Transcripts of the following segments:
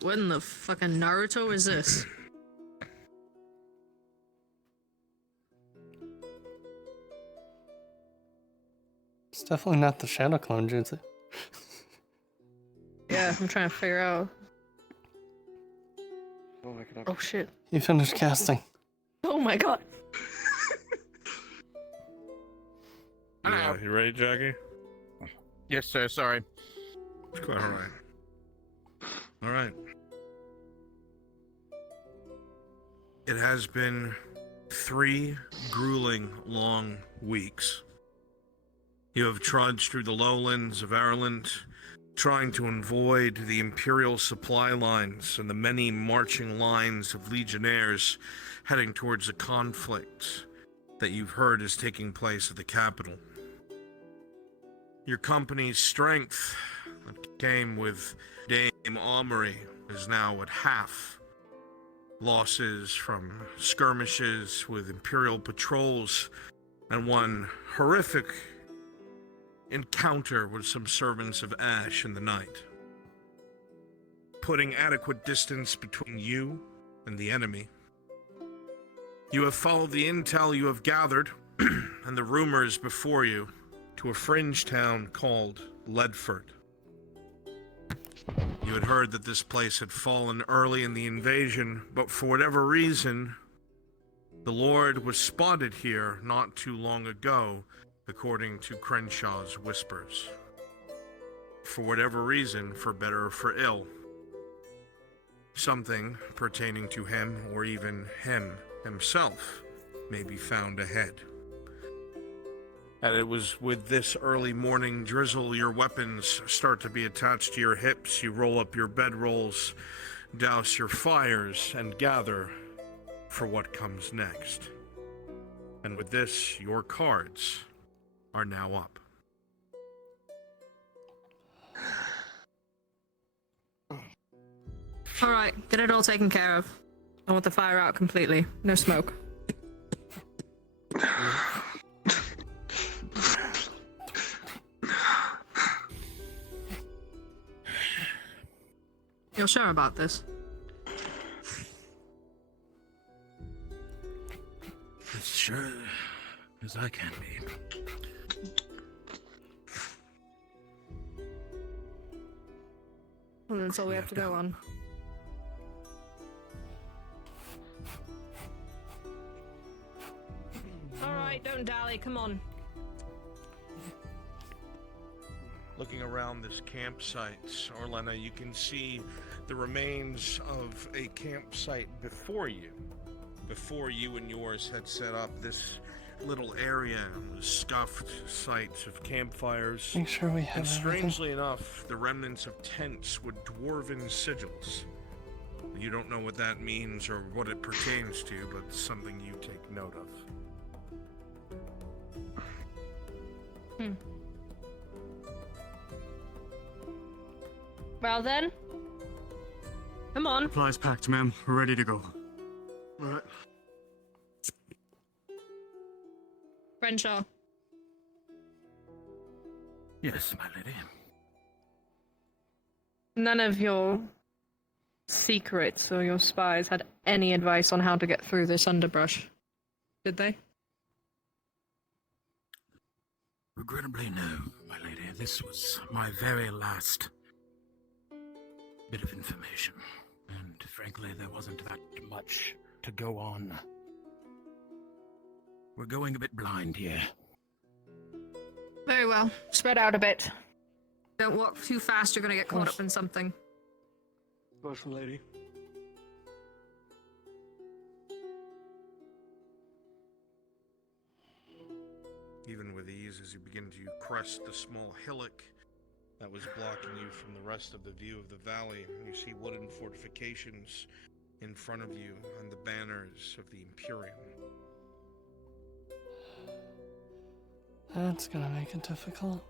What in the fucking Naruto is this? It's definitely not the Shadow Clone Jutsu. Yeah, I'm trying to figure out. Oh shit. You finished casting. Oh my god. You ready, Jackie? Yes, sir. Sorry. All right. All right. It has been 3 grueling, long weeks You have trudged through the lowlands of Ireland, trying to avoid the Imperial supply lines and the many marching lines of legionnaires heading towards a conflict that you've heard is taking place at the capital. Your company's strength that came with Dame Amory is now at half. Losses from skirmishes with Imperial patrols and one horrific encounter with some servants of Ash in the night, putting adequate distance between you and the enemy. You have followed the intel you have gathered and the rumors before you to a fringe town called Ledford. You had heard that this place had fallen early in the invasion, but for whatever reason, the Lord was spotted here not too long ago, according to Crenshaw's whispers. For whatever reason, for better or for ill, something pertaining to him or even him himself may be found ahead. And it was with this early morning drizzle, your weapons start to be attached to your hips. You roll up your bedrolls, douse your fires, and gather for what comes next. And with this, your cards are now up. Alright, get it all taken care of. I want the fire out completely. No smoke. You're sure about this? As sure as I can be. Well, that's all we have to go on. Alright, don't dally, come on. Looking around this campsite, Orlena, you can see the remains of a campsite before you. Before you and yours had set up, this little area was scuffed sites of campfires. Make sure we have And everything. strangely enough, the remnants of tents with dwarven sigils. You don't know what that means or what it pertains to, but it's something you take note of. Well then. Come on. Supplies packed, ma'am. We're ready to go. Alright. Crenshaw. Yes, my lady. None of your secrets or your spies had any advice on how to get through this underbrush, did they? Regrettably, no, my lady. This was my very last bit of information. And frankly, there wasn't that much to go on. We're going a bit blind here. Very well. Spread out a bit. Don't walk too fast, you're gonna get caught up in something. Of course, lady. Even with ease, as you begin to crest the small hillock that was blocking you from the rest of the view of the valley, you see wooden fortifications in front of you and the banners of the Imperium. That's gonna make it difficult.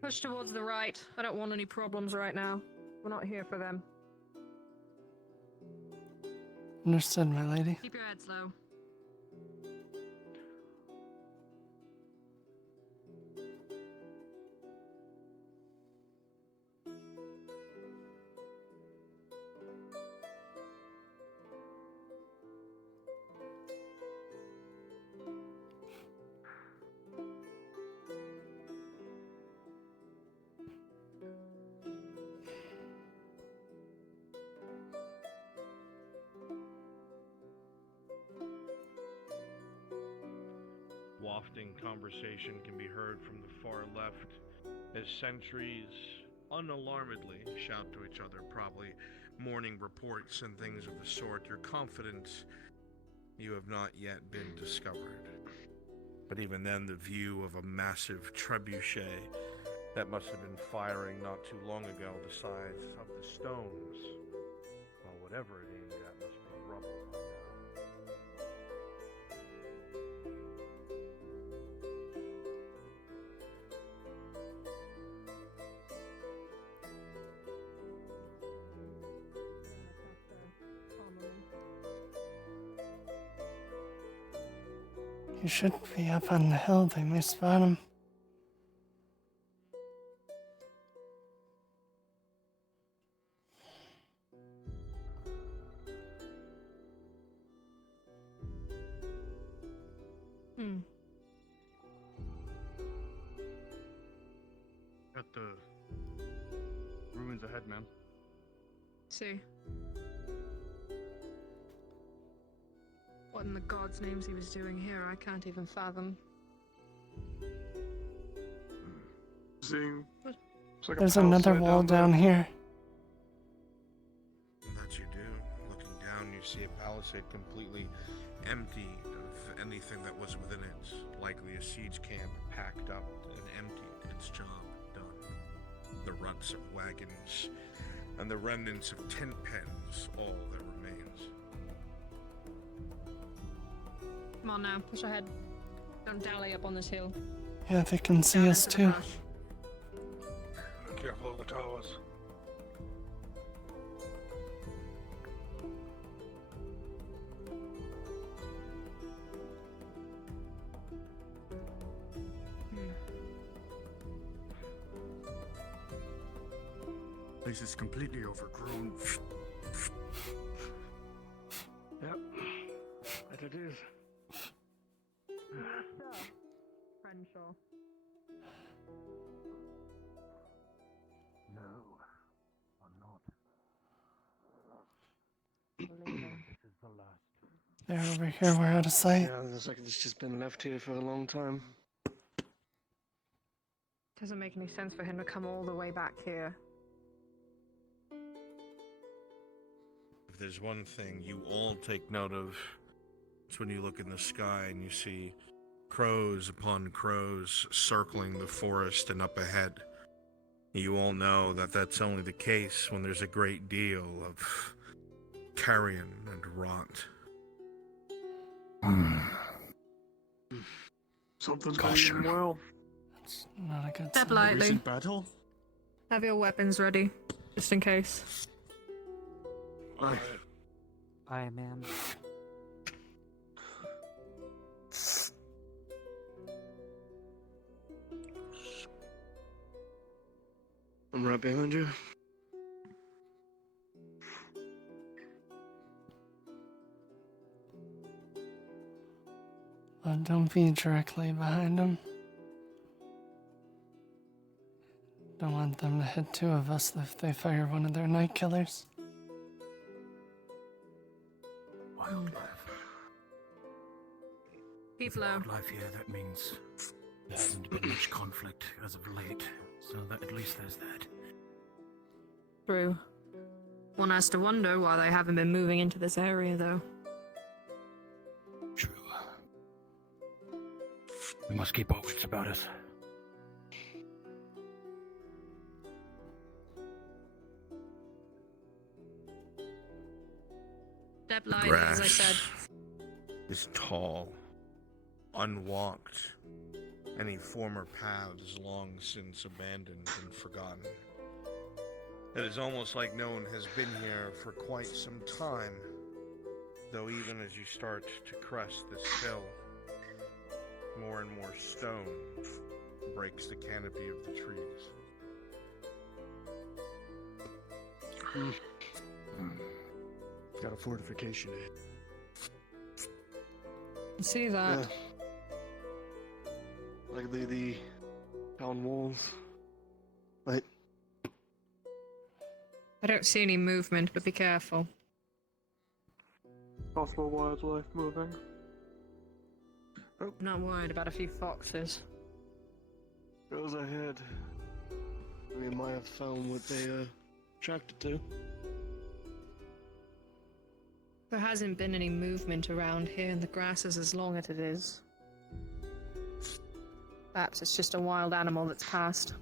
Push towards the right. I don't want any problems right now. We're not here for them. Understood, my lady. Keep your heads low. Wafting conversation can be heard from the far left as sentries unalarmedly shout to each other, probably morning reports and things of the sort. You're confident you have not yet been discovered. But even then, the view of a massive trebuchet that must have been firing not too long ago, the size of the stones, well, whatever it aimed at must be rubble by now. He should be up on the hill. They may spot him. Hmm. Got the ruins ahead, man. See. What in the gods' names he was doing here, I can't even fathom. Seeing. What? It's like a There's another palisade wall there. down here. That you do. Looking down, you see a palisade completely empty of anything that was within it. Likely a siege camp packed up and emptied, its job done. The ruts of wagons and the remnants of tent pens, all that remains. Come on now, push ahead. Don't dally up on this hill. Yeah, they can see Down us into the too. brush. Careful of the towers. Hmm. Place is completely overgrown. Yep. That it is. Crenshaw. No, I'm not. Believe him. This is the last. They're over here. We're out of sight. Yeah, looks like it's just been left here for a long time. Doesn't make any sense for him to come all the way back here. If there's one thing you all take note of, it's when you look in the sky and you see crows upon crows circling the forest and up ahead. You all know that that's only the case when there's a great deal of carrion and rot. Something's Caution. going well. It's not a good Step sign. lightly. Recent battle? Have your weapons ready, just in case. Aye. Aye, ma'am. I'm right behind you. Well, don't be directly behind them. Don't want them to hit two of us if they fire one of their night killers. Wildlife. Keep With low. wildlife here, that means there hasn't been much conflict as of late, so that at least there's that. True. One has to wonder why they haven't been moving into this area, though. True. We must keep our wits about us. Step lightly, as I said. Is tall, unwalked. Any former paths long since abandoned and forgotten. It is almost like no one has been here for quite some time, though even as you start to crest this hill, more and more stone breaks the canopy of the trees. Got a fortification in. See that? Yeah. Like the town walls. Like, I don't see any movement, but be careful. Possible wildlife moving. I'm not worried about a few foxes. goes ahead. We might have found what they attracted to. There hasn't been any movement around here, and the grass is as long as it is. Perhaps it's just a wild animal that's passed.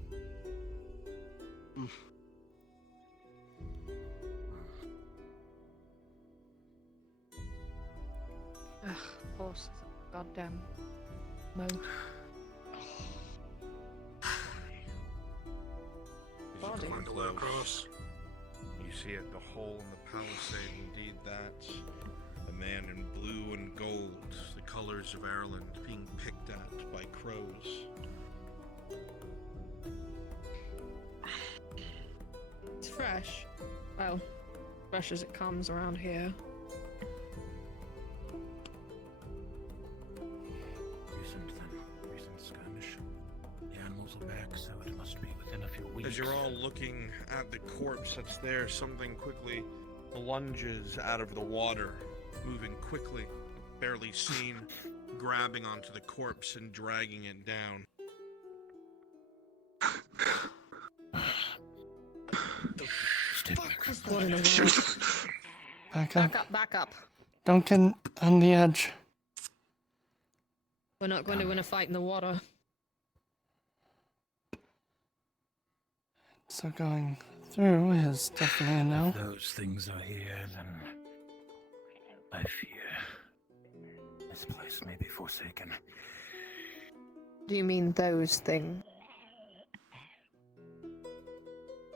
Ugh, horse is a goddamn moat. As you Body. come close, you see at the hole in the palisade, indeed that. A man in blue and gold, the colors of Ireland, being picked at by crows. It's fresh. Well, fresh as it comes around here. Recent skirmish. The animals are back, so it must be within a few weeks. As you're all looking at the corpse that's there, something quickly lunges out of the water, moving quickly, barely seen, grabbing onto the corpse and dragging it down. Stay back. What in the world? Back up. Back up, back up. Don't get on the edge. We're not going to win a fight in the water. So going through is definitely a no. If those things are here, then I fear this place may be forsaken. Do you mean those things?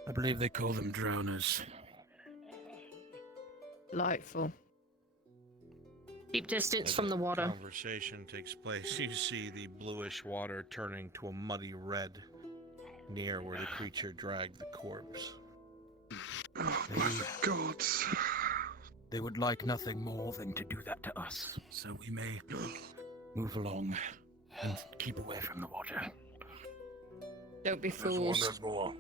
I believe they call them drowners. Delightful. Keep distance As from the that water. Conversation takes place. You see the bluish water turning to a muddy red near where the creature dragged the corpse. Oh my god. They would like nothing more than to do that to us, so we may move along and keep away from the water. Don't be fools. more.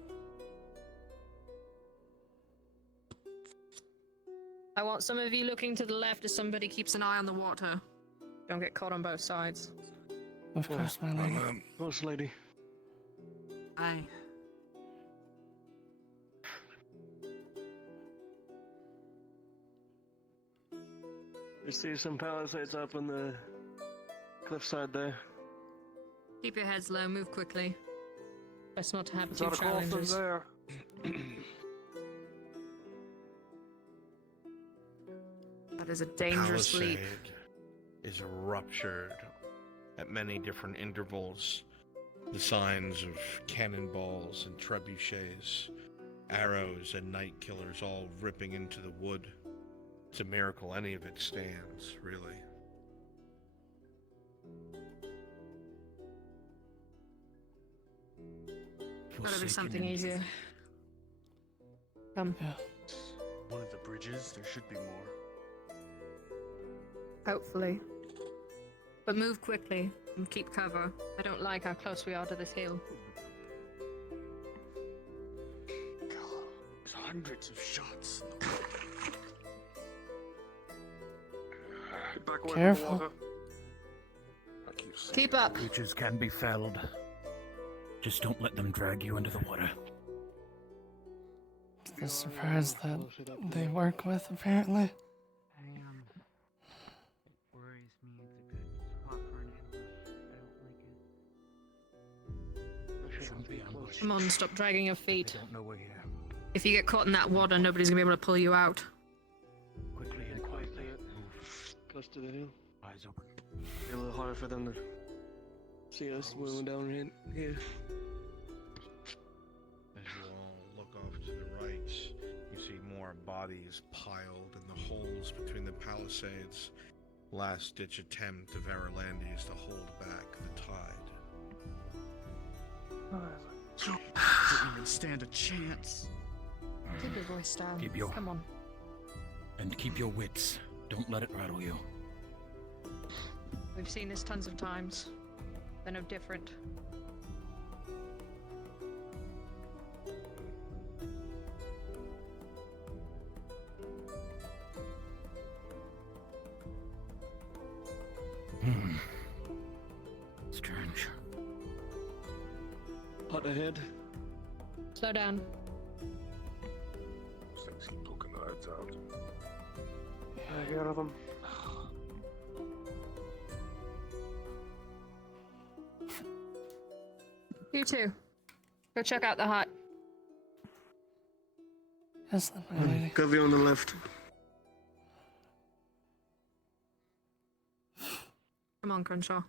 I want some of you looking to the left as somebody keeps an eye on the water. Don't get caught on both sides. Of course, my lady. Horse lady. Aye. We see some palisades up on the cliffside there. Keep your heads low, move quickly. Best not to have Is two that a coffin challenges. there? That is a dangerous leap. Palisade is ruptured at many different intervals. The signs of cannonballs and trebuchets, arrows and night killers all ripping into the wood. It's a miracle any of it stands, really. Gotta be Forsaken something indeed. easier. Come, Yeah. One of the bridges? There should be more. hopefully. But move quickly and keep cover. I don't like how close we are to this hill. God, there's hundreds of shots. Get back away Careful. from the water. I keep saying Keep up. Creatures can be felled. Just don't let them drag you into the water. The surprise that they work with, apparently. It worries me. It's a good spot for an ambush. I don't like it. Shouldn't be ambushed. Come on, stop dragging your feet. They don't know we're here. If you get caught in that water, nobody's gonna be able to pull you out. Quickly and quietly. Quietly. Move. Close to the hill. Eyes open. Be a little harder for them to see us moving down here. As you all look off to the right, you see more bodies piled in the holes between the palisades. Last-ditch attempt of Aralandes to hold back the tide. Didn't even stand a chance. Keep your voice down. Keep your- Come on. And keep your wits. Don't let it rattle you. We've seen this tons of times. They're no different. Strange. Hut ahead. Slow down. Things keep poking the lights out. I hear of them. You too. Go check out the hut. Yes, then, my lady. Cover on the left. Come on, Crenshaw.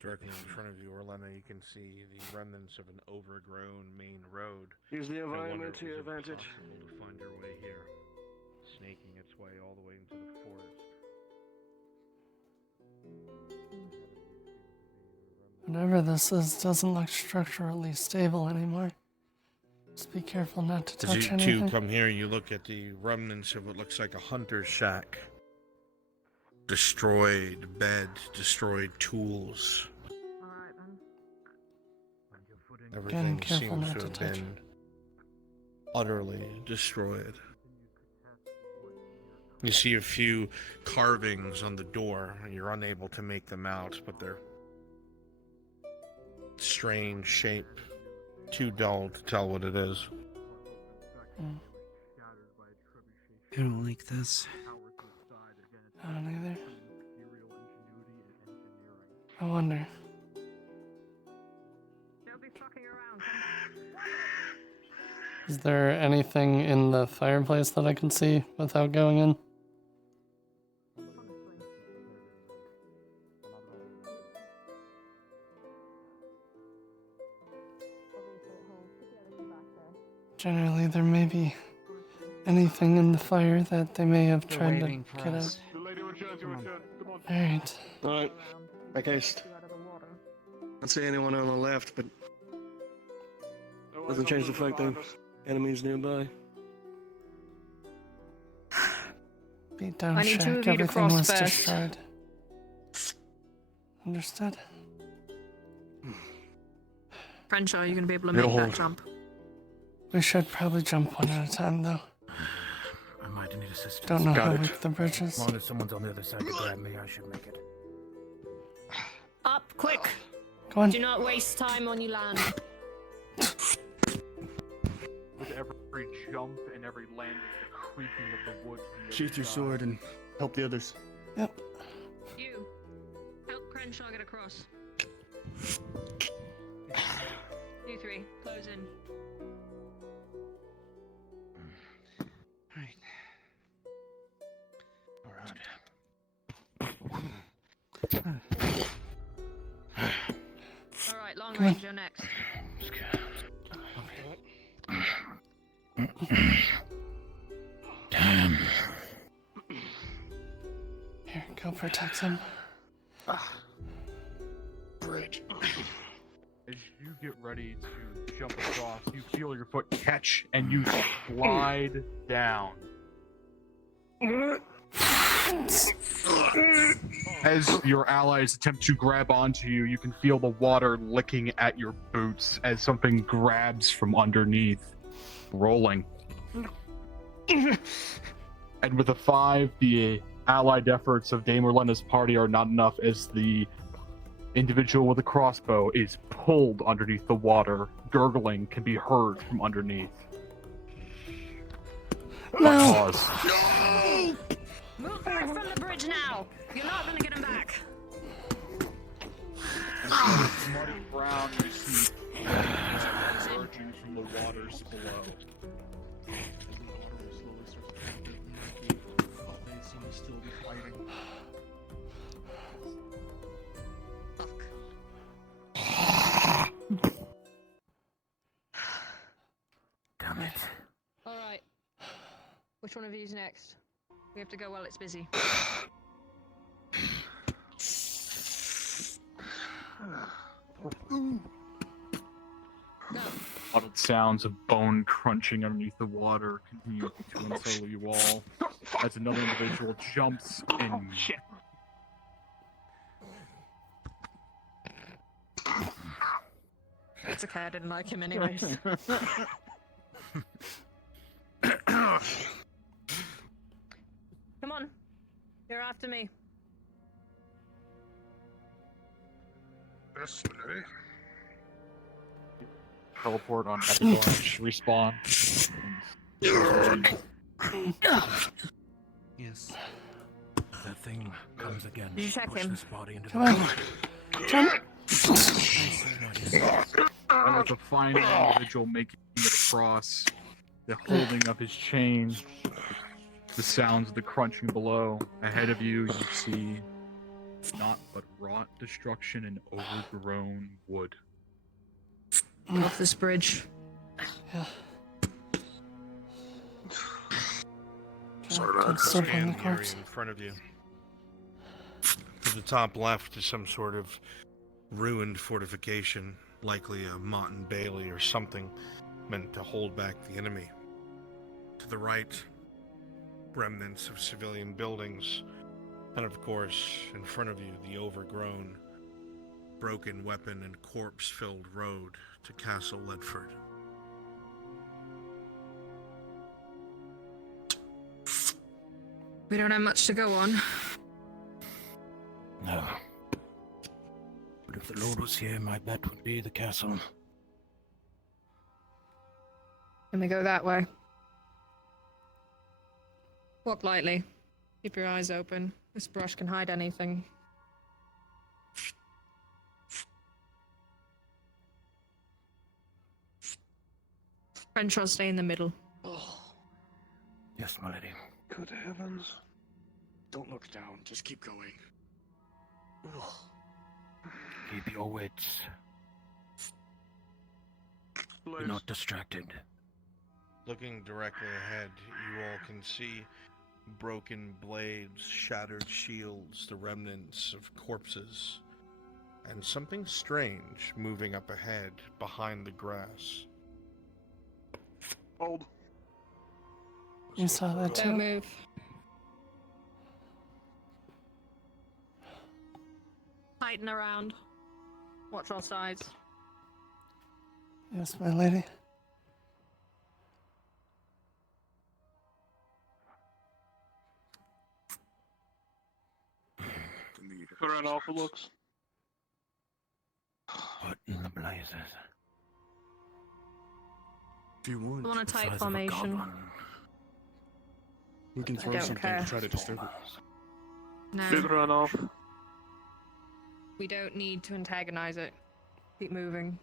Directly in front of you, Orlena, you can see the remnants of an overgrown main road. Use the I wonder environment if to your it was advantage. possible to find your way here, snaking its way all the way into the forest. Whatever this is doesn't look structurally stable anymore. Just be careful not to As touch you anything. two come here, you look at the remnants of what looks like a hunter's shack. Destroyed bed, destroyed tools. Alright then. Find your footing. Everything careful seems not to to have touch been utterly destroyed. You see a few carvings on the door. You're unable to make them out, but they're strange shape. Too dull to tell what it is. I don't like this. I don't either. I wonder. Don't be fucking around. Is there anything in the fireplace that I can see without going in? Generally, there may be anything in the fire that they may have They're tried to waiting for get out. us. The lady returns, you return. Come on. Alright. Alright, make haste. I'd say anyone on the left, but doesn't change the fact that enemies nearby. Beat down I need two shack, of you to everything cross was first. destroyed. Understood. Crenshaw, you're gonna be able to Get a make that hold. jump. We should probably jump one at a time, though. I might need assistance. Don't know Got how it. weak the bridge As is. long as someone's on the other side to grab me, I should make it. Up, quick! Go on. Do not waste time on you land. With every jump and every landing, the creaking of the wood. from the Sheath other your side. sword and help the others. Yep. You, help Crenshaw get across. You three, close in. Alright, long Come on. range, you're next. Damn. Here, go protect him. Bridge. As you get ready to jump across, you feel your foot catch and you slide down. As your allies attempt to grab onto you, you can feel the water licking at your boots as something grabs from underneath, rolling. And with a 5, the allied efforts of Dame Orlena's party are not enough as the individual with a crossbow is pulled underneath the water. Gurgling can be heard from underneath. No! Pause. Move back from the bridge now! You're not gonna get him back! Muddy brown, you see emerging from the waters below. As the water slowly starts to get murky, but they seem to still be fighting. Damn it. Alright. Which one of you's next? We have to go while it's busy. Go. Muddled sounds of bone crunching underneath the water continue to unsettle you all as another individual jumps in. It's okay, I didn't like him anyways. Come on. You're after me. This way. Teleport on Epic respawn. Yes. That thing comes again. Did you check Push him? this body into Come the on. Jump! And with the final individual making it across, the holding of his chain, the sounds of the crunching below. Ahead of you, you see naught but rot, destruction, and overgrown wood. Off this bridge. Yeah. Sorry, Can't lad. step on the Scan the area corpse. in front of you. To the top left is some sort of ruined fortification, likely a Motte and Bailey or something meant to hold back the enemy. To the right, remnants of civilian buildings, and of course, in front of you, the overgrown, broken weapon and corpse-filled road to Castle Ledford. We don't have much to go on. No. But if the Lord was here, my bet would be the castle. Can we go that way? Walk lightly. Keep your eyes open. This brush can hide anything. French, I'll stay in the middle. Oh, Yes, my lady. good heavens. Don't look down, just keep going. Ugh. Keep your wits. Be Blaze. not distracted. Looking directly ahead, you all can see broken blades, shattered shields, the remnants of corpses, and something strange moving up ahead behind the grass. Hold. You saw that Don't too? move. Tighten around. Watch our sides. Yes, my lady. Put on alpha looks. What in the blazes? If you want, I want a The tight size of a formation. goblin. we can I throw don't something care. to try to disturb it. No, run off. we don't need to antagonize it. Keep moving.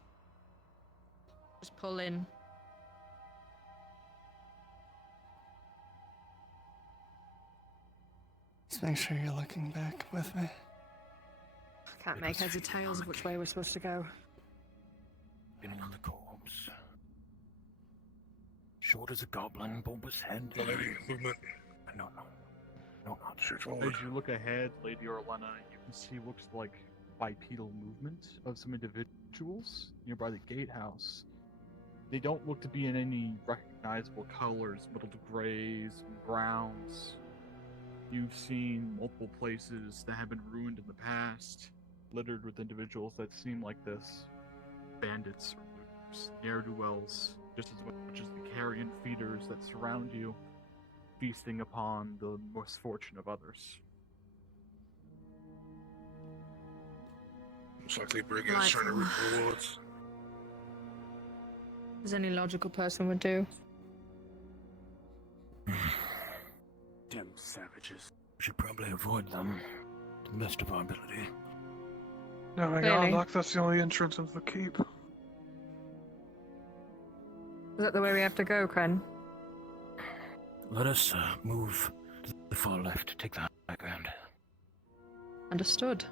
Just pull in. Just make sure you're looking back with me. Can't make heads or tails of which way we're supposed to go. Spinning on the corpse. Short as a goblin, bulbous head. Lady, movement. No. Not Straightforward. As you look ahead, Lady Orlena, you can see looks like bipedal movement of some individuals nearby the gatehouse. They don't look to be in any recognizable colors, muddled grays, browns. You've seen multiple places that have been ruined in the past, littered with individuals that seem like this. Bandits or looters, ne'er-do-wells, just as much as the carrion feeders that surround you, feasting upon the misfortune of others. Most likely brigands trying to reap rewards. As any logical person would do. Damn savages. We should probably avoid them to the best of our ability. No, my Clearly. god, Locke, that's the only entrance into the keep. Is that the way we have to go, Kren? Let us move to the far left, take the high ground. Understood.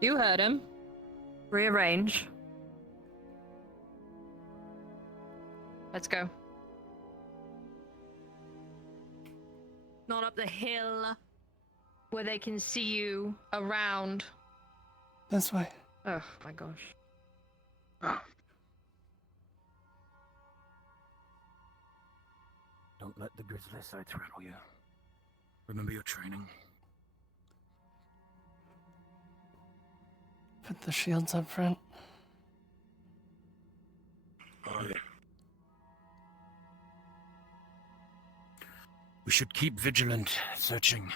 You heard him. Rearrange. Let's go. Not up the hill where they can see you around. This way. Oh my gosh. Don't let the grizzly sights rattle you. Remember your training. Put the shields up front. Oh, yeah. We should keep vigilant, searching.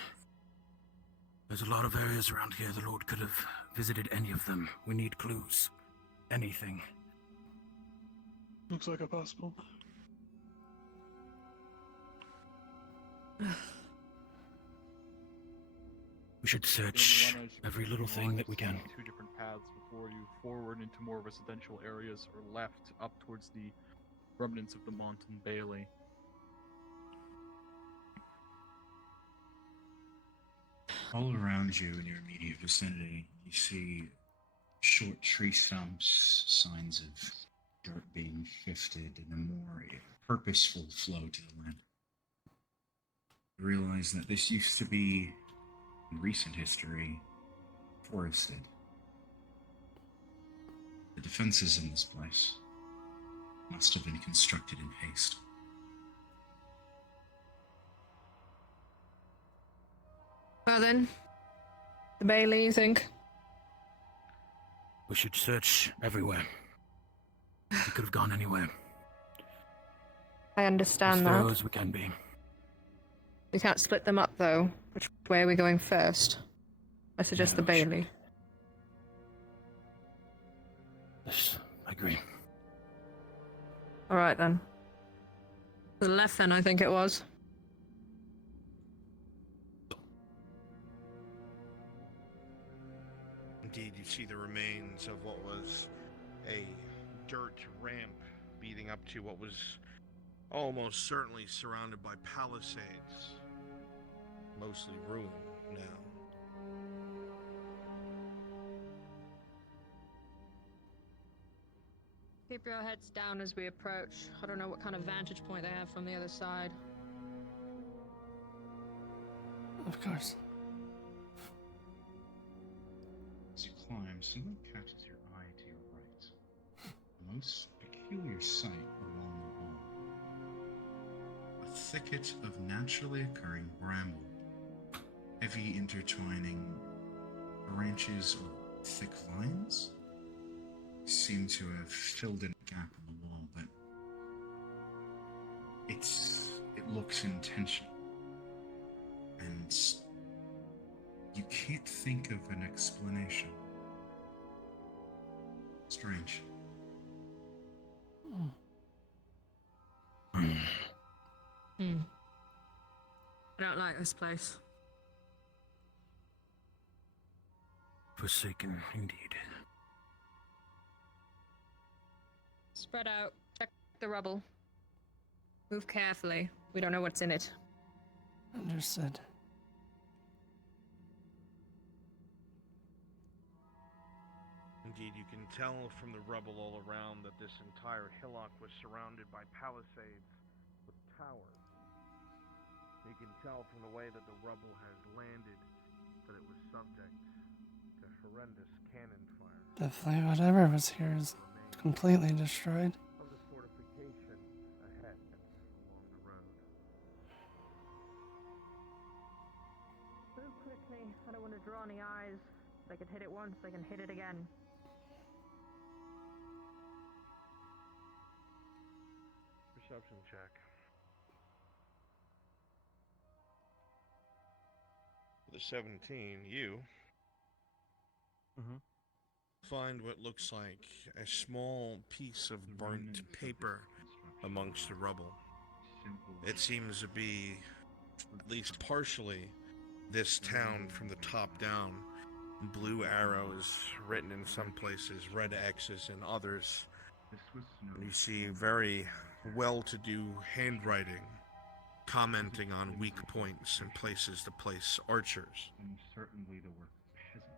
There's a lot of areas around here the Lord could have visited any of them. We need clues. Anything. Looks like a possible. We We should search every little thing that we can. Two different paths before you, forward into more residential areas, or left up towards the remnants of the Monton Bailey. All around you in your immediate vicinity, you see short tree stumps, signs of dirt being shifted, and a more purposeful flow to the land. You realize that this used to be, in recent history, forested. The defenses in this place must have been constructed in haste. Well then, the Bailey, you think? We should search everywhere. We could have gone anywhere. I understand that. As thorough as we can be. We can't split them up though. Which way are we going first? I suggest the Bailey. Yes, I agree. Alright then. To the left then, I think it was. Indeed, you see the remains of what was a dirt ramp leading up to what was almost certainly surrounded by palisades, mostly ruined now. Keep your heads down as we approach. I don't know what kind of vantage point they have from the other side. Of course. As you climb, something catches your eye to your right. A most peculiar sight along the wall. A thicket of naturally occurring bramble. Heavy intertwining branches of thick vines seem to have filled in a gap in the wall, but it looks intentional. And you can't think of an explanation. Strange. I don't like this place. Forsaken, indeed. Spread out. Check the rubble. Move carefully. We don't know what's in it. Understood. Indeed, you can tell from the rubble all around that this entire hillock was surrounded by palisades with towers. You can tell from the way that the rubble has landed that it was subject to horrendous cannon fire. Definitely whatever was here is completely destroyed. Of the fortification ahead along the road. Move quickly. I don't want to draw any eyes. They can hit it once, they can hit it again. Perception check. The 17, you find what looks like a small piece of burnt paper amongst the rubble. It seems to be, at least partially, this town from the top down. Blue arrows written in some places, red X's in others. And you see very well-to-do handwriting commenting on weak points and places to place archers. And certainly there were peasants.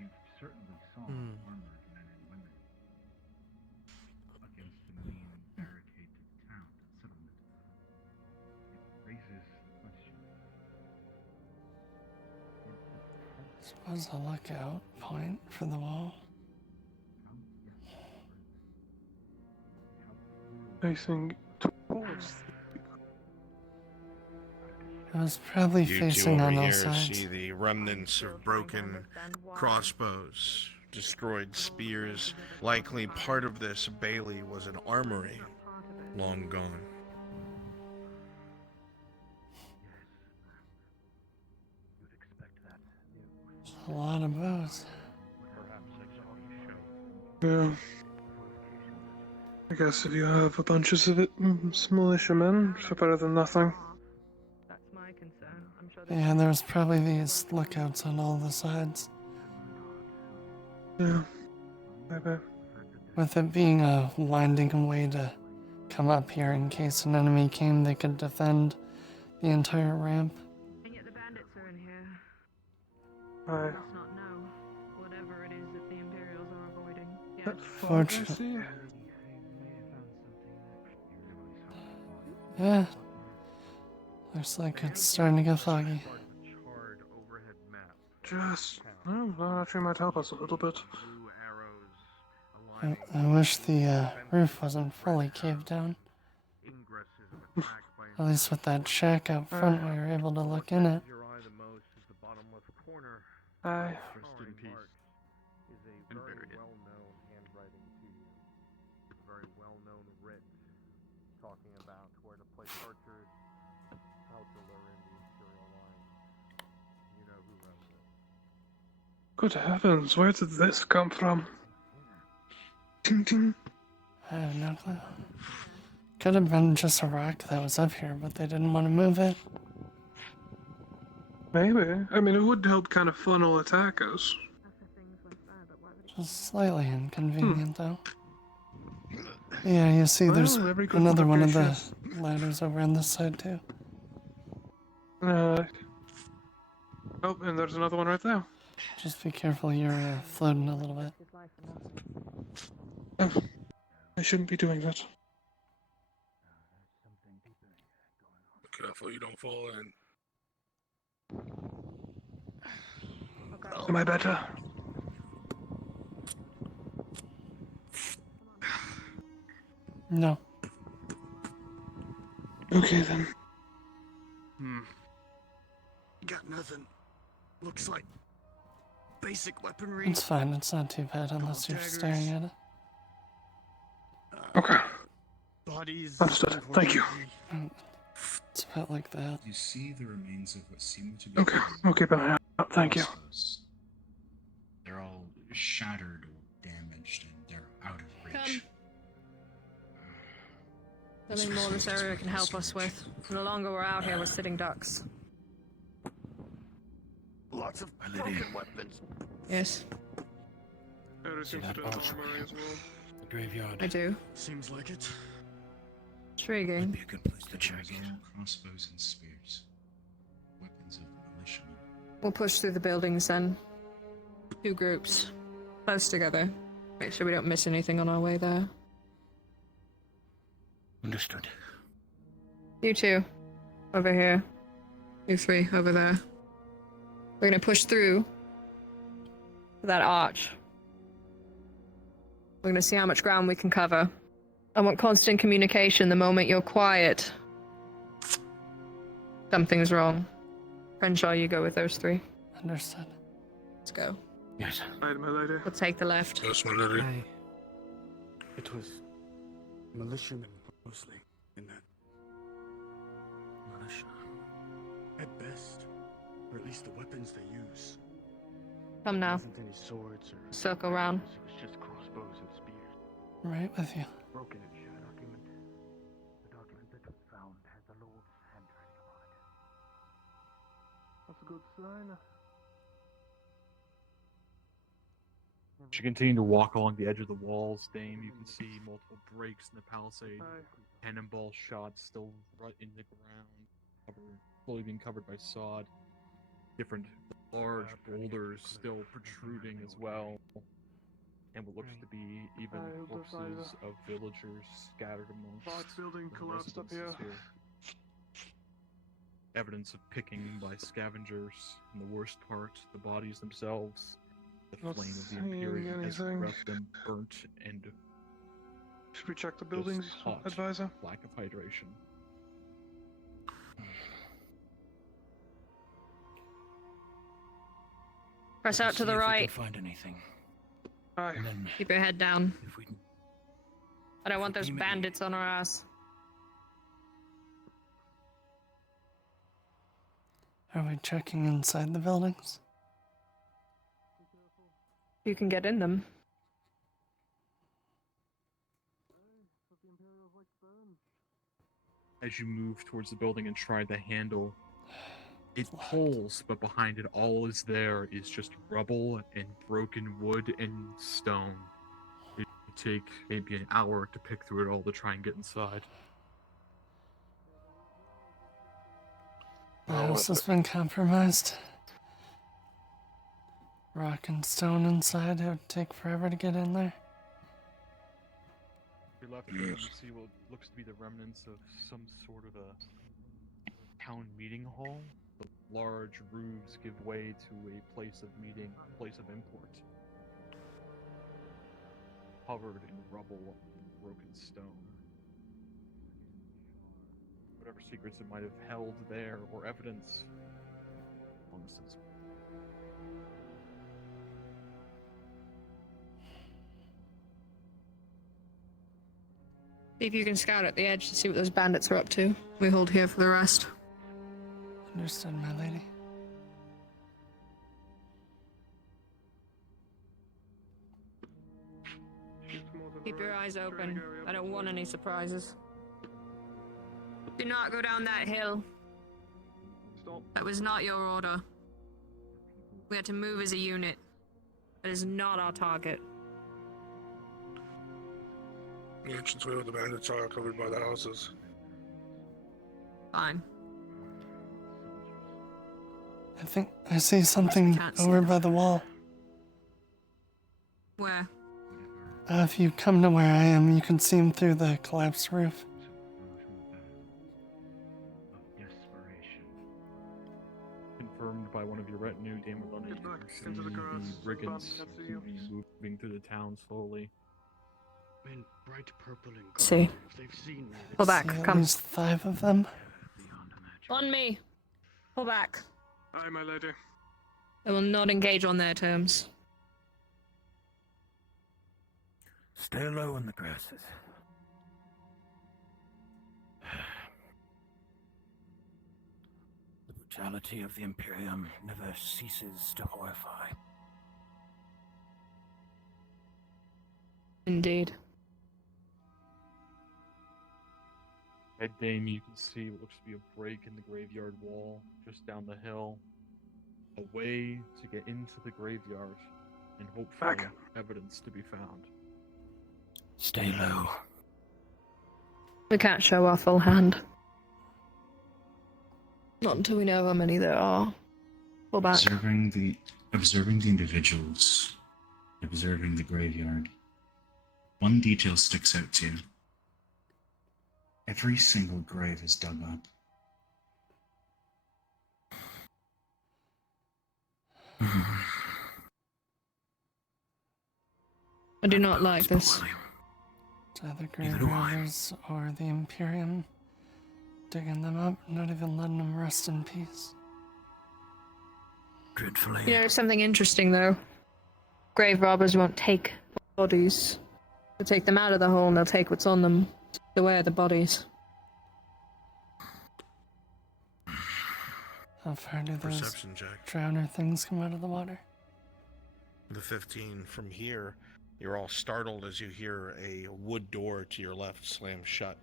You certainly saw armored men and women against the main barricade to the town, to the settlement. It raises questions. Suppose a lookout point for the wall. Facing towards. It was probably You two facing over on all here sides. see the remnants of broken crossbows, destroyed spears. Likely part of this Bailey was an armory, long gone. A lot of bows. Yeah. I guess if you have a bunches of it, smallish men, for better than nothing. That's my concern. I'm sure Yeah, there's probably these lookouts on all the sides. Yeah. Maybe. With it being a winding way to come up here in case an enemy came, they could defend the entire ramp. And yet the bandits are in here. Aye. Must not know whatever it is that the Imperials are avoiding. Yet That fog I Fortunate. see. Yeah. Looks like it's starting to get foggy. Charred overhead map. Just. Well, that actually might help us a little bit. Blue arrows I aligning wish the roof wasn't fully caved down. ingresses of attack by At least with that shack out front, we were able to look in it. your eye the most is the bottom left corner. Aye. Rest in peace. Is a very well-known handwriting to you. A very well-known writ talking about where to place archers, how to lure in the Imperial line. You know who wrote it. Good heavens, where did this come from? Ting ting. I have no clue. Could have been just a rock that was up here, but they didn't want to move it. Maybe. I mean, it would help kind of funnel attackers. Just slightly inconvenient, though. Yeah, you see, there's Well, every good another one of the provocation. ladders over on this side, too. Oh, and there's another one right there. Just be careful, you're floating a little bit. Oh, I shouldn't be doing that. Careful you don't fall in. Am I better? No. Okay then. Got nothing. Looks like basic weaponry. It's fine, it's not too bad unless you're staring at it. Okay. Bodies. Understood. Thank you. It's about like that. You see the remains of what seem to be. Okay. We'll keep an eye out. Thank you. crossbows. They're all shattered or damaged, and they're out of reach. Something more this area can help us with. And the longer we're out here, we're sitting ducks. Lots of broken weapons. Yes, There seems to that be arch armory as well. The graveyard. I do. Seems like it. Intriguing. Be a good place to check Those it. are all crossbows and spears. Weapons of militiamen. We'll push through the buildings then. Two groups. Close together. Make sure we don't miss anything on our way there. Understood. You two. Over here. You three. Over there. We're gonna push through that arch. We're gonna see how much ground we can cover. I want constant communication the moment you're quiet. Something's wrong. Crenshaw, you go with those three. Understood. Let's go. Yes. Right, my lady. We'll take the left. Yes, my lady. It was militiamen mostly in that. Militia. At best. Or at least the weapons they use. Come now. There wasn't any swords or Circle round. It was just crossbows and spears. Right with you. Broken and shattered document. The document that was found has the Lord's handwriting on it. That's a good sign. As you continue to walk along the edge of the walls, Dame, you can see multiple breaks in the palisade. Cannonball shots still right in the ground, slowly being covered by sod. Different large boulders still protruding as well. And what looks to be even corpses of villagers scattered amongst Large building the collapsed up residences here. Evidence of picking by scavengers. And the worst part, the bodies themselves. The Not flame of the seeing Imperium has anything. left them burnt and Should we check the buildings, hot. advisor? lack of hydration. Press out to See the if we can right. find anything. Aye. And then Keep your head down. if we can I don't want those Maybe- bandits on our ass. Are we checking inside the buildings? You can get in them. As you move towards the building and try the handle, It pulls, but behind it all is just rubble and broken wood and stone. It would take maybe an hour to pick through it all to try and get inside. The house has been compromised. Rock and stone inside, it would take forever to get in there. If you're left here, you see what looks to be the remnants of some sort of a town meeting hall. The large roofs give way to a place of meeting, a place of import. Covered in rubble and broken stone. Whatever secrets it might have held there, or evidence. Bonuses. See if you can scout at the edge to see what those bandits are up to. We hold here for the rest. Understood, my lady. Keep your eyes open. I don't want any surprises. Do not go down that hill. Stop. That was not your order. We had to move as a unit. That is not our target. The entranceway where the bandits are covered by the houses. Fine. I think I see something Can't see over them. by the wall. Where? If you come to where I am, you can see him through the collapsed roof. Confirmed by one of your retinue, Dame Maloney. Get back into the grass. Brigands Can't see seem us. to be moving through the town slowly. In bright purple and gold. See. If they've seen me, Pull back, See at come. least 5 of them. Beyond imagine. On me. Pull back. Aye, my lady. I will not engage on their terms. Stay low in the grasses. The brutality of the Imperium never ceases to horrify. Indeed. Head Dame, you can see what looks to be a break in the graveyard wall just down the hill. A way to get into the graveyard and hopefully Back. evidence to be found. Stay low. We can't show our full hand. Not until we know how many there are. Pull back. Observing the individuals, observing the graveyard. One detail sticks out to you. Every single grave is dug up. I do not like this. It's either Neither do I. graveyarders or the Imperium digging them up, not even letting them rest in peace. Dreadfully. You know something interesting though? Grave robbers won't take bodies. They'll take them out of the hole and they'll take what's on them. The way of the bodies. How far do those Perception check. drowner things come out of the water? The 15 from here, you're all startled as you hear a wood door to your left slam shut.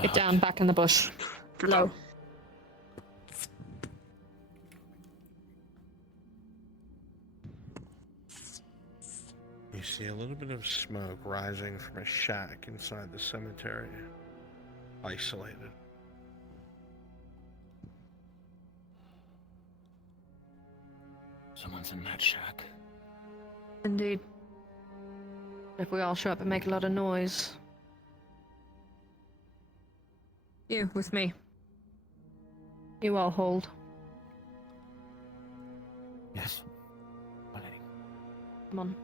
Get down, back in the bush. Low. You see a little bit of smoke rising from a shack inside the cemetery. Isolated. Someone's in that shack. Indeed. If we all show up and make a lot of noise. You, with me. You all hold. Yes. My lady. Come on.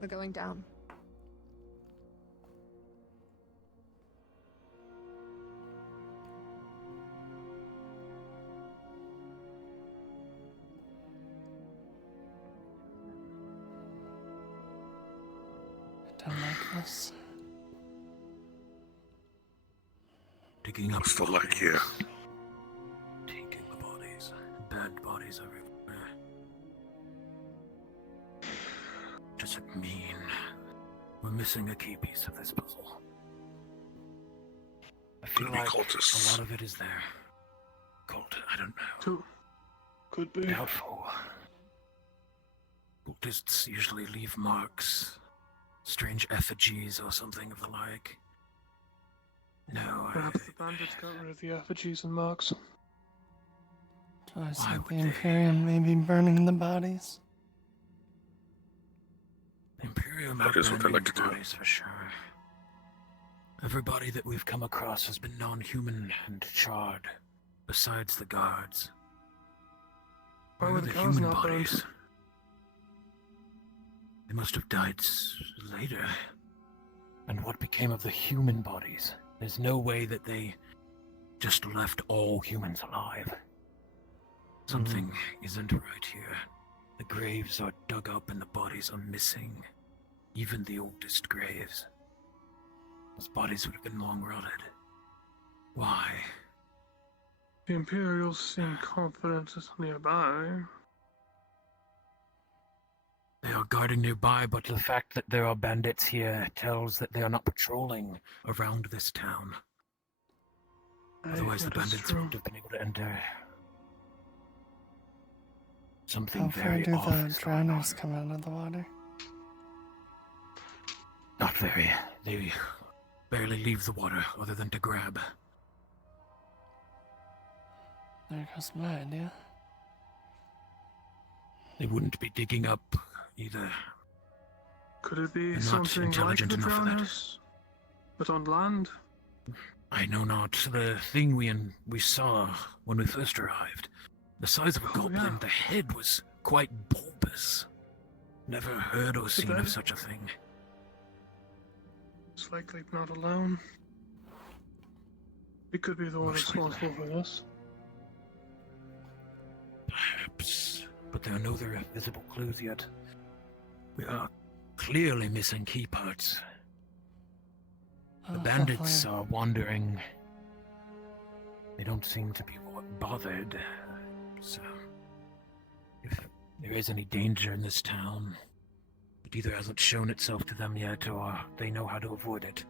We're going down. I don't like this. Digging up Still like you. taking the bodies. Bad bodies everywhere. What does it mean? We're missing a key piece of this puzzle. I feel Could be like cultists. a lot of it is there. Cult, I don't know. Too. Could be. Doubtful. Cultists usually leave marks, strange effigies or something of the like. No, Perhaps the bandits got rid of the effigies and marks. So I Why said would the they? Imperium may be burning the bodies. the Imperium That is what they like to do. bodies for sure. Everybody that we've come across has been non-human and charred, besides the guards. Why Where were are the the guards human not burned? bodies? They must have died later. And what became of the human bodies? There's no way that they just left all humans alive. Something isn't right here. The graves are dug up and the bodies are missing. Even the oldest graves. Those bodies would have been long rotted. Why? The Imperials seem confident it's nearby. They are guarding nearby, but the fact that there are bandits here tells that they are not patrolling around this town. Otherwise, the That is bandits true. would have been able to enter. Something How far very do the off is going on. drowners come out of the water? Not very. They barely leave the water other than to grab. There goes my idea. They wouldn't be digging up either. Could it be They're not something like intelligent the enough for that. drowners, but on land? I know not. The thing we saw when we first arrived, the size of a goblin, yeah. the head was quite bulbous. Never heard or seen then- of such a thing. It's likely not alone. We could be the one Most likely. responsible for this. Perhaps, but there are no other visible clues yet. We are clearly missing key parts. The bandits hopefully- are wandering. They don't seem to be bothered. So, if there is any danger in this town, it either hasn't shown itself to them yet or they know how to avoid it.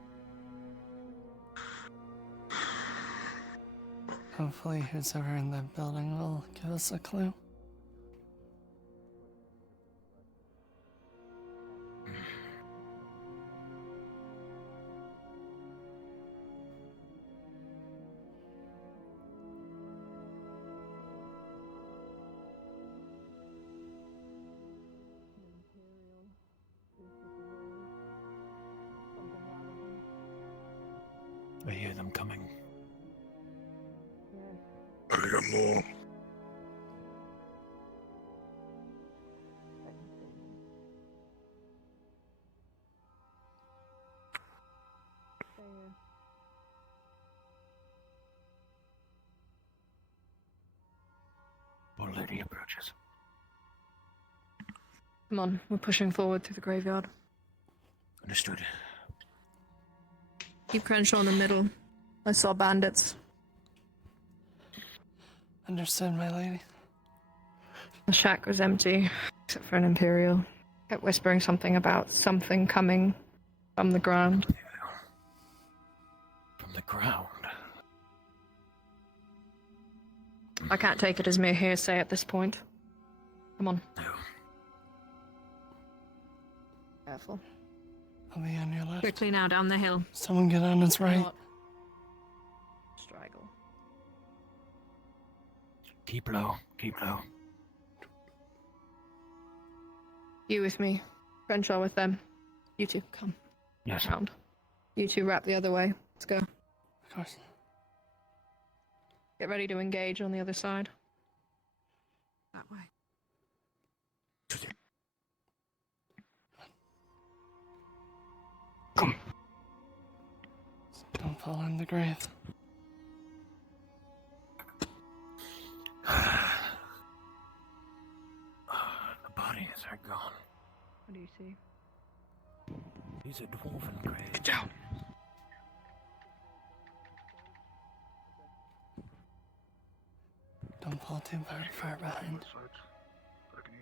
Hopefully who's ever in that building will give us a clue. I hear them coming. I got more. Our lady approaches. Come on, we're pushing forward through the graveyard. Understood. Keep Crenshaw in the middle. I saw bandits. Understood, my lady. The shack was empty, except for an Imperial. Kept whispering something about something coming from the ground. From the ground. I can't take it as mere hearsay at this point. Come on. No. Careful. I'll be on your left. Quickly now, down the hill. Someone get on his right. Not straggle. Keep low. Keep low. You with me. Crenshaw with them. You two, come. Yes. Round. You two wrap the other way. Let's go. Of course. Get ready to engage on the other side. That way. Don't fall in the grave. The bodies are gone. What do you see? These are dwarven graves. Get down. Don't fall too far behind.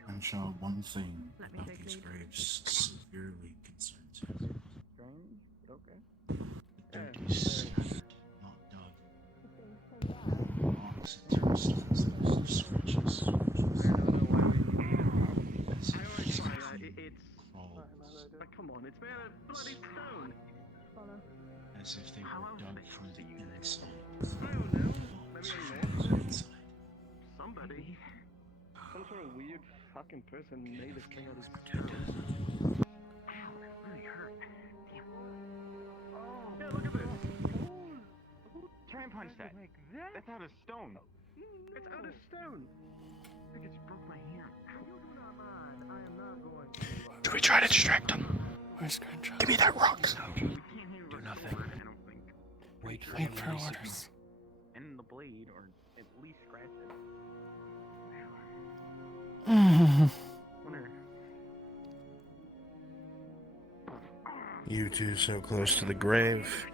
I'm sure one thing Let me about take these lead. graves severely concerns me. Strange, but okay. The dirt is stacked, not looks interesting as those scratches. I don't know why we. As I if always something find that it's. crawled, But come on, it's made out of bloody stone. as if they were dug from the inside. I don't know. Maybe From the inside. somebody. Some sort of weird fucking person made this thing out of stone. Ow, that really hurt. Damn. Oh, Yeah, look at this. try and punch that. Like that? That's out of stone. It's out of stone. I just broke my hand. You do not mind. I am not going to. Do we try to distract him? Where's Crunch? Give me that rock. We can't hear Do a nothing. sword, I don't think. Wait for Wait the for signal. orders. And the blade, or at least scratch it. Wonder. You two so close to the grave.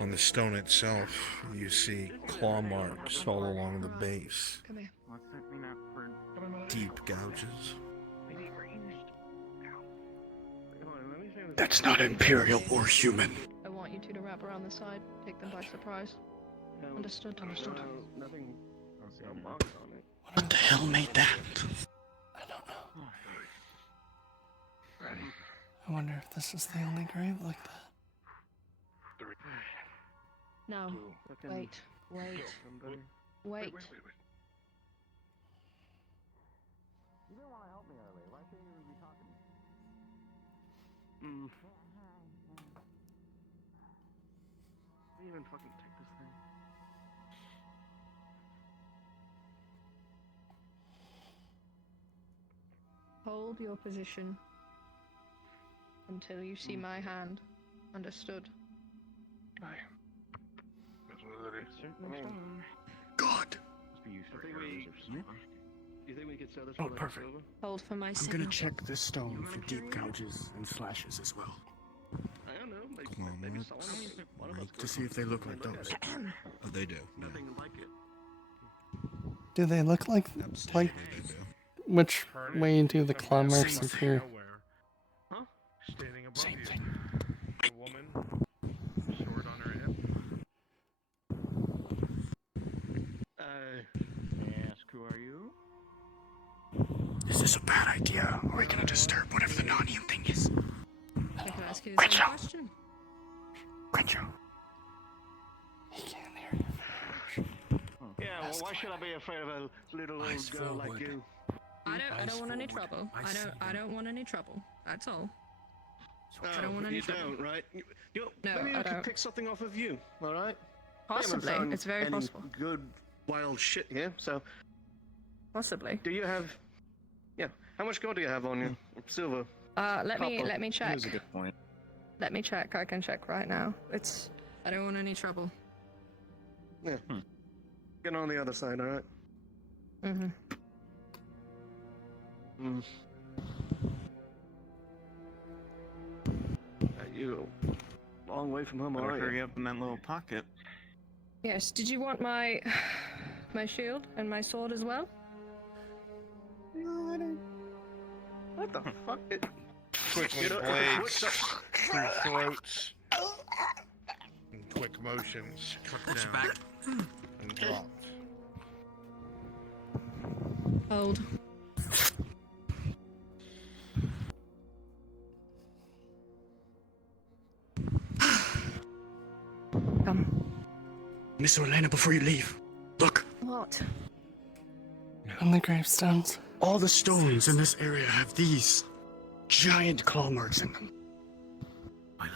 On the stone itself, you see claw marks all along the base. Come here. What's that mean out for Deep gouges. maybe ranged? Hold on, let me say this. That's not imperial or human. I want you two to wrap around the side, take them by surprise. No, Understood, understood. no, nothing. No marks on it. What the hell made that? I don't know. I wonder if this is the only grave like that. No, Fucking wait, wait, somebody. wait. You didn't want to help me earlier. Why shouldn't you be talking to me? Mm. How do you even fucking take this thing? Hold your position until you see my hand. Understood? Certainly I mean- fine. God. Must be used I for think arrows we- or something. Do you think we could sell this Oh, for like perfect. silver? Hold for my I'm signal. gonna check this stone for deep gouges and slashes as well. I don't know. Maybe, Claw maybe marks. someone one of us To could see if they look like look at those. it. Oh, they do. Nothing like it. Do they look like Absolutely, they do. which way do the claw marks Same appear? Nowhere. Huh? Standing above Same you. thing. A woman, sword on her hip. Ask, who are you? Is this a bad idea? Or are we gonna disturb whatever the non-human thing is? I can ask you the Quit same now. question. Quencho. He can't hear you. Yeah, well, why should I be afraid of a little Eyes old girl like forward. you? I don't want any forward. trouble. I see I him. don't want any trouble. That's all. Oh, don't want any you trouble. don't, right? No, maybe I I could don't. pick something off of you, all right? I haven't Possibly. found It's very any possible. Good wild shit here. So, Possibly. do you have? Yeah. How much gold do you have on you? Silver. Let me Copper. check. Here's a good point. Let me check. I can check right now. It's. I don't want any trouble. Yeah. Get on the other side, all right? Mm-hmm. Mm. You a long way from home, Better aren't you? hurry up in that little pocket. Yes. Did you want my my shield and my sword as well? No, I don't. What the fuck? Quickly You know, blades what the- through throats. In quick motions, cut down and dropped. Hold. Come. Miss Orlena, before you leave, look. What? On the gravestones. All the stones in this area have these giant claw marks in them.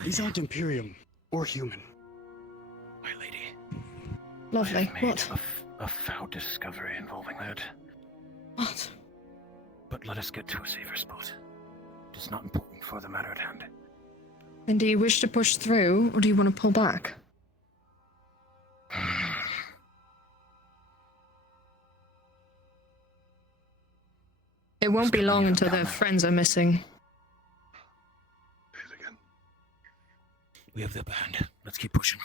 These aren't Imperium or human. My lady. Lovely. I made What? a foul discovery involving that. What? But let us get to a safer spot. It is not important for the matter at hand. And do you wish to push through, or do you want to pull back? It won't be long until their friends are missing. We have the upper hand. Let's keep pushing.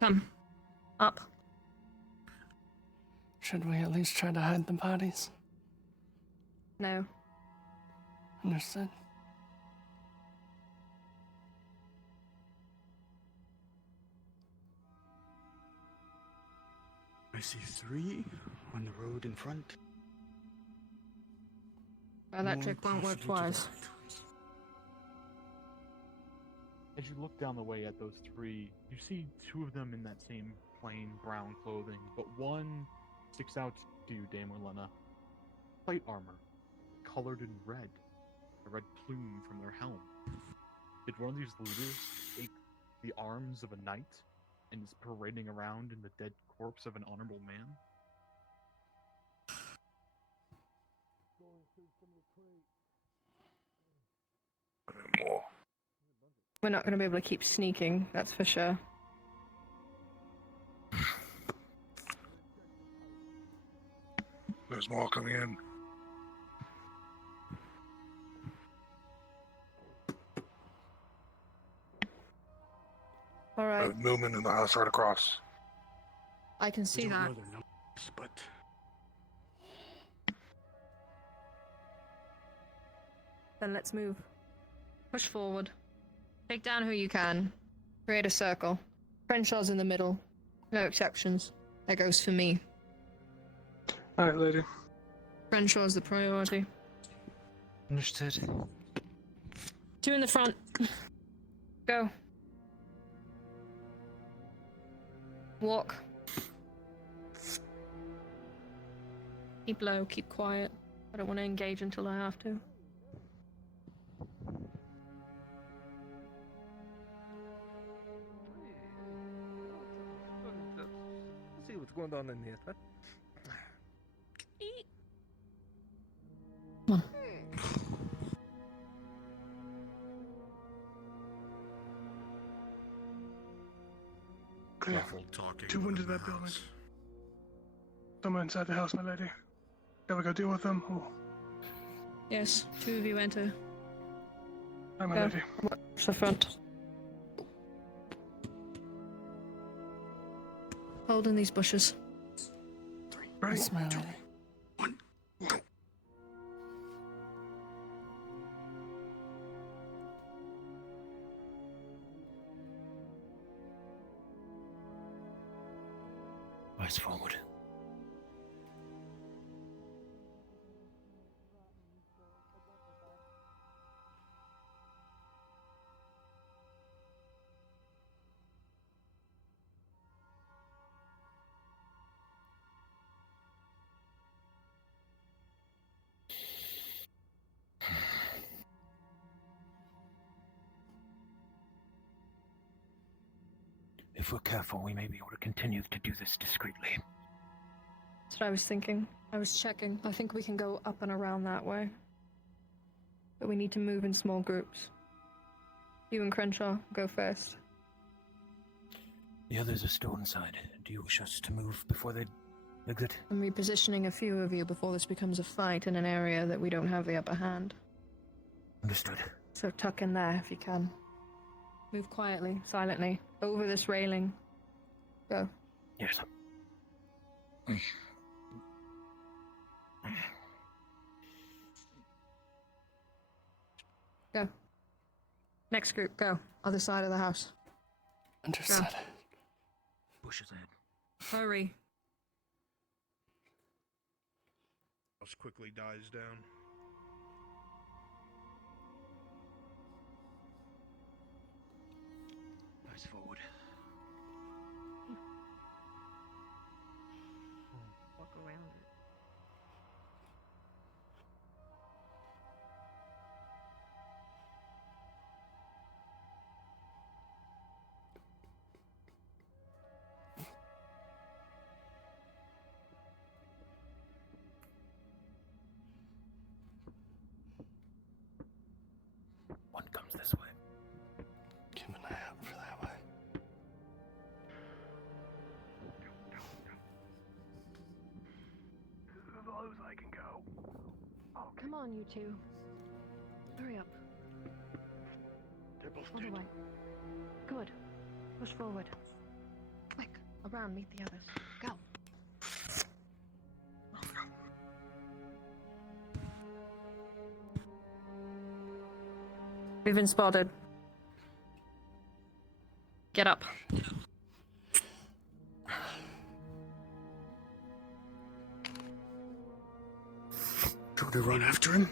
Come. Up. Should we at least try to hide the bodies? No. Understood. I see 3 on the road in front. Well, that More trick won't work possibly to the twice. right. As you look down the way at those 3, you see 2 of them in that same plain brown clothing, but one sticks out to you, Dame Orlena. Plate armor, colored in red, a red plume from their helm. Did one of these looters take the arms of a knight and is parading around in the dead corpse of an honorable man? More. We're not going to be able to keep sneaking, that's for sure. There's more coming in. Alright, Movement in the house right across. I can I see don't that. know their numbers, but Then let's move. Push forward. Take down who you can. Create a circle. Crenshaw's in the middle. No exceptions. That goes for me. Alright, lady. Crenshaw's the priority. Understood. 2 in the front. Go. Walk. Keep low, keep quiet. I don't want to engage until I have to. See what's going on in here, huh? Come on. Clear. Muffled talking. 2 into within the that building. house. Someone inside the house, my lady. Shall we go deal with them? Or... Yes, 2 of you enter. Hi, my Go. lady. Watch the front. Hold in these bushes. Ready? Yes, my lady. 1, go. Eyes forward. If we're careful, we may be able to continue to do this discreetly. That's what I was thinking. I was checking. I think we can go up and around that way. But we need to move in small groups. You and Crenshaw, go first. The others are still inside. Do you wish us to move before they exit? I'm repositioning a few of you before this becomes a fight in an area that we don't have the upper hand. Understood. So tuck in there if you can. Move quietly, silently, over this railing. Go. Yes. Go. Next group, go. Other side of the house. Understood. Bushes ahead. Hurry. House quickly dies down. Eyes forward. Walk around it. One comes this way. Keep an eye out for that way. As low as I can go. Come on, you two. Hurry up. They're both Other dead. way. Good. Push forward. Quick. Around, meet the others. Go. We've been spotted. Get up. Should we run after him?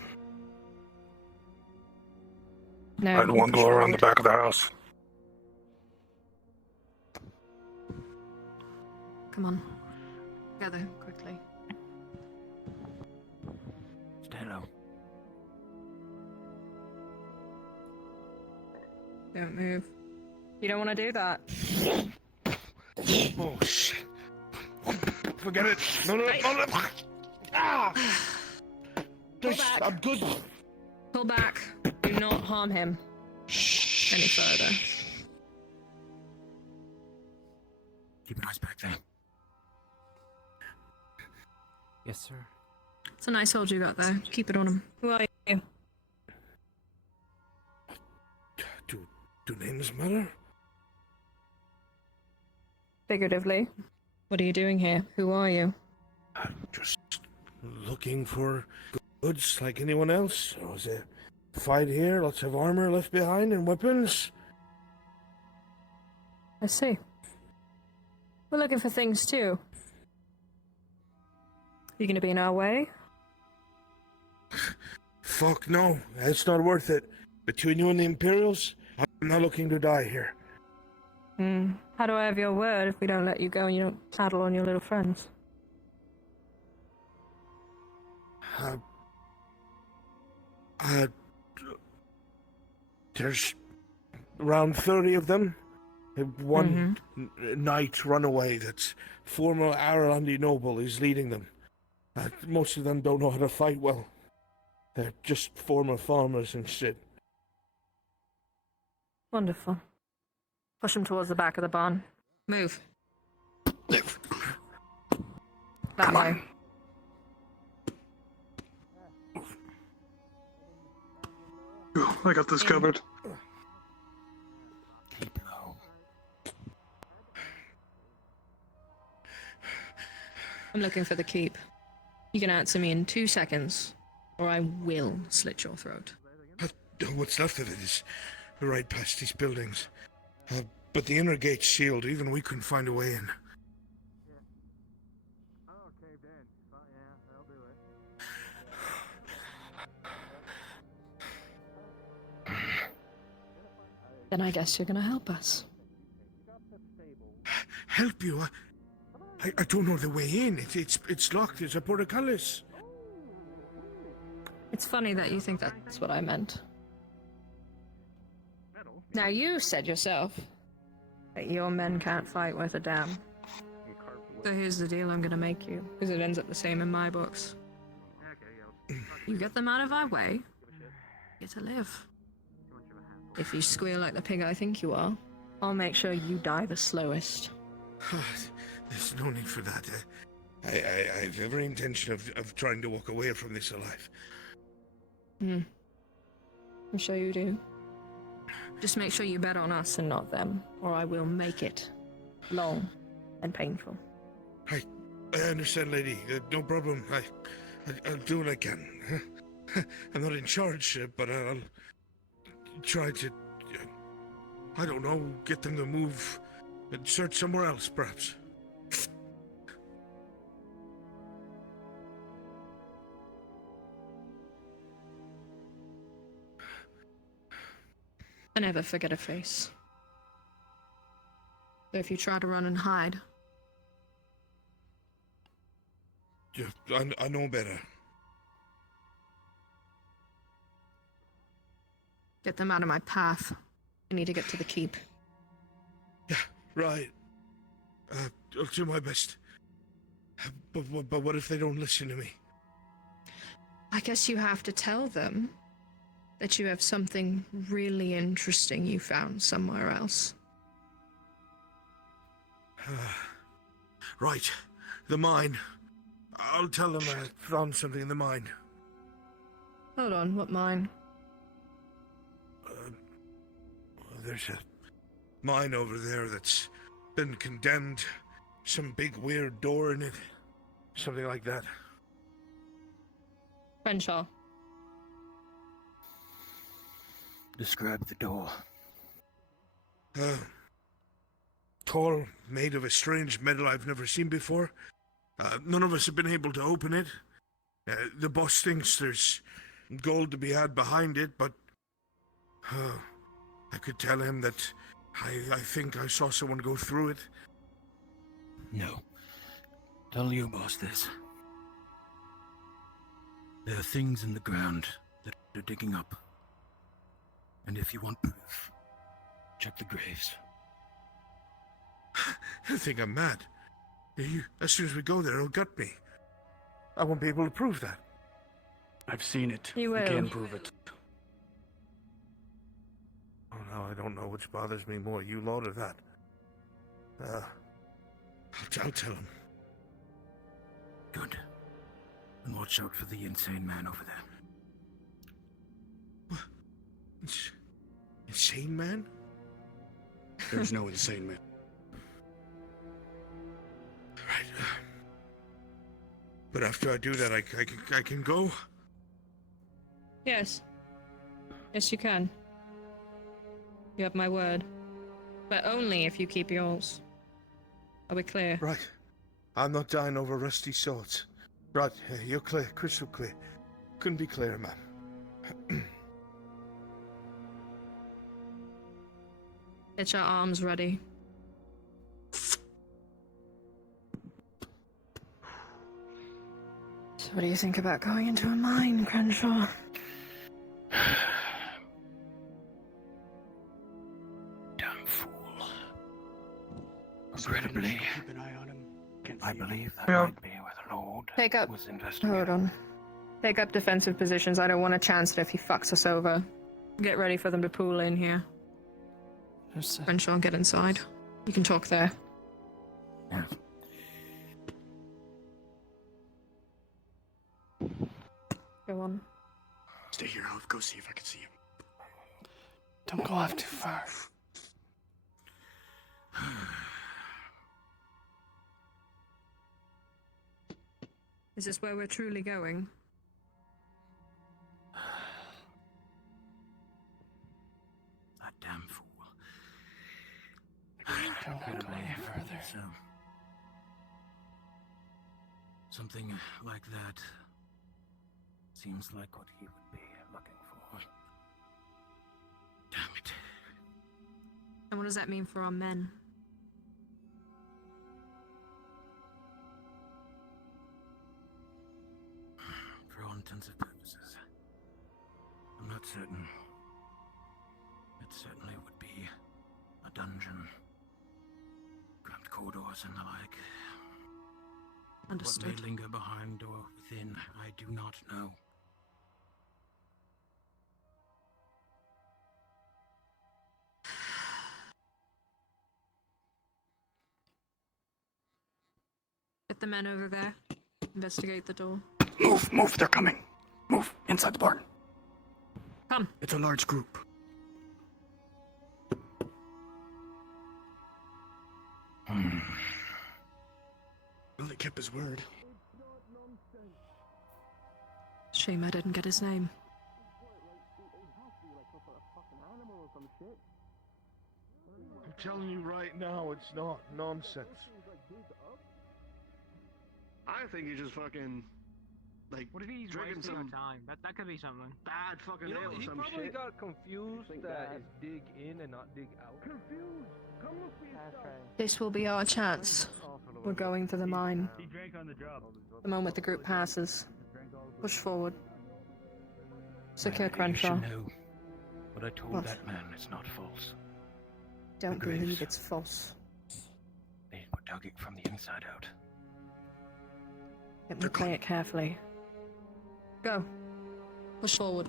No. I'd you one push go around the forward. back of the house. Come on. Together, quickly. Stay low. Don't move. You don't want to do that. Oh, shit. Forget it. No. Ah! back. I'm good. Pull back. Do not harm him any further. Keep your eyes back there. Yes, sir. It's a nice hold you got there. Keep it on him. Who are you? Do names matter? Figuratively. What are you doing here? Who are you? I'm just looking for goods like anyone else. There was a fight here, lots of armor left behind and weapons. I see. We're looking for things too. You gonna be in our way? Fuck no, it's not worth it. Between you and the Imperials, I'm not looking to die here. How do I have your word if we don't let you go and you don't tattle on your little friends? There's around 30 of them. One knight runaway that's former Aralandi noble is leading them. Most of them don't know how to fight well. They're just former farmers and shit. Wonderful. Push him towards the back of the barn. Move. That way. I got this covered. Keep low. I'm looking for the keep. You can answer me in 2 seconds, or I will slit your throat. What's left of it is right past these buildings. But the inner gate's sealed. Even we couldn't find a way in. Then I guess you're gonna help us. Help you? I don't know the way in. It's locked. It's a portcullis. It's funny that you think that's what I meant. Now you said yourself that your men can't fight worth a damn. So here's the deal I'm gonna make you, because it ends up the same in my books. You get them out of our way, you get to live. If you squeal like the pig I think you are, I'll make sure you die the slowest. There's no need for that. I have every intention of trying to walk away from this alive. I'm sure you do. Just make sure you bet on us and not them, or I will make it long and painful. I understand, lady. No problem. I'll do what I can. I'm not in charge, but I'll try to, I don't know, get them to move and search somewhere else, perhaps. I never forget a face. So if you try to run and hide, Yeah, I know better. get them out of my path. I need to get to the keep. Yeah, right. I'll do my best. But what if they don't listen to me? I guess you have to tell them that you have something really interesting you found somewhere else. Right. The mine. I'll tell them I found something in the mine. Hold on, what mine? There's a mine over there that's been condemned. Some big weird door in it. Something like that. Crenshaw. Describe the door. Tall, made of a strange metal I've never seen before. None of us have been able to open it. The boss thinks there's gold to be had behind it, but I could tell him that I think I saw someone go through it. No. Tell your boss this. There are things in the ground that they're digging up. And if you want proof, check the graves. You think I'm mad? As soon as we go there, it'll gut me. I won't be able to prove that. I've seen it. You will. I can't prove it. Oh, now I don't know which bothers me more, you lot or that. I'll tell him. Good. And watch out for the insane man over there. What? Insane man? There's no insane man. Right. But after I do that, I can go? Yes. Yes, you can. You have my word. But only if you keep yours. Are we clear? Right. I'm not dying over rusty swords. Right, you're clear, crystal clear. Couldn't be clearer, ma'am. Get your arms ready. So what do you think about going into a mine, Crenshaw? Damn fool. Regrettably, Keep an eye on him. Can't I see him. believe that Yeah. might be where the Lord Take up. was investigating. Hold on. Take up defensive positions. I don't want a chance if he fucks us over. Get ready for them to pool in here. There's Crenshaw, get inside. You can talk there. Yeah. Go on. Stay here. I'll go see if I can see him. Don't go off too far. Is this where we're truly going? That damn fool. Don't go any further. So, something like that seems like what he would be looking for. Damn it. And what does that mean for our men? For all intents and purposes, I'm not certain. It certainly would be a dungeon, cramped corridors and the like. Understood. What may linger behind or within, I do not know. Get the men over there. Investigate the door. Move, they're coming. Move, inside the barn. Come. It's a large group. Well, he kept his word. Shame I didn't get his name. I'm telling you right now, it's not nonsense. I think he just fucking, like, What if he's drinking wasting our some time? That could be something. bad fucking You know, ale or he some probably shit. got confused that it's dig in and not dig out. This will be our chance. We're going to the mine. He drank on the job. The moment the group passes. Push forward. Secure You Crenshaw. should know. What I told What? that man is not false. Don't the graves. believe it's false. They dug it from the inside out. Let me play it carefully. Go. Push forward.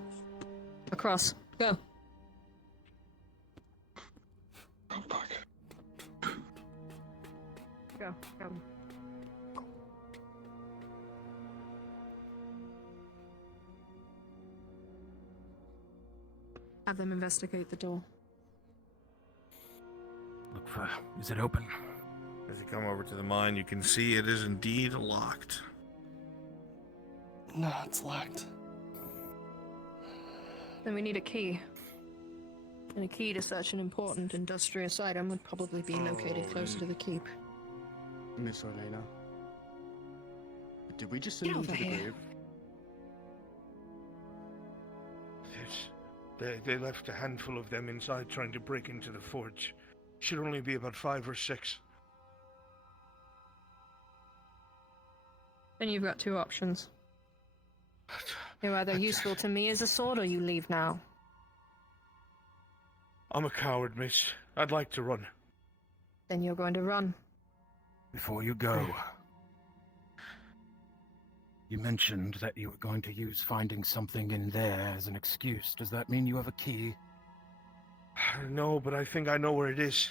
Across. Go. Go back. Go. Go. Have them investigate the door. Look for. Is it open? As you come over to the mine, you can see it is indeed locked. No, it's locked. Then we need a key. And a key to such an important industrious item would probably be located closer to the keep. Miss Orlena. Did we just Get send him to over the here. grave? They left a handful of them inside trying to break into the forge. Should only be about 5 or 6. Then you've got two options. You're either useful to me as a sword or you leave now. I'm a coward, miss. I'd like to run. Then you're going to run. Before you go, you mentioned that you were going to use finding something in there as an excuse. Does that mean you have a key? No, but I think I know where it is.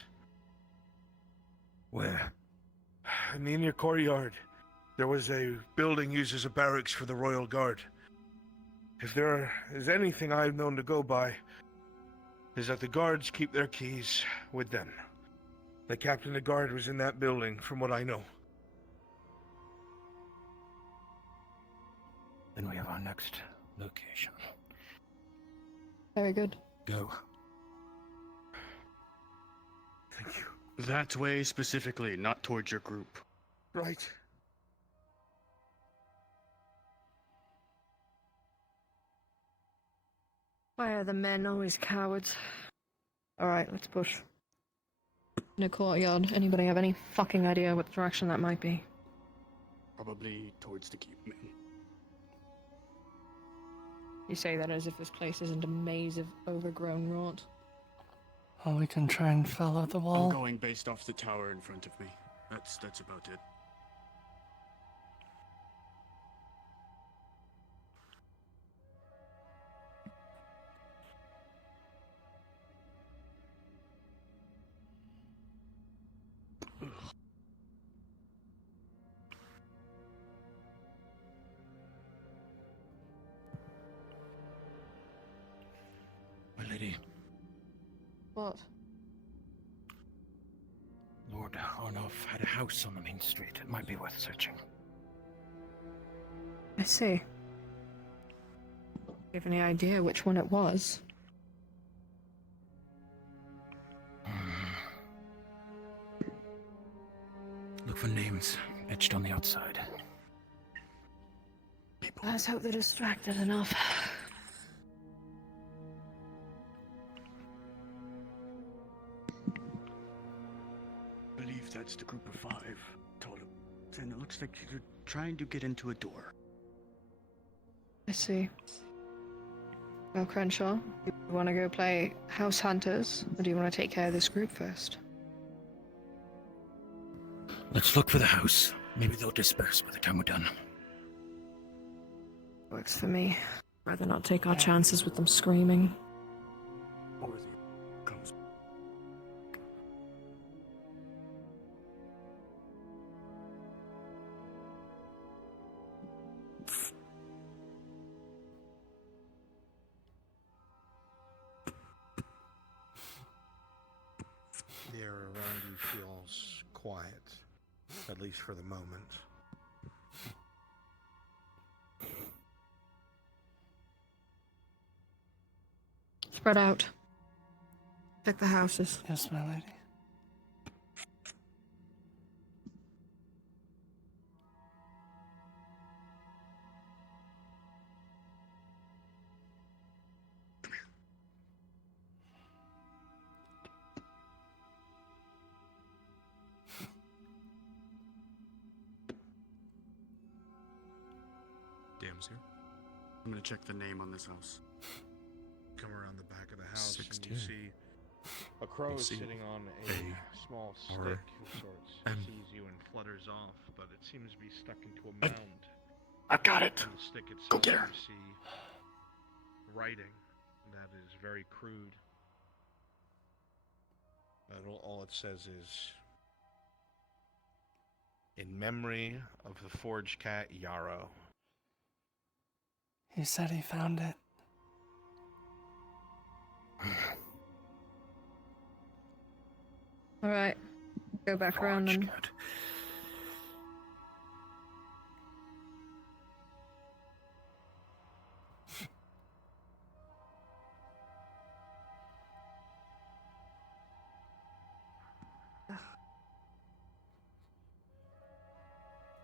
Where? In the inner courtyard. There was a building used as a barracks for the Royal Guard. If there is anything I've known to go by, is that the guards keep their keys with them. The captain of the guard was in that building, from what I know. Then we have our next location. Very good. Go. Thank you. That way specifically, not towards your group. Right. Why are the men always cowards? Alright, let's push. In a courtyard. Anybody have any fucking idea what direction that might be? Probably towards the keep, man. You say that as if this place isn't a maze of overgrown rot. Well, we can try and follow the I'm wall. going based off the tower in front of me. That's about it. My lady, What? Lord Arnov had a house on the main street. It might be worth searching. I see. Do you have any idea which one it was? Look for names etched on the outside. Let's hope they're distracted enough. I believe that's the group of 5. Told him. And it looks like you're trying to get into a door. I see. Well, Crenshaw, you want to go play House Hunters, or do you want to take care of this group first? Let's look for the house. Maybe they'll disperse by the time we're done. Works for me. Rather not take our chances with them screaming. Or the comes. The air around you feels quiet, at least for the moment. Spread out. Check the houses. Yes, my lady. Dam's here. I'm gonna check the name on this house. Come around the back of the house 16. and you see a crow AC. sitting on a small stick R of sorts. M. Sees you and flutters off, but it seems to be stuck into a mound. I've got it. On the stick itself, Go get her. you see writing that is very crude. All it says is, "In memory of the forge cat Yarrow." He said he found it. Alright. Go back around Forge and... cat.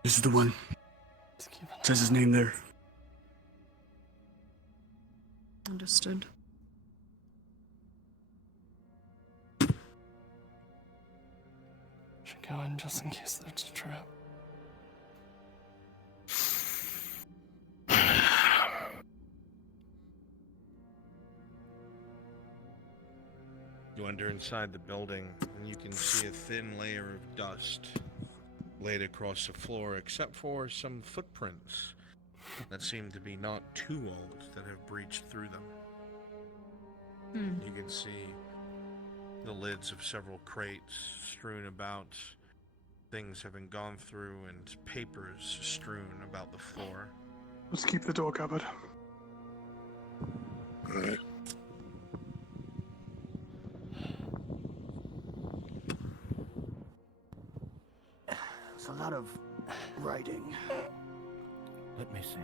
This is the one. Let's keep an Says his name there. Understood. go in just in case there's a trap. You enter inside the building, and you can see a thin layer of dust laid across the floor, except for some footprints that seem to be not too old that have breached through them. You can see the lids of several crates strewn about, things having gone through, and papers strewn about the floor. Let's keep the door covered. Alright. It's a lot of writing. Let me see.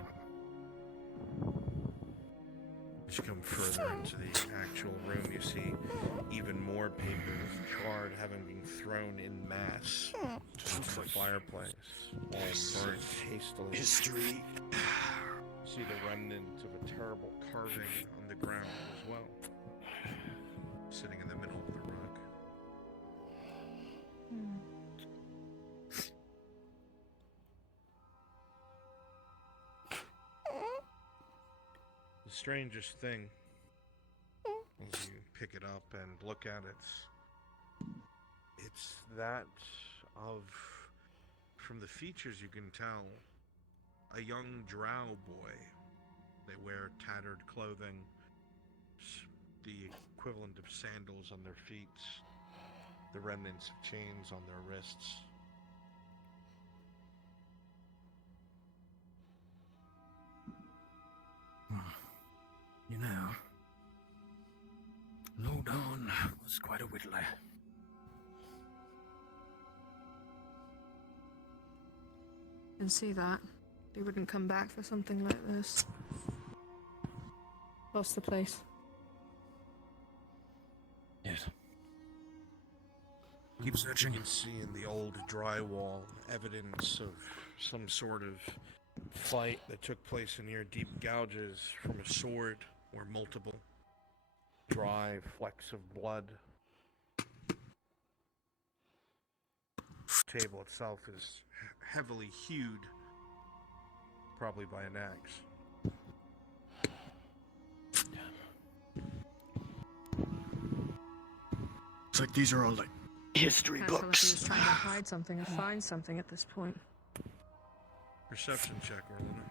As you come further into the actual room, you see even more papers charred, having been thrown in mass into the fireplace, all burnt hastily. History. You see the remnant of a terrible carving on the ground as well, sitting in the middle of the rug. The strangest thing, as you pick it up and look at it, it's that of, from the features you can tell, a young drow boy. They wear tattered clothing, the equivalent of sandals on their feet, the remnants of chains on their wrists. You know, Lodon was quite a whittler. Can see that. He wouldn't come back for something like this. Lost the place. Yes. Keep searching. You can see in the old drywall evidence of some sort of fight that took place in here, deep gouges from a sword or multiple, dry flecks of blood. The table itself is heavily hewed, probably by an axe. It's like these are all like history Can't tell if he books. was trying to hide something or find something at this point. Perception check, Orlando.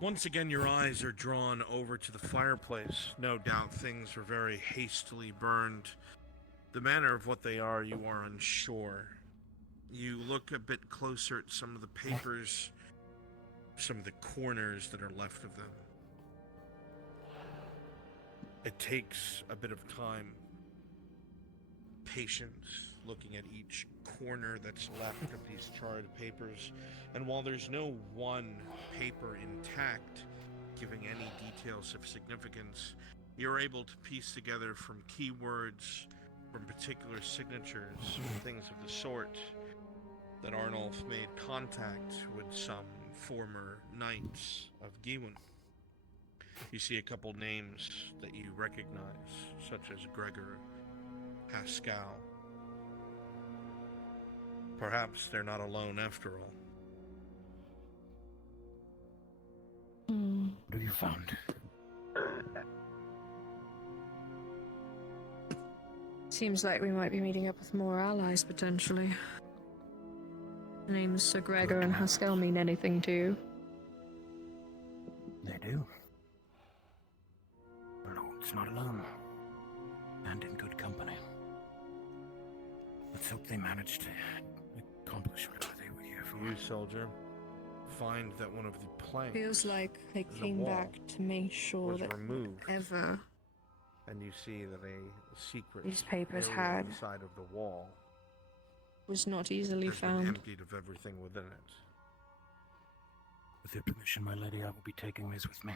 Once again, your eyes are drawn over to the fireplace. No doubt things were very hastily burned. The manner of what they are, you are unsure. You look a bit closer at some of the papers, some of the corners that are left of them. It takes a bit of time, patience, looking at each corner that's left of these charred papers. And while there's no one paper intact, giving any details of significance, you're able to piece together from keywords, from particular signatures, things of the sort, that Arnulf made contact with some former knights of Gewin. You see a couple names that you recognize, such as Gregor, Pascal. Perhaps they're not alone after all. What have you found? Seems like we might be meeting up with more allies, potentially. The names Sir Gregor and Haskell mean anything to you? They do. Lord's not alone. And in good company. Let's hope they managed to accomplish what they were here for. You, soldier, find that one of the planks Feels like they in the came wall back to make sure was that removed, ever and you see that a secret these papers area had inside of the wall was not easily has been found. emptied of everything within it. With your permission, my lady, I will be taking this with me.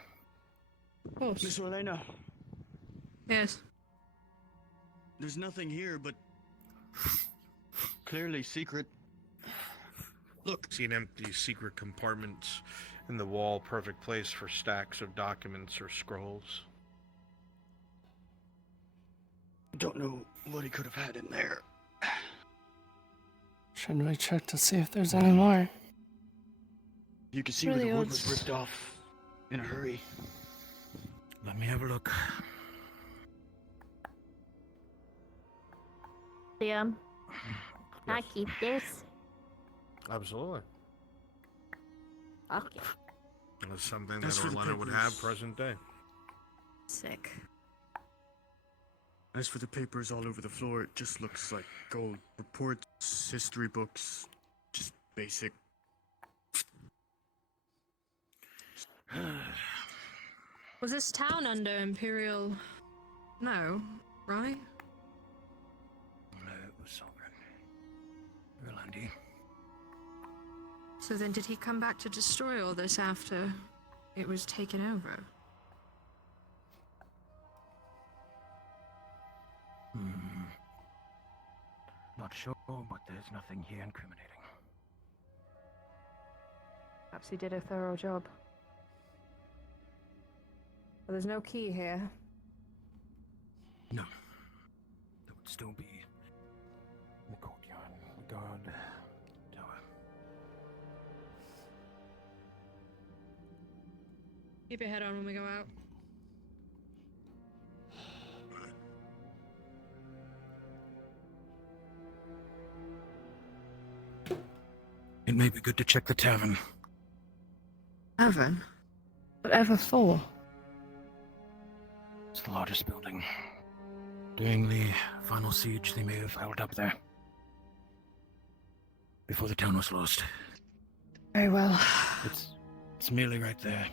Of course. Miss Orlena, Yes. there's nothing here but clearly secret. Look, see an empty secret compartment in the wall, perfect place for stacks of documents or scrolls. Don't know what he could have had in there. Should we check to see if there's any more? You can see where the wood was ripped off in a hurry. Let me have a look. Liam, can I keep this? Absolutely. Okay. That's something As that for the Orlando would have papers- present day. Sick. As for the papers all over the floor, it just looks like old reports, history books, just basic. Was this town under Imperial? No, right? No, it was sovereign. Erlandi. So then did he come back to destroy all this after it was taken over? Not sure, but there's nothing here incriminating. Perhaps he did a thorough job. But there's no key here. No. There would still be in the courtyard, the guard tower. Keep your head on when we go out. It may be good to check the tavern. Tavern? Whatever for? It's the largest building. During the final siege, they may have held up there. Before the town was lost. Very well. It's merely right there.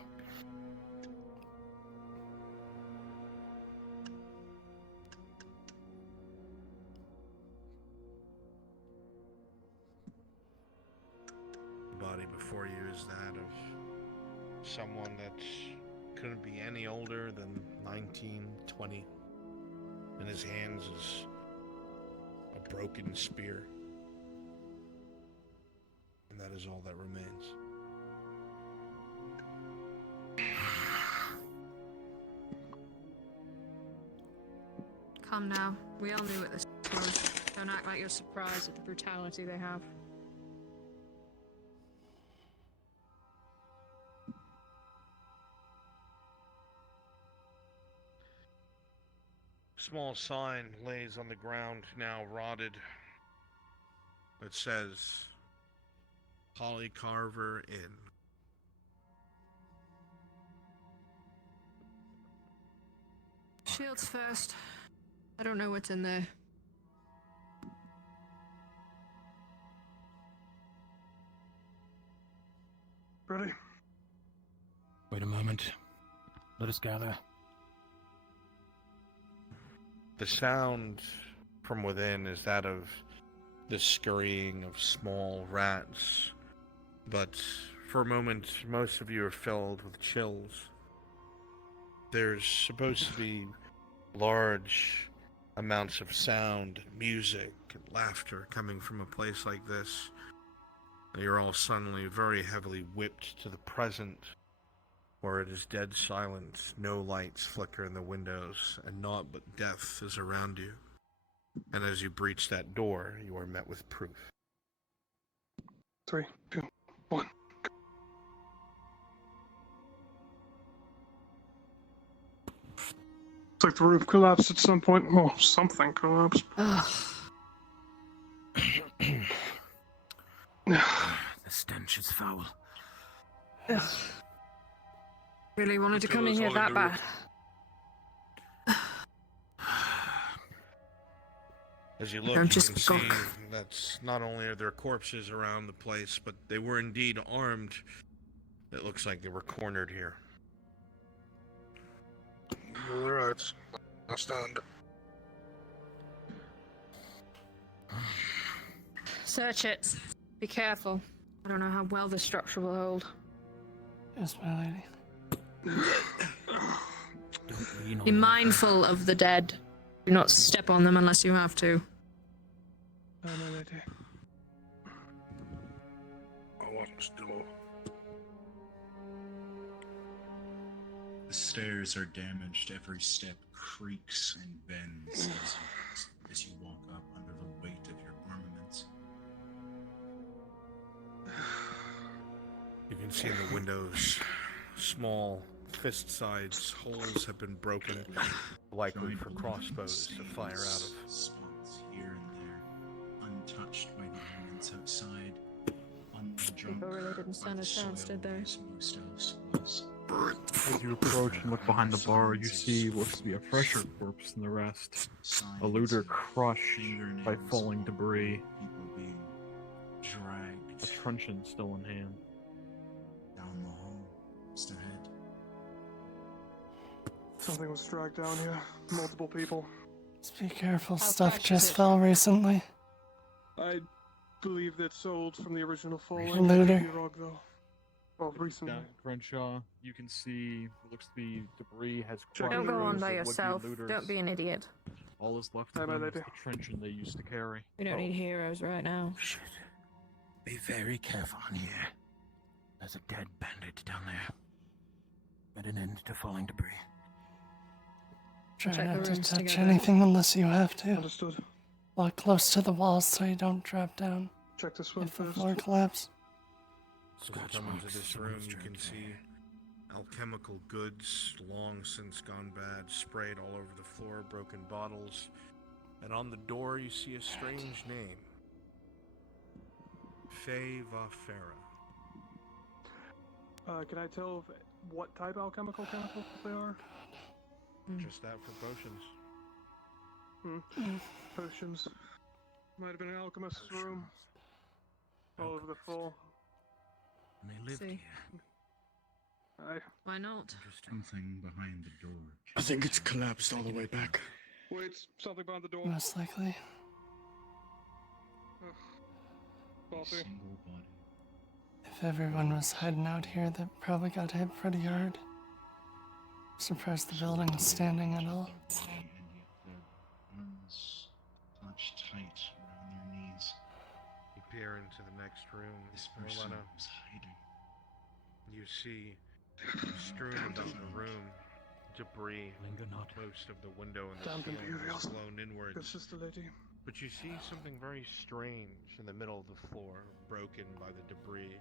The body before you is that of someone that couldn't be any older than 19, 20. In his hands is a broken spear. And that is all that remains. Come now. We all knew what this was. Don't act like you're surprised at the brutality they have. Small sign lays on the ground, now rotted. It says, Holly Carver Inn. Shields first. I don't know what's in there. Ready? Wait a moment. Let us gather. The sound from within is that of the scurrying of small rats. But for a moment, most of you are filled with chills. There's supposed to be large amounts of sound, music, and laughter coming from a place like this. And you're all suddenly very heavily whipped to the present, where it is dead silent, no lights flicker in the windows, and naught but death is around you. And as you breach that door, you are met with proof. 3, 2, 1. It's like the roof collapsed at some point. Oh, something collapsed. The stench is foul. Really wanted to come in here that bad. As you look, I'm you just can see gawk. that not only are there corpses around the place, but they were indeed armed. It looks like they were cornered here. You're right. I stand. Search it. Be careful. I don't know how well the structure will hold. Yes, my lady. Be mindful of the dead. Do not step on them unless you have to. No, my lady. I wasn't still. The stairs are damaged. Every step creaks and bends as you walk up under the weight of your armaments. You can see in the windows, small fist-sized holes have been broken, likely for crossbows to fire out of. Spots here and there, untouched by the elements outside, undrunk People really didn't stand by a the chance, soil did they? as most else was. As you approach and look behind the bar, you see what looks to be a fresher corpse than the rest. A looter crushed by falling debris. People being dragged A truncheon still in hand. down the hall, just ahead. Something was dragged down here. Multiple people. Just be careful, How stuff fresh is just it? fell recently. I believe that's sold from the original fall. Looter. Rog, though. Well, recently. Down at Crenshaw, you can see what looks to be debris has Check crushed Don't go on those by that would-be yourself. looters. Don't be an idiot. All that's left Bye, of my them is lady. the truncheon they used to carry. We don't need heroes right now. Shit. Be very careful in here. There's a dead bandit down there. At an end to falling debris. Try Check not the to rooms touch together. anything unless you have to. Understood. Walk close to the walls so you don't drop down Check this one if the first. floor collapses. As you come into this room, you can see alchemical goods, long since gone bad, sprayed all over the floor, broken bottles, and on the door you see a strange name. Faye Vafera. Can I tell what type alchemical chemicals they are? Just that for potions. Potions. Might have been an alchemist's room. All over the floor. And they lived See. here. Why not? Something behind the door. I think it's collapsed all the way back. Wait, something behind the door. Most likely. A Coffee. single body. If everyone was hiding out here, they probably got hit pretty hard. Surprised the building is standing at all. And yet their arms clutched tight around their knees. You peer into the next room. This person Orlena, was hiding. you see strewn about the room debris. Linger not. Most of the window and the Damn ceiling is imperials. blown inwards. Good sister lady. But you see something very strange in the middle of the floor, broken by the debris.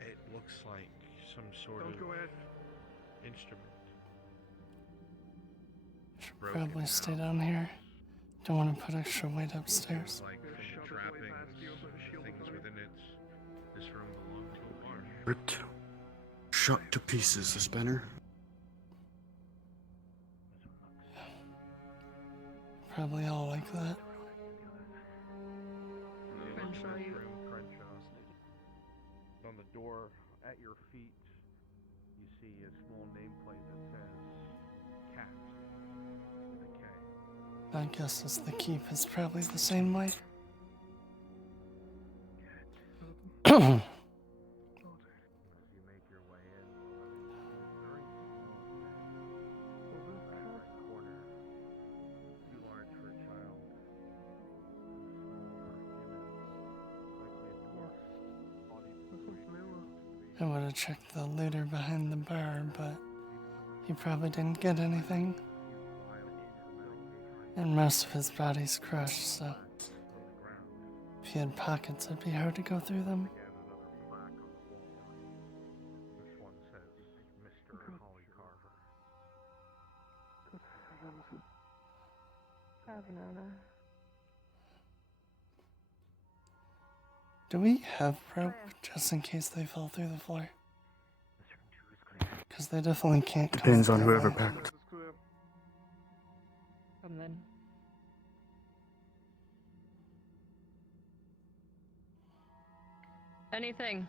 It looks like some sort Don't of go ahead. instrument. Should Broken probably stay now. down here. Don't want to put extra weight upstairs. Like Gonna from shove his way trappings, past you, put a shield things behind. within it. This room belonged to a bar. Ripped. Shot to pieces, the spinner. Probably all like that. Crenshaw, you- On the door at your feet, you see a small nameplate that says "Cat" with a K. My guess is the keep is probably the same way. As you make your way in, very small corner, too large for a child, I would have checked the looter behind the bar, but he probably didn't get anything. And most of his body's crushed, so if he had pockets, it'd be hard to go through them. This one says Mr. Holly Carver. Do we have rope just in case they fall through the floor? Because they definitely can't come Depends on through whoever that. packed. Come then. Anything?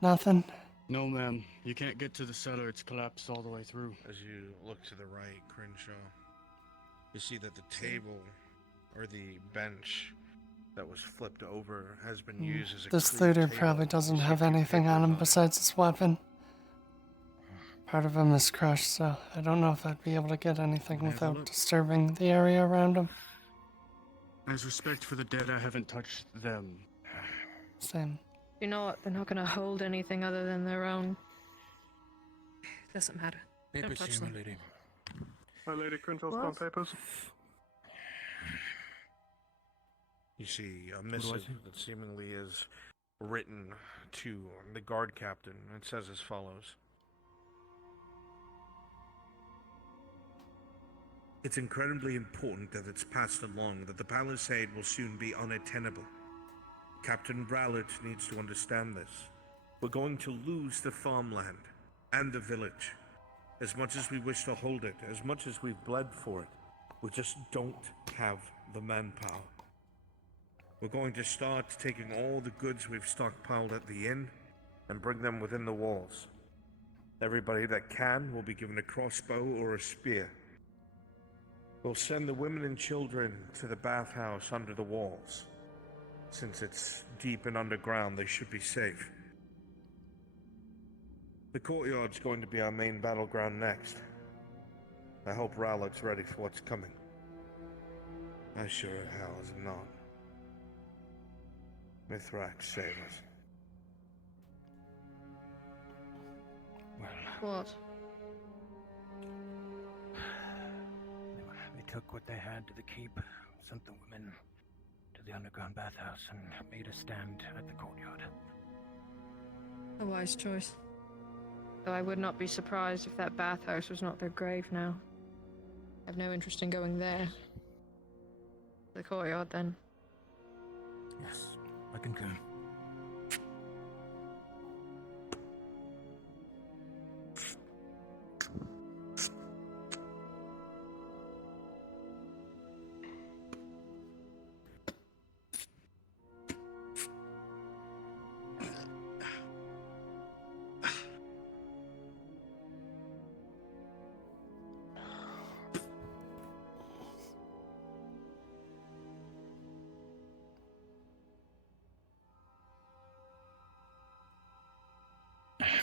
Nothing. No, ma'am. You can't get to the cellar. It's collapsed all the way through. As you look to the right, Crenshaw, you see that the table or the bench that was flipped over has been used as a This crude looter table. probably doesn't You see have anything on papers him it. besides his weapon. Part of him is crushed, so I don't know if I'd be able to get anything Have a without look. disturbing the area around him. As respect for the dead, I haven't touched them. Same. You know what? They're not gonna hold anything other than their own. Doesn't matter. Don't Papers touch here, my them. lady. My lady, Quintel's found papers. You see a do I missive see? that seemingly is written to the guard captain. It says as follows. It's incredibly important that it's passed along that the palisade will soon be unattainable. Captain Rallard needs to understand this. We're going to lose the farmland and the village. As much as we wish to hold it, as much as we've bled for it, we just don't have the manpower. We're going to start taking all the goods we've stockpiled at the inn and bring them within the walls. Everybody that can will be given a crossbow or a spear. We'll send the women and children to the bathhouse under the walls. Since it's deep and underground, they should be safe. The courtyard's going to be our main battleground next. I hope Rallard's ready for what's coming. I sure as hell is not. Mithrax, save us. Well, What? they took what they had to the keep, sent the women to the underground bathhouse, and made a stand at the courtyard. A wise choice. Though I would not be surprised if that bathhouse was not their grave now. I have no interest in going there. The courtyard, then. Yes, I concur.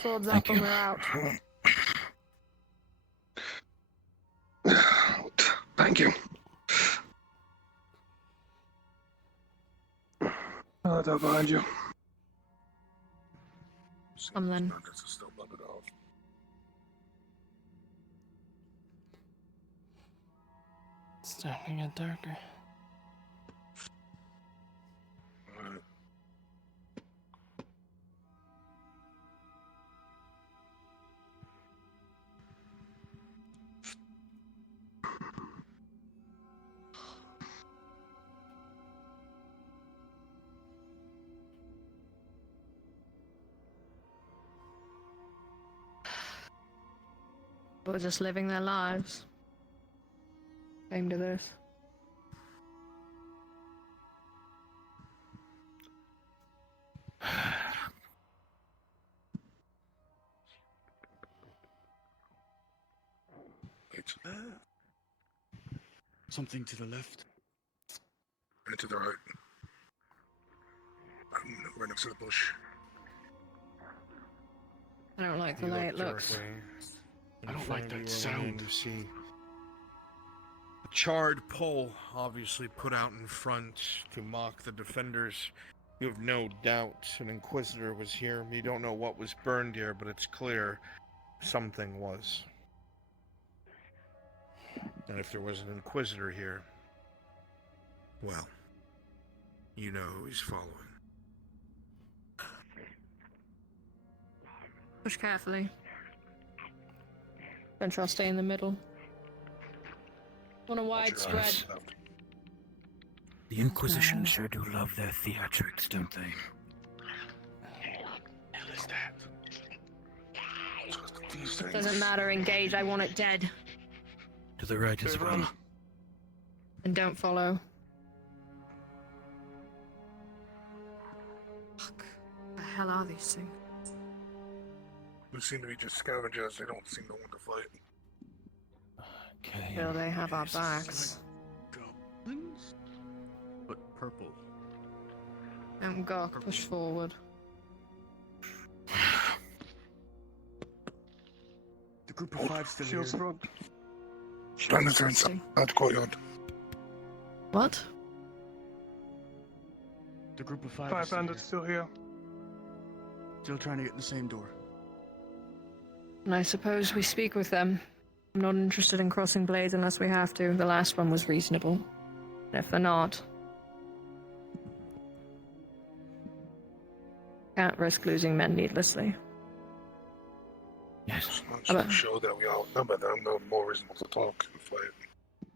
Swords up and we're out. Thank you. I'll let behind you. Come then. It's starting to get darker. We're just living their lives. Came to this. Something to the left. And to the right. Right next to the bush. I don't like the You way look it looks. directly I in don't front like of that you, sound. and you see a charred pole obviously put out in front to mock the defenders. You have no doubt an inquisitor was here. You don't know what was burned here, but it's clear something was. And if there was an inquisitor here, well, you know who he's following. Push carefully. Don't try to stay in the middle. Want a wide spread. The Inquisition sure do love their theatrics, don't they? Hell is that? Doesn't matter, engage. I want it dead. To the right as well. And don't follow. Fuck. The hell are these things? They seem to be just scavengers. They don't seem to want to fight. Okay. Will they have our backs? Goblins? But purple. Don't go. Push forward. The group of five still here. Shields front. Bandits are inside the courtyard. What? The group of five. Five bandits still here. Still trying to get in the same door. And I suppose we speak with them. I'm not interested in crossing blades unless we have to. The last one was reasonable. And if they're not, can't risk losing men needlessly. Yes. I'm sure that we outnumber them. They're more reasonable to talk and fight.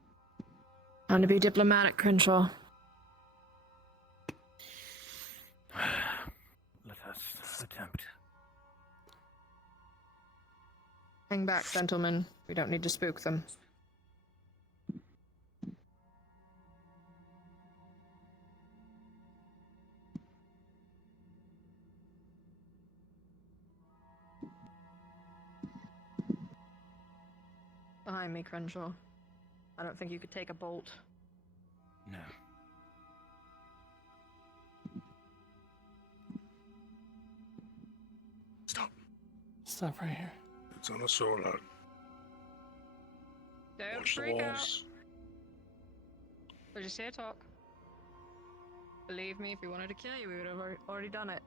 Time to be diplomatic, Crenshaw. Let us attempt. Hang back, gentlemen. We don't need to spook them. Behind me, Crenshaw. I don't think you could take a bolt. No. Stop. Stop right here. It's on a shore, lad. Don't Watch the freak out. walls. We're just here to talk. Believe me, if we wanted to kill you, we would have already done it.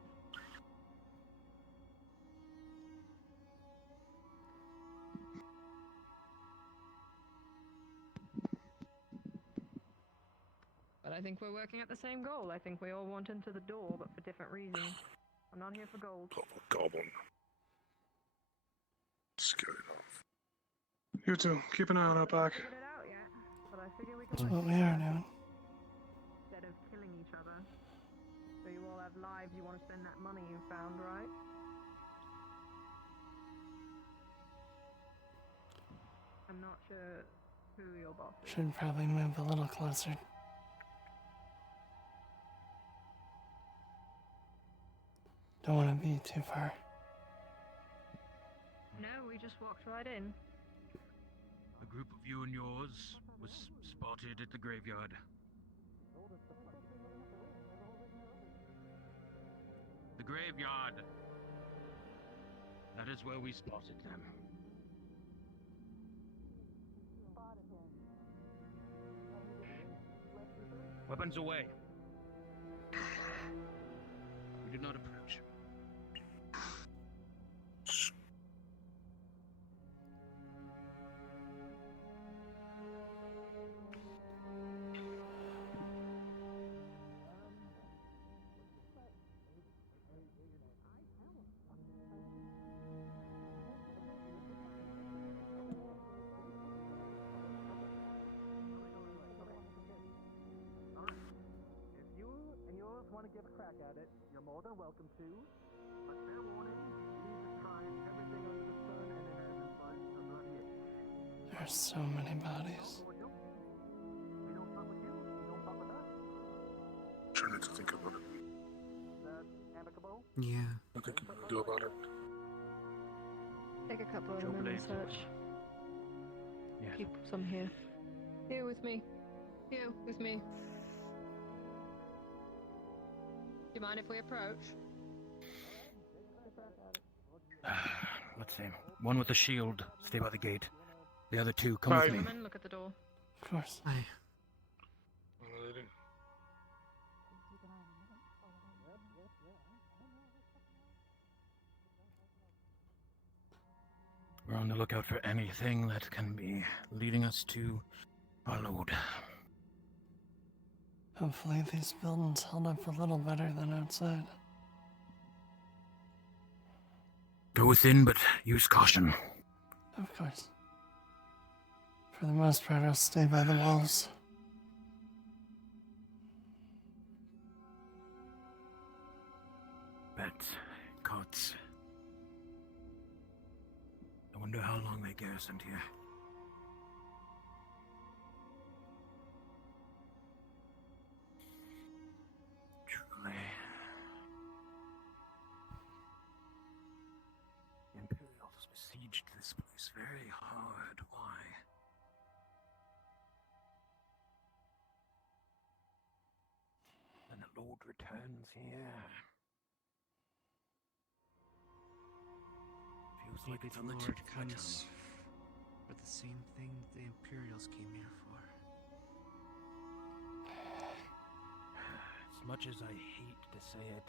But I think we're working at the same goal. I think we all want into the door, but for different reasons. I'm not here for gold. Goblin. Scary enough. You two, keep an eye on our back. But I figure we That's can what we are doing. instead of killing each other. So you all have lives, you want to spend that money you found, right? I'm not sure who your boss is. Should probably move a little closer. Don't want to be too far. No, we just walked right in. A group of you and yours was spotted at the graveyard. The graveyard. That is where we spotted them. Weapons away. We do not approach. If you and yours want to give a crack at it, you're more than welcome to. But fair warning, these have tried everything under the sun and it hasn't budged a bloody inch. There's so many bodies. We don't fuck with you, you don't fuck with us. Trying to think about it. Is that amicable? Yeah. Nothing can really do about it. Take a couple of Joe them and Blade. search. Yes. Keep some here. Here with me. Here with me. Do you mind if we approach? Let's see. One with a shield, stay by the gate. The other two, come with me. Gentlemen, look at the door. Of course. Aye. We're on the lookout for anything that can be leading us to our load. Hopefully these buildings held up a little better than outside. Go within, but use caution. Of course. For the most part, I'll stay by the walls. Beds, cots. I wonder how long they garrisoned here. Truly. The Imperials besieged this place very hard. Why? And the Lord returns here. Feels like Maybe it's the on the Lord tip of my comes tongue. for the same thing the Imperials came here for. As much as I hate to say it,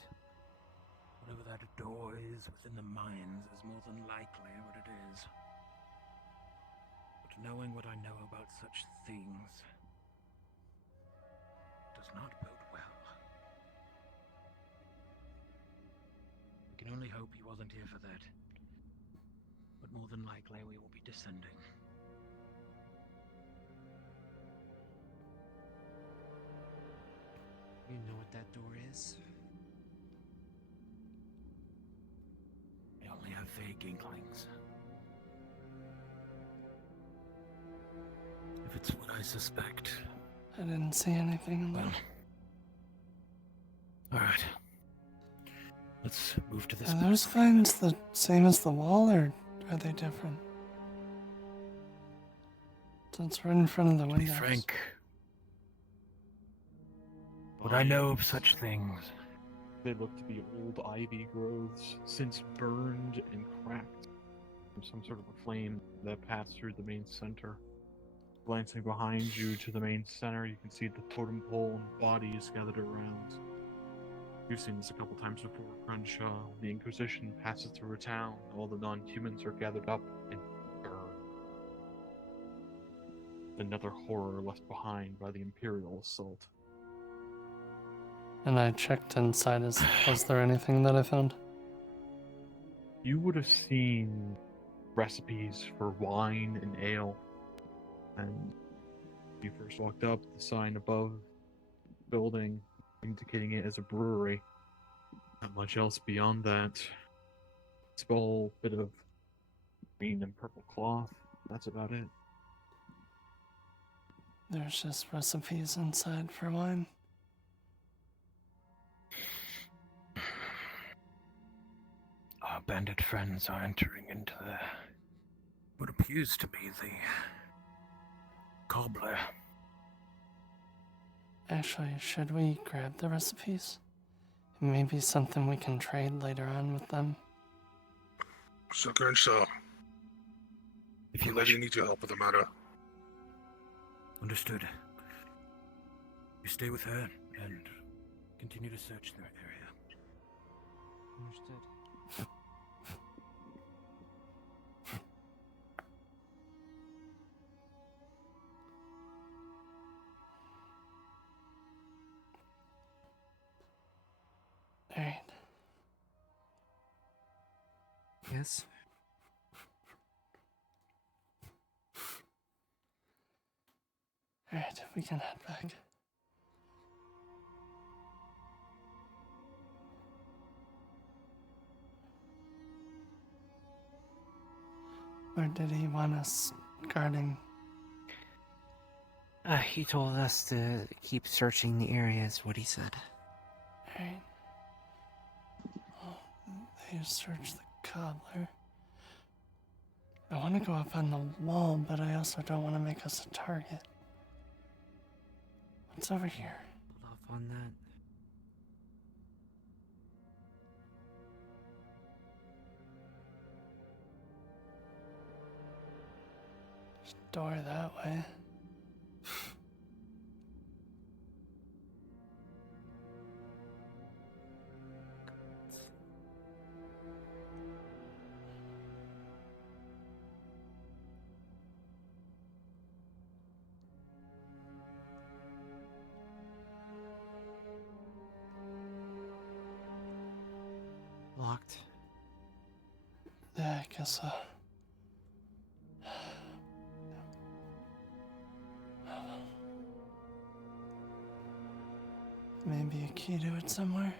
whatever that door is within the mines is more than likely what it is. But knowing what I know about such things does not bode well. We can only hope he wasn't here for that. But more than likely we will be descending. You know what that door is? I only have vague inklings. If it's what I suspect. I didn't see anything though. Alright. Let's move to this. Are those vines the same as the wall, or are they different? So it's right in front of the windows. To be frank, what I know of such things. They look to be old ivy growths, since burned and cracked from some sort of a flame that passed through the main center. Glancing behind you to the main center, you can see the totem pole and bodies gathered around. You've seen this a couple times before, Crenshaw. The Inquisition passes through a town, all the non-humans are gathered up and burned. Another horror left behind by the Imperial assault. And I checked inside. Was there anything that I found? You would have seen recipes for wine and ale. And when you first walked up, the sign above the building indicating it as a brewery. Not much else beyond that. Small bit of green and purple cloth. That's about it. There's just recipes inside for wine. Our bandit friends are entering into what appears to be the cobbler. Actually, should we grab the recipes? It may be something we can trade later on with them. So, Crenshaw, if you lady needs your help with the matter. Understood. You stay with her and continue to search the area. Understood. Alright. Yes? Alright, we can head back. Where did he want us guarding? He told us to keep searching the area, is what he said. Alright. They searched the cobbler. I want to go up on the wall, but I also don't want to make us a target. What's over here? Hold off on that. There's a door that way. Locked. Yeah, I guess so. Maybe a key to it somewhere.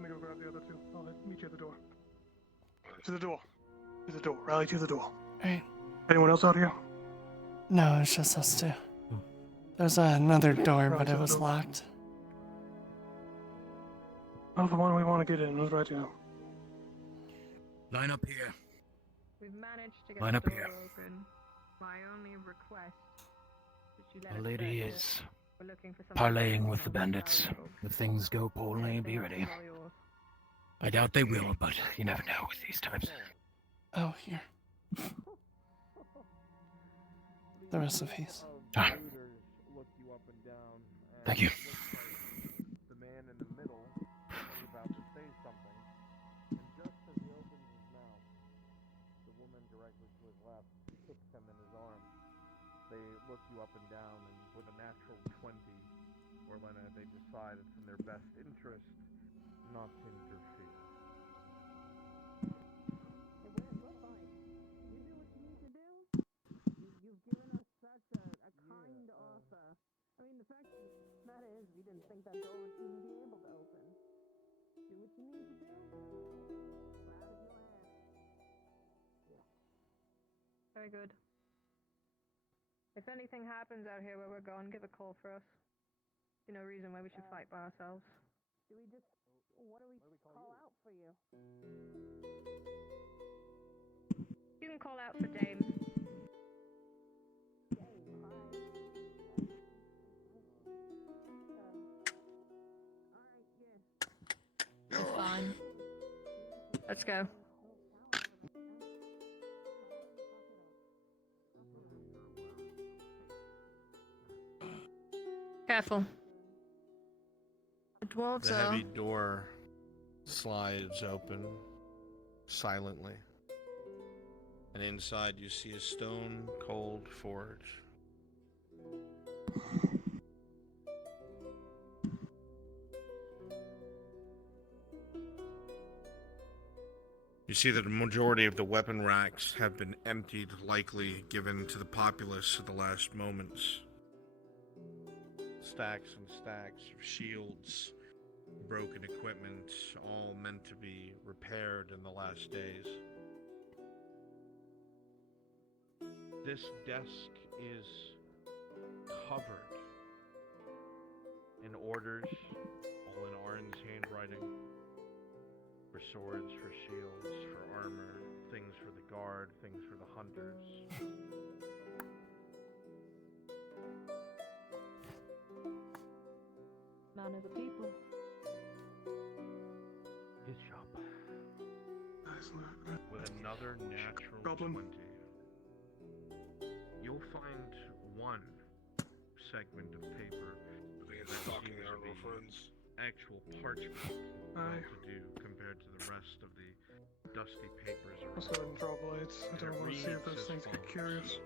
Let me go grab the other two. I'll meet you at the door. To the door. To the door. Rally to the door. Right. Anyone else out here? No, it's just us two. There's another door, but it was locked. Not the one we want to get in. It was right here. Line up here. We've managed to get Line the up door here. open. My only request is that you let The us lady search it. is We're looking for something parlaying with valuable. the bandits. If things go poorly, be ready. I doubt they will, but you never know with these types. Oh, here. The recipes. Done. Thank you. The man in the middle is about to say something, and just as he opens his mouth, the woman directly to his left kicks him in his arm. They look you up and down, and with a natural 20, Orlena, they decide it's in their best interest not to interfere. You've given us such a kind offer. I mean, the fact of the matter is, we didn't think that door would even be able to open. Do what you need to do. Proud of your ass. Very good. If anything happens out here where we're going, give a call for us. There's no reason why we should fight by ourselves. Do we just... What do we call out for you? You can call out for Dame. That's fine. Let's go. Careful. The dwarves The are... heavy door slides open silently, and inside you see a stone cold forge. You see that the majority of the weapon racks have been emptied, likely given to the populace at the last moments. Stacks and stacks of shields, broken equipment, all meant to be repaired in the last days. This desk is covered in orders, all in Arn's handwriting, for swords, for shields, for armor, things for the guard, things for the hunters. Man of the people. His shop. With another natural 20. You'll find one segment of paper that talking to our friends. Actual parchment to do compared to the rest of the dusty papers around. Let's go ahead and draw blades. I don't want to see if those things get curious.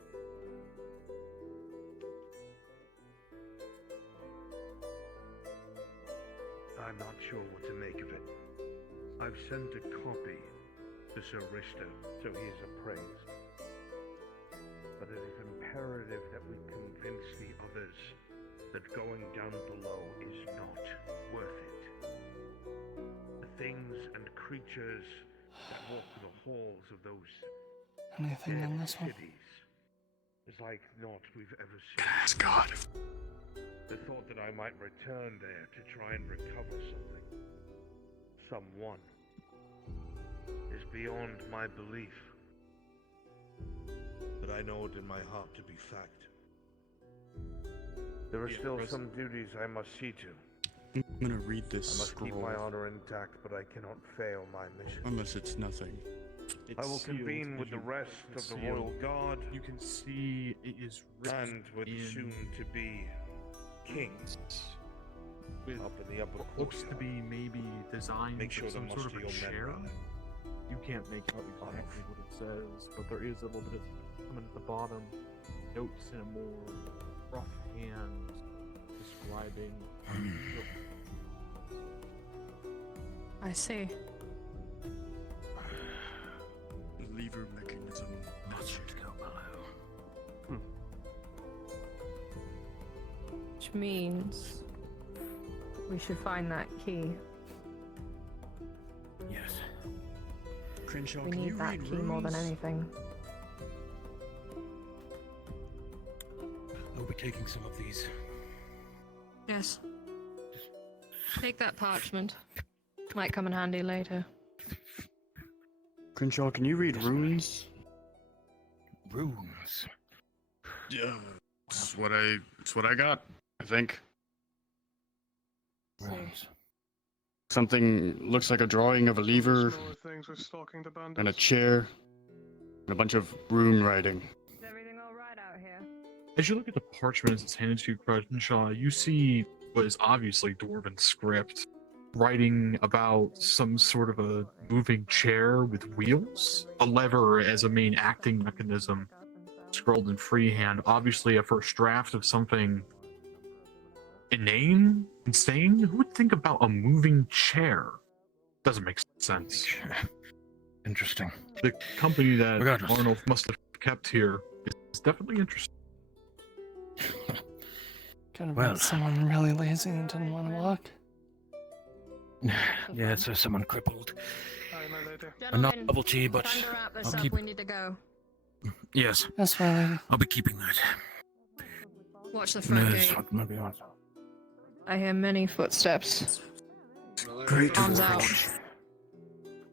I'm not sure what to make of it. I've sent a copy to Sir Richter, so he is appraised. But it is imperative that we convince the others that going down below is not worth it. The things and creatures that walk the halls of those Anything in this one? cities is like naught we've ever seen. Yes, God. The thought that I might return there to try and recover someone, is beyond my belief. But I know it in my heart to be fact. There are still some duties I must see to. I'm gonna read this I must scroll. keep my honor intact, but I cannot fail my mission. Unless it's nothing. I will convene with the rest of the royal guard. You can see it is written And with the soon-to-be king with up in the upper what looks to be maybe designed Make sure for some the sort of a musty old men share. ride. You can't make out exactly what it says, but there is a little bit of coming at the bottom. Notes in a more rough hand describing. I see. The lever mechanism must go below. Which means we should find that key. Yes. Crenshaw, We can need you that read key more than runes? anything. I'll be taking some of these. Yes. Take that parchment. Might come in handy later. Crenshaw, can you read runes? Runes. Yeah, it's what I got. I think. See. things? Something looks like a drawing of a lever Smaller things with stalking the bandits. and a chair and a bunch of rune writing. Is everything alright out here? As you look at the parchment as it's handed to you, Crenshaw, you see what is obviously Dwarven script, writing about some sort of a moving chair with wheels, a lever as a main acting mechanism, scrolled in freehand. Obviously, a first draft of something insane. Who would think about a moving chair? Doesn't make sense. Interesting. The company that Regardless. Arnold must have kept here is definitely interesting. Could have Well. been someone really lazy and didn't want to walk. Yeah, so someone crippled. Aye, my lady. Gentlemen, bubble tea, but time to wrap this I'll up. keep- We need to go. Yes, Yes, my lady. I'll be keeping that. Watch the front Yes, gate. what might be on. I hear many footsteps. Great Arms to out. watch.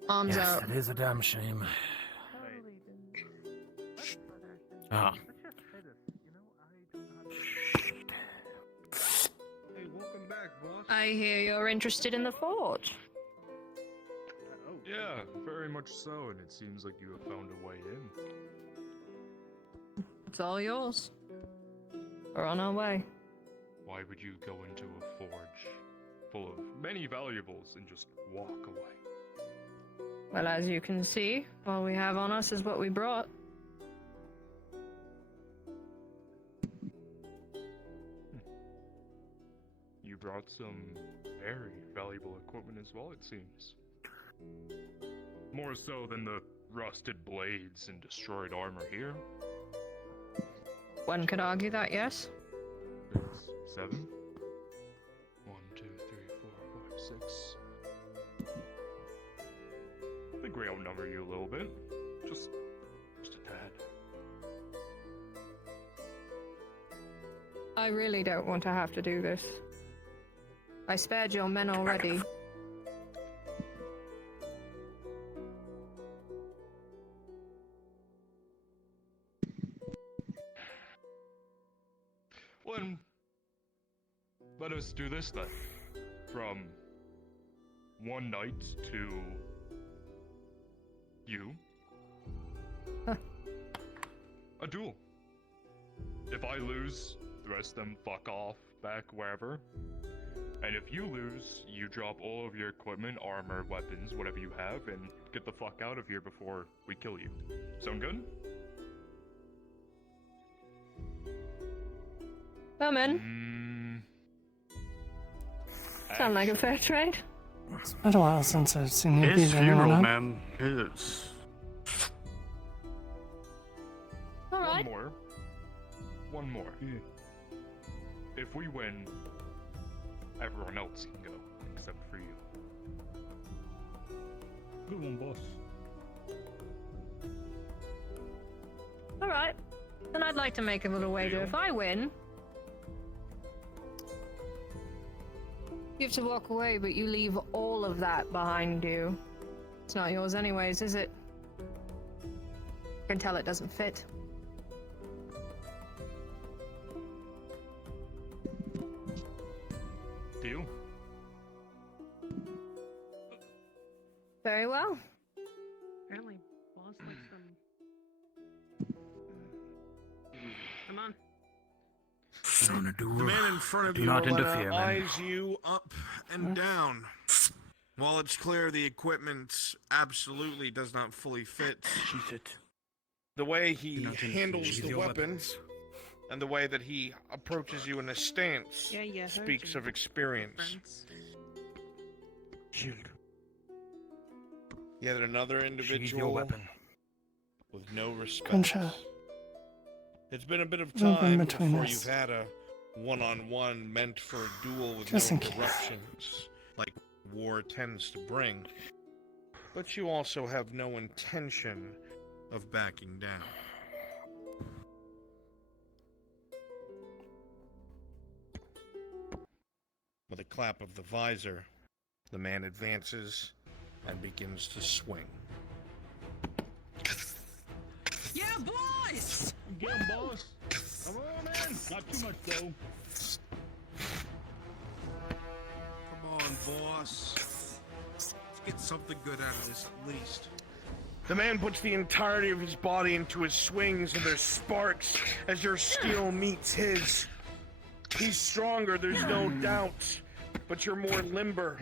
Arms Yes, out. it is a damn shame. Ah. Hey, welcome back, boss. I hear you're interested in the forge. Yeah, very much so, and it seems like you have found a way in. It's all yours. We're on our way. Why would you go into a forge full of many valuables and just walk away? Well, as you can see, all we have on us is what we brought. You brought some very valuable equipment as well, it seems. More so than the rusted blades and destroyed armor here. One could argue that, yes. It's 7. 1, 2, 3, 4, 5, 6. I think we outnumber you a little bit. Just a tad. I really don't want to have to do this. I spared your men already. Well, then, let us do this then. From one night to you. A duel. If I lose, the rest of them fuck off back wherever. And if you lose, you drop all of your equipment, armor, weapons, whatever you have, and get the fuck out of here before we kill you. Sound good? Come in. Sound like a fair trade? It's been a while since I've seen you His beat anyone funeral, up. ma'am. His. All right. One more. If we win, everyone else can go, except for you. Good one, boss. All right. Then I'd like to make a little wager. If I win, you have to walk away, but you leave all of that behind you. It's not yours anyways, is it? You can tell it doesn't fit. Deal? Very well. Apparently, boss likes them. Come on. On a duel. The man in front of Do you not interfere, man. eyes you up and down. While it's clear the equipment absolutely does not fully fit, the way he Do not interfere handles with the your weapons and the way that he approaches you in a stance Yeah, heard speaks you. of experience. Friends. Shield. Yet another Sheathe your individual weapon. with no respect. Crenshaw. It's been a bit of Move in time between before us. you've had a one-on-one meant for a duel with Just no in case. interruptions, like war tends to bring. But you also have no intention of backing down. With a clap of the visor, the man advances and begins to swing. Yeah, boys! Get him, boss. Come on, man. Not too much, though. Come on, boss. Let's get something good out of this at least. The man puts the entirety of his body into his swings, and there's sparks as your steel meets his. He's stronger, there's no doubt, but you're more limber.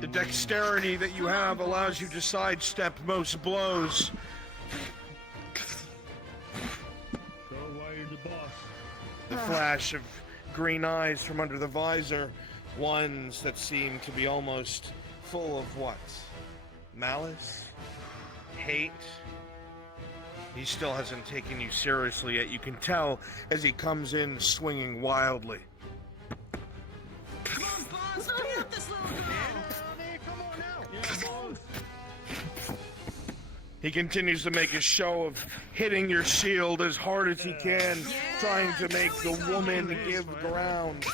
The dexterity that you have allows you to sidestep most blows. So why you're the boss? The flash of green eyes from under the visor, ones that seem to be almost full of what? Malice? Hate? He still hasn't taken you seriously yet. You can tell as he comes in swinging wildly. Come on, boss! Get this little girl! Come on now! Yeah, boss! He continues to make a show of hitting your shield as hard as he can, trying to make the woman give ground.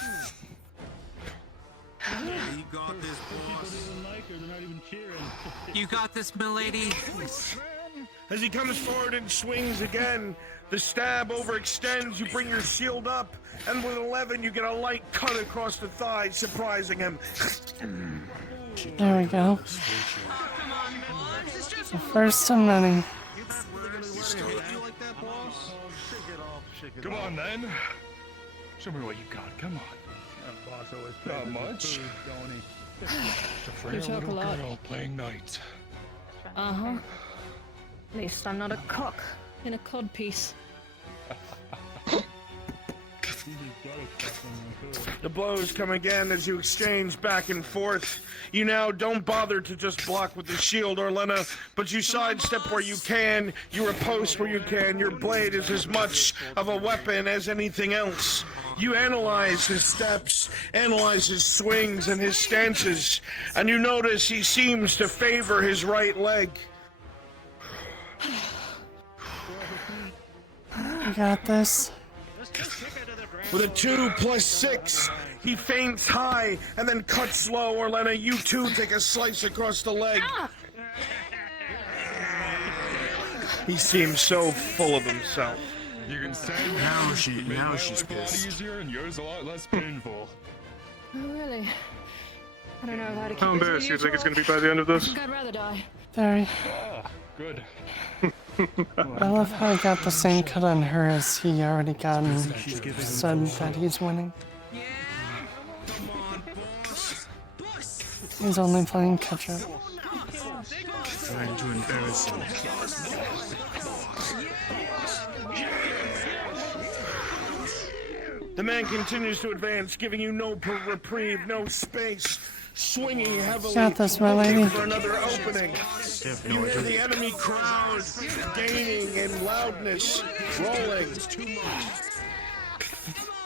You got this, boss. You got this, milady. As he comes forward and swings again, the stab overextends, you bring your shield up, and with 11 you get a light cut across the thigh, surprising him. There we go. The first of many. Come on, then. Show me what you got. Come on. Boss always Not much. It's a frail You talk a little lot. girl playing knight. Uh-huh. At least I'm not a cock in a cod piece. The blows come again as you exchange back and forth. You now don't bother to just block with the shield, Orlena, but you sidestep where you can, you riposte where you can. Your blade is as much of a weapon as anything else. You analyze his steps, analyze his swings and his stances, and you notice he seems to favor his right leg. You got this. With a 2+6, he feints high and then cuts low. Orlena, you too take a slice across the leg. He seems so full of himself. You can say Now she's my way a lot pissed. easier and yours a lot less painful. Oh, really? I don't know if I had to keep How this embarrassed do you think it's usual. going to be by the end of I this? think I'd rather die. Very. Good. I love how he got the same cut on her as he already got and said that he's winning. He's only playing catch up. Trying to embarrass him. The man continues to advance, giving you no reprieve, no space, swinging heavily, Got this, my looking lady. for another opening. You hear the enemy crowd gaining in loudness, rolling.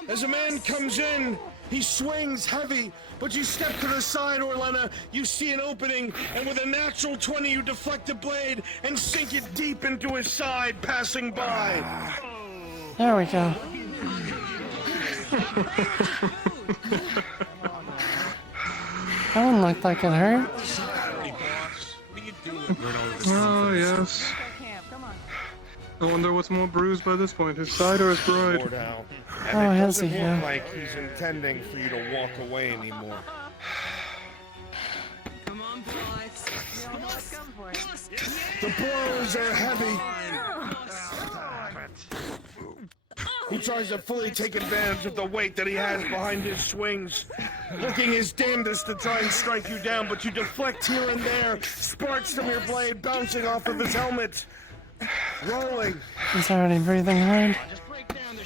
As a man comes in, he swings heavy, but you step to the side, Orlena. You see an opening, and with a natural 20, you deflect the blade and sink it deep into his side, passing by. There we go. That one looked like it hurt. Oh, yes. I wonder what's more bruised by this point, his side or his bride? And Oh, it has he? doesn't Yeah. look like he's intending for you to walk away anymore. Come on, boys. The blows are heavy. He tries to fully take advantage of the weight that he has behind his swings, looking his damnedest to try and strike you down, but you deflect here and there, sparks from your blade bouncing off of his helmet, rolling. He's already breathing hard.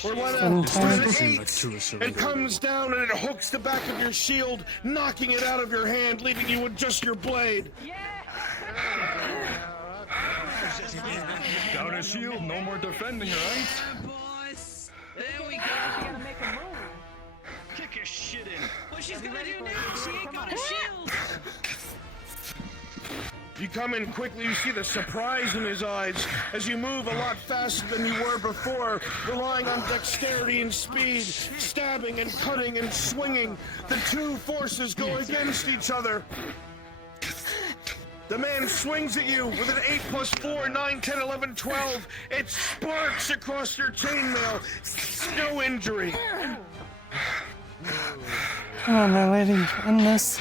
Orlena, tired. with an 8, it comes down and it hooks the back of your shield, knocking it out of your hand, leaving you with just your blade. Down a shield, no more defending, right? Boys. There we go. Kick your shit in. What she's gonna do now? She ain't got a shield. You come in quickly, you see the surprise in his eyes as you move a lot faster than you were before, relying on dexterity and speed, stabbing and cutting and swinging. The two forces go against each other. The man swings at you with an 8 + 4, 9, 10, 11, 12. It sparks across your chainmail. No injury. Come on, my lady, end this.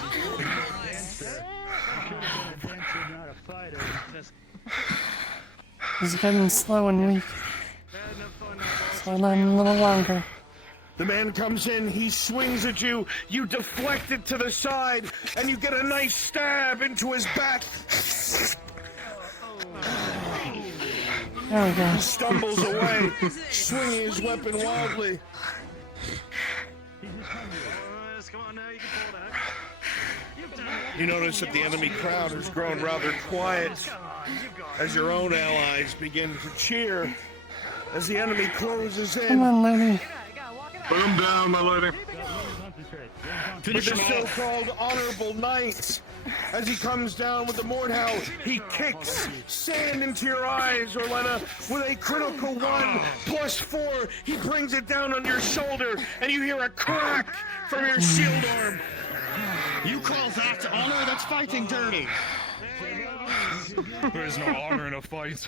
He's getting slow and weak. Slow down a little longer. The man comes in, he swings at you, you deflect it to the side, and you get a nice stab into his back. There we go. He stumbles away, swinging his weapon wildly. You notice that the enemy crowd has grown rather quiet as your own allies begin to cheer as the enemy closes in. Come on, lady. Put him down, my lady. With the so-called honorable knight, as he comes down with the Mordhau, he kicks sand into your eyes, Orlena, with a critical 1+4. He brings it down on your shoulder, and you hear a crack from your shield arm. You call that honor? That's fighting dirty. There's no honor in a fight.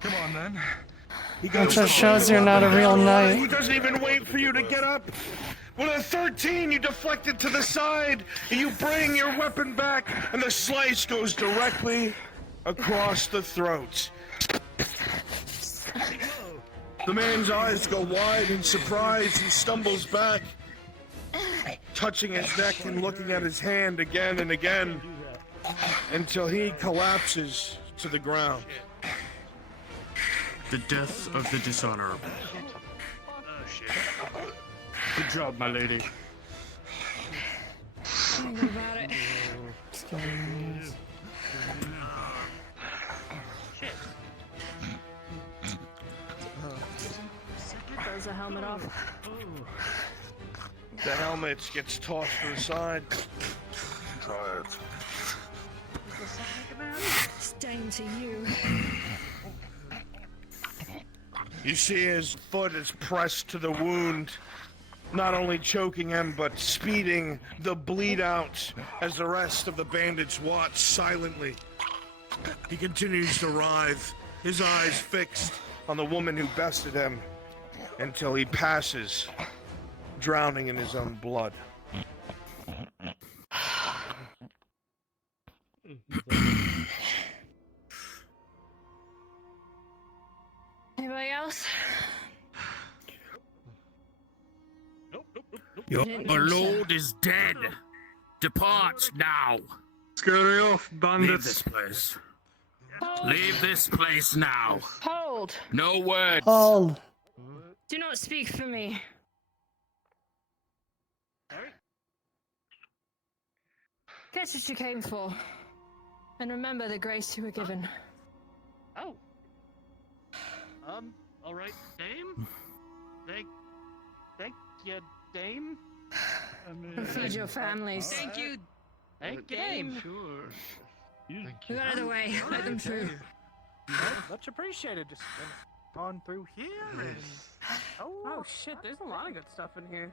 Come on, then. That just shows you're not a real He knight. doesn't even wait for you to get up. With a 13, you deflect it to the side, and you bring your weapon back, and the slice goes directly across the throat. The man's eyes go wide in surprise. He stumbles back, touching his neck and looking at his hand again and again, until he collapses to the ground. The death of the dishonorable. Good job, my lady. Think about it. Throws the helmet off. The helmet gets tossed to the side. Try it. It's down to you. You see his foot is pressed to the wound, not only choking him, but speeding the bleed out as the rest of the bandits watch silently. He continues to writhe, his eyes fixed on the woman who bested him, until he passes, drowning in his own blood. Anybody else? Your lord is dead. Depart now. Scurry off, bandits. Leave this place. Leave this place now. Hold! No words. Hold. Do not speak for me. Get what you came for. And remember the grace you were given. Oh. All right, Dame. Thank you, Dame. And feed your families. Thank you. Thank you, Dame. Sure. Move out of the way. Let them through. Much appreciated. Just on through here. And... Oh shit, there's a lot of good stuff in here.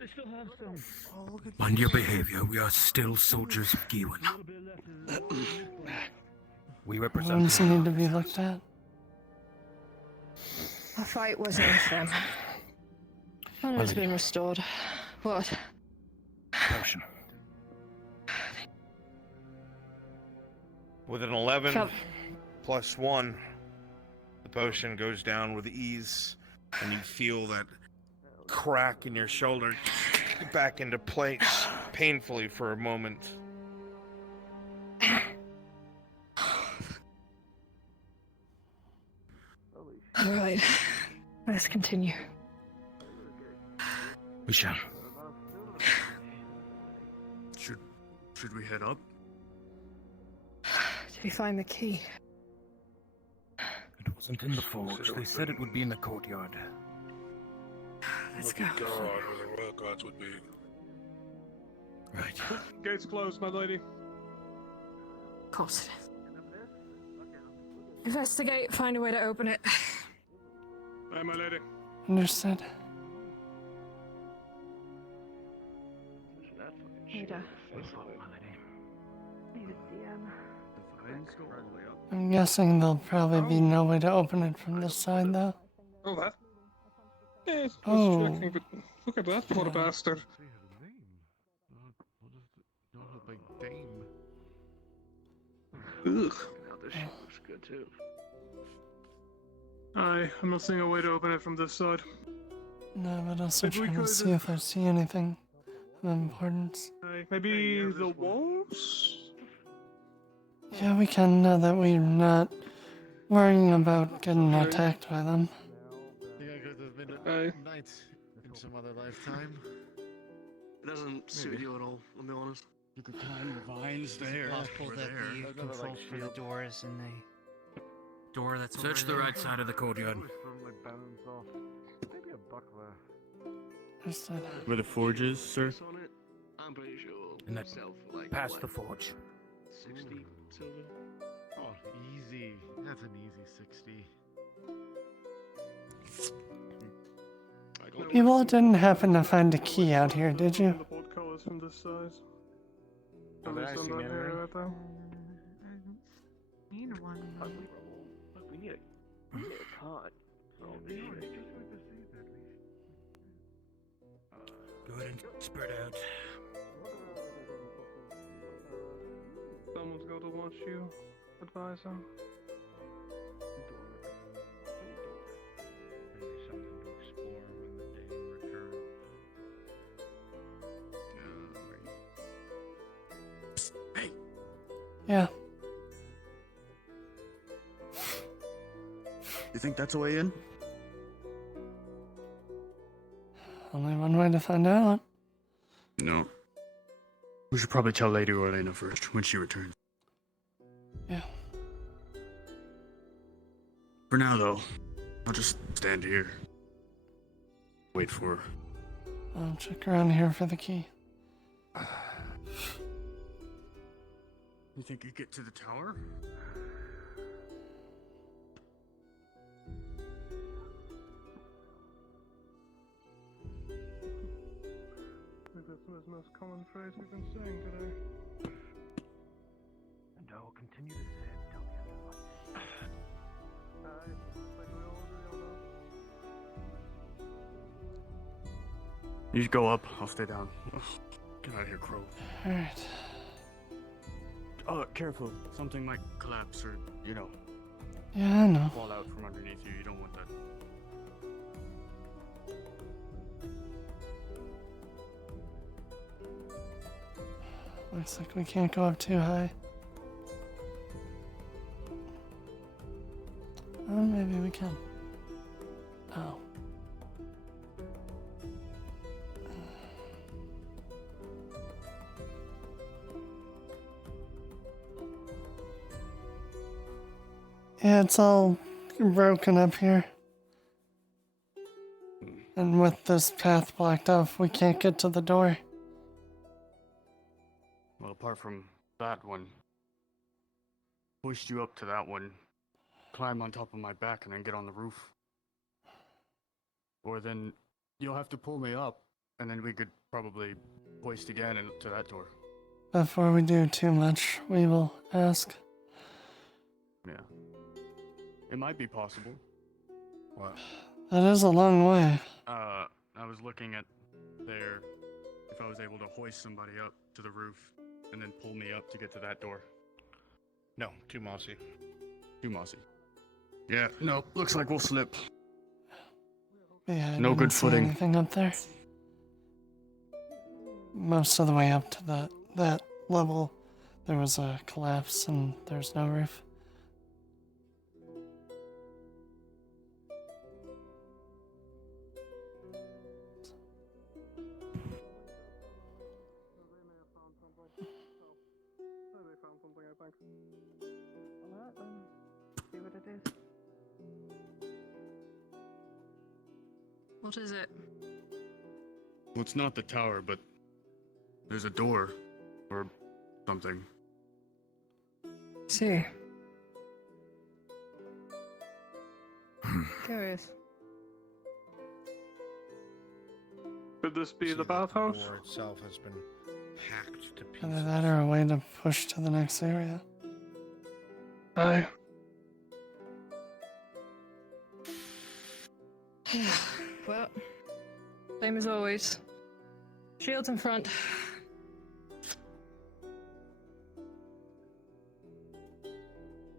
They still have some. Mind your behavior. We are still soldiers of Giwan. We represent. Wounds need to be looked at. Our fight wasn't with them. Honor has been restored. What? Potion. With an 11 Shove. plus 1, the potion goes down with ease, and you feel that crack in your shoulder back into place painfully for a moment. All right. Let's continue. We shall. Should we head up? Did we find the key? It wasn't in the forge. They said it would be in the courtyard. Let's go. Royal guards would be. Right. Gates closed, my lady. Of course it is. Investigate, find a way to open it. Aye, my lady. Understood. Ada. I'm guessing there'll probably be no way to open it from this side, though. Oh, that? Yes, I Oh. was checking, but look at that poor bastard. Not a big dame. Ugh. Now this shit looks good too. I'm not seeing a way to open it from this side. No, but also Maybe we trying to could- see if I see anything of importance. Maybe the walls? Yeah, we can now that we're not worrying about getting Okay. attacked by them. Think I could have been Okay. a knight in some other lifetime. It doesn't suit you at all, I'll be honest. You could climb the vines Is there. it possible over that there. the control for the door is in the door that's Search the over right there? side of the courtyard. Maybe a buckler. Just that. Where the forge is, sir? On it, I'm pretty sure. And that myself, like, past what, the forge. 60 silver. Oh, easy. That's an easy 60. You all didn't happen to find a key out here, did you? The portcullis from this side. Oh, did I There's see some anything? area right there. Seen one. Look, we need a cot. Oh, Go ahead and spread out. Someone's got to watch you, advisor. Maybe something to explore when the day returns. Hey! Yeah. You think that's a way in? Only one way to find out. No. We should probably tell Lady Orlena first when she returns. Yeah. For now, though, I'll just stand here. Wait for her. I'll check around here for the key. You think you get to the tower? I think that's the most common phrase we've been saying today. And I will continue to say it until the end of life. I think we all agree on that. You go up, I'll stay down. Ugh, get out of here, Crow. Alright. Oh, careful. Something might collapse or, Yeah, I know. fall out from underneath you. You don't want that. Looks like we can't go up too high. Oh, maybe we can. Oh. Yeah, it's all broken up here. And with this path blocked off, we can't get to the door. Well, apart from that one, hoist you up to that one, climb on top of my back, and then get on the roof. Or then you'll have to pull me up, and then we could probably hoist again to that door. Before we do too much, we will ask. Yeah. It might be possible. What? That is a long way. I was looking at there, if I was able to hoist somebody up to the roof, and then pull me up to get to that door. No, too mossy. Too mossy. Yeah, no, looks like we'll slip. Yeah, I No didn't good see footing. Anything up there? Most of the way up to that level, there was a collapse and there's no roof. They found something, I think. Alright then. See what it is. What is it? Well, it's not the tower, but there's a door. Or something. See. Curious. Could this be See the that bathhouse? door itself has been hacked to pieces. Either that or a way to push to the next area. Aye. Well, Same as always. Shields in front.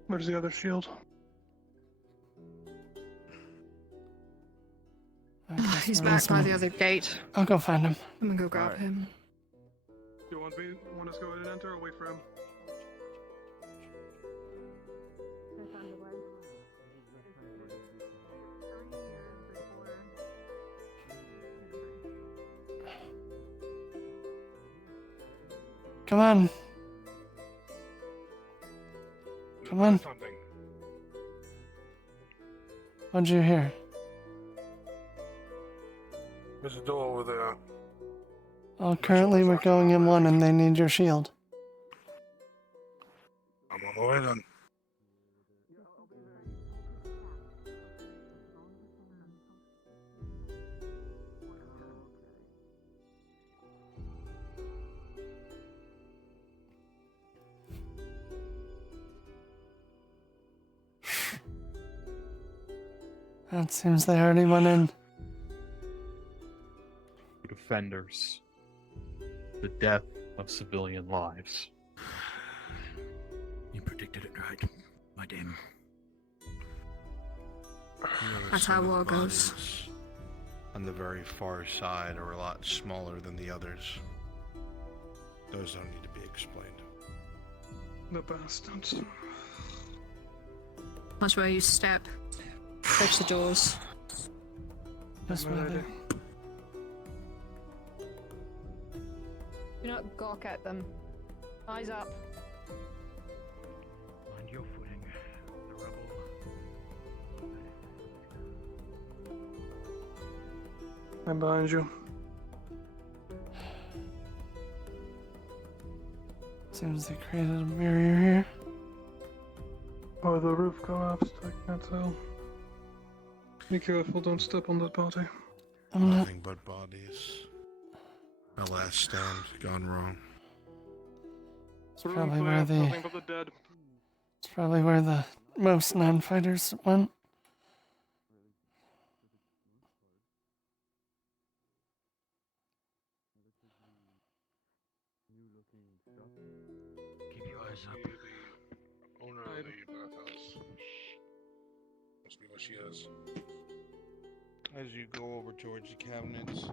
Where's the other shield? He's back by the other gate. I'll go find him. I'm gonna go grab him. Do you want us to go ahead and enter or wait for him? Come on. Come on. What'd you hear? There's a door over there. Oh, currently we're going in one and they need your shield. I'm on the way then. That seems they already went in. Defenders. The death of civilian lives. You predicted it right, my dame. That's how war goes. On the very far side are a lot smaller than the others. Those don't need to be explained. The bastards. Watch where you step. Approach the doors. This way there. Do not gawk at them. Eyes up. Mind your footing, the rebel. I'm behind you. Seems they created a barrier here. Oh, the roof collapsed. I can't tell. Be careful, don't step on that body. I'm not. Nothing but bodies. A last stand gone wrong. It's probably where Nothing but the dead. It's probably where the most non-fighters went. Keep your eyes up. The owner of the bathhouse. Must be what she is. As you go over towards the cabinets,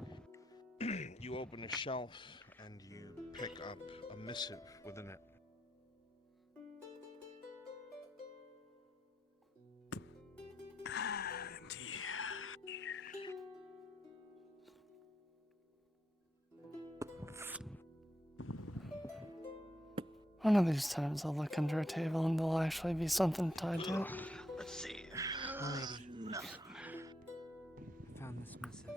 you open a shelf and you pick up a missive within it. One of these times I'll look under a table and there'll actually be something tied to it. Let's see. Nothing. Found this missive.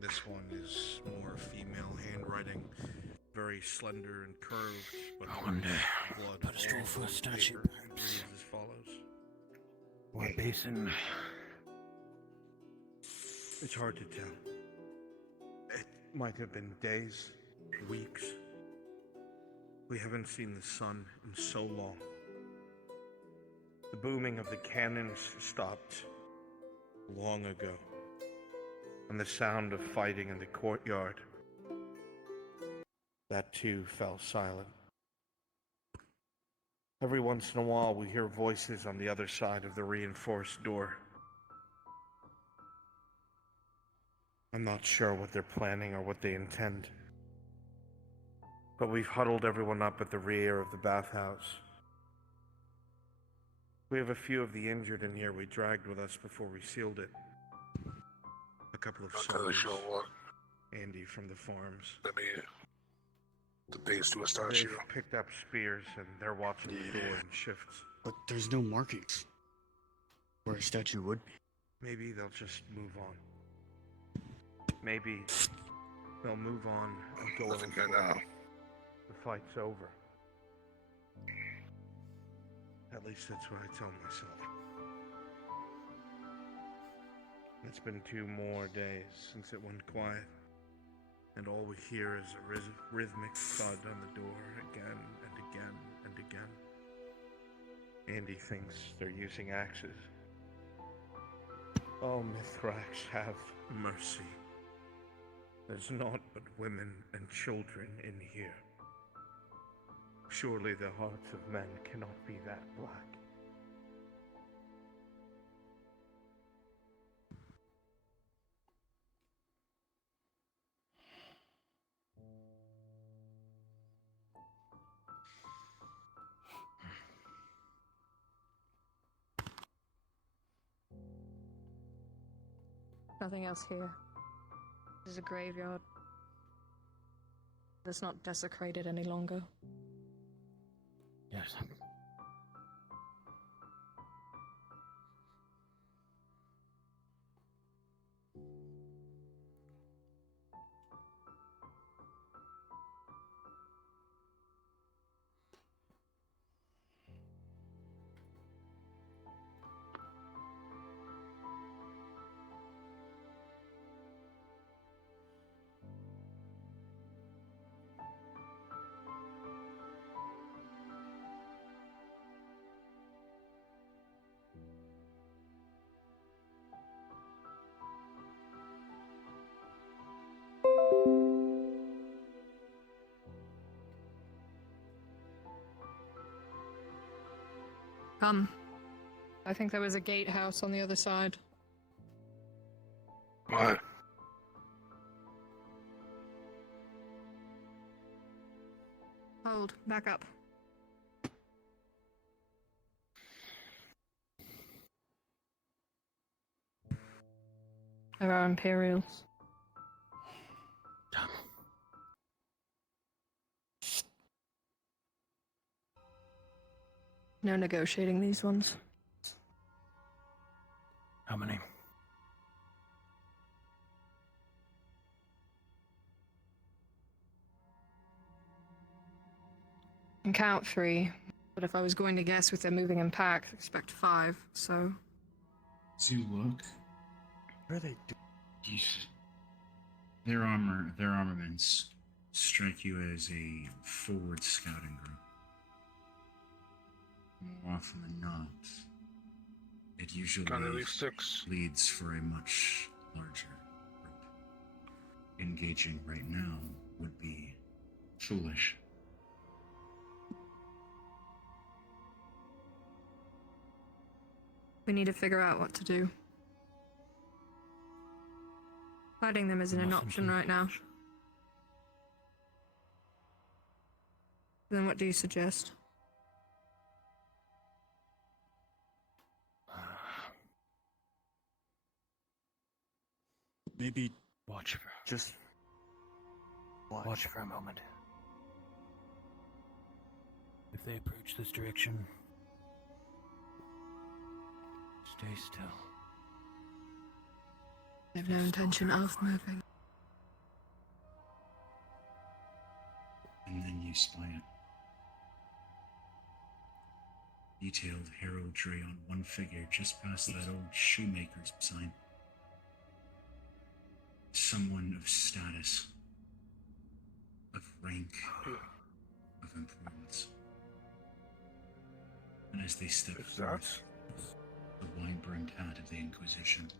This one is more female handwriting, very slender and curved, but One blood pedestal all for over a statue, paper. perhaps. Reads as follows. Or a basin. It's hard to tell. It might have been days, weeks. We haven't seen the sun in so long. The booming of the cannons stopped long ago, and the sound of fighting in the courtyard, that too fell silent. Every once in a while we hear voices on the other side of the reinforced door. I'm not sure what they're planning or what they intend. But we've huddled everyone up at the rear of the bathhouse. We have a few of the injured in here we dragged with us before we sealed it. A couple of soldiers. Andy from the farms. The base to a statue. They've picked up spears and they're watching the door in shifts. But there's no markings where a statue would be. Maybe they'll just move on. Maybe they'll move on and go elsewhere. Now. The fight's over. At least that's what I tell myself. It's been 2 more days since it went quiet, and all we hear is a rhythmic thud on the door again and again and again. Andy thinks they're using axes. Oh, Mithrax, have mercy. There's naught but women and children in here. Surely the hearts of men cannot be that black. Nothing else here. This is a graveyard. That's not desecrated any longer. Yes. Come. I think there was a gatehouse on the other side. What? Hold. Back up. There are Imperials. No negotiating these ones. How many? Can count 3, but if I was going to guess with them moving in packs, expect 5, so... As you look, What are they doing? their armaments strike you as a forward scouting group. More often than not, it usually Got at least 6. leads for a much larger group. Engaging right now would be foolish. We need to figure out what to do. Fighting them isn't an option right now. Then what do you suggest? Maybe watch for a moment. If they approach this direction, stay still. I have no intention of moving. And then you spy it. Detailed heraldry on one figure just past that old shoemaker's sign. Someone of status, of rank, of importance. And as they step forth, the wide-brimmed hat of the Inquisition.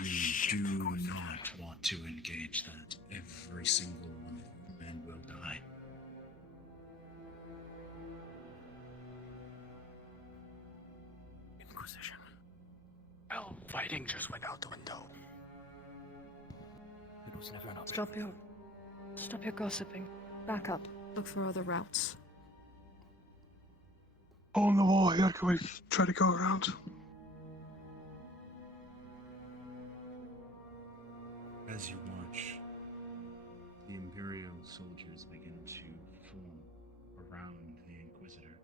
You do not want to engage that. Every single one of men will die. Inquisition. Hell, fighting just went out the window. It was never an option. Stop your gossiping. Back up. Look for other routes. Hole in the wall here, can we try to go around? As you watch, the Imperial soldiers begin to form around the Inquisitor.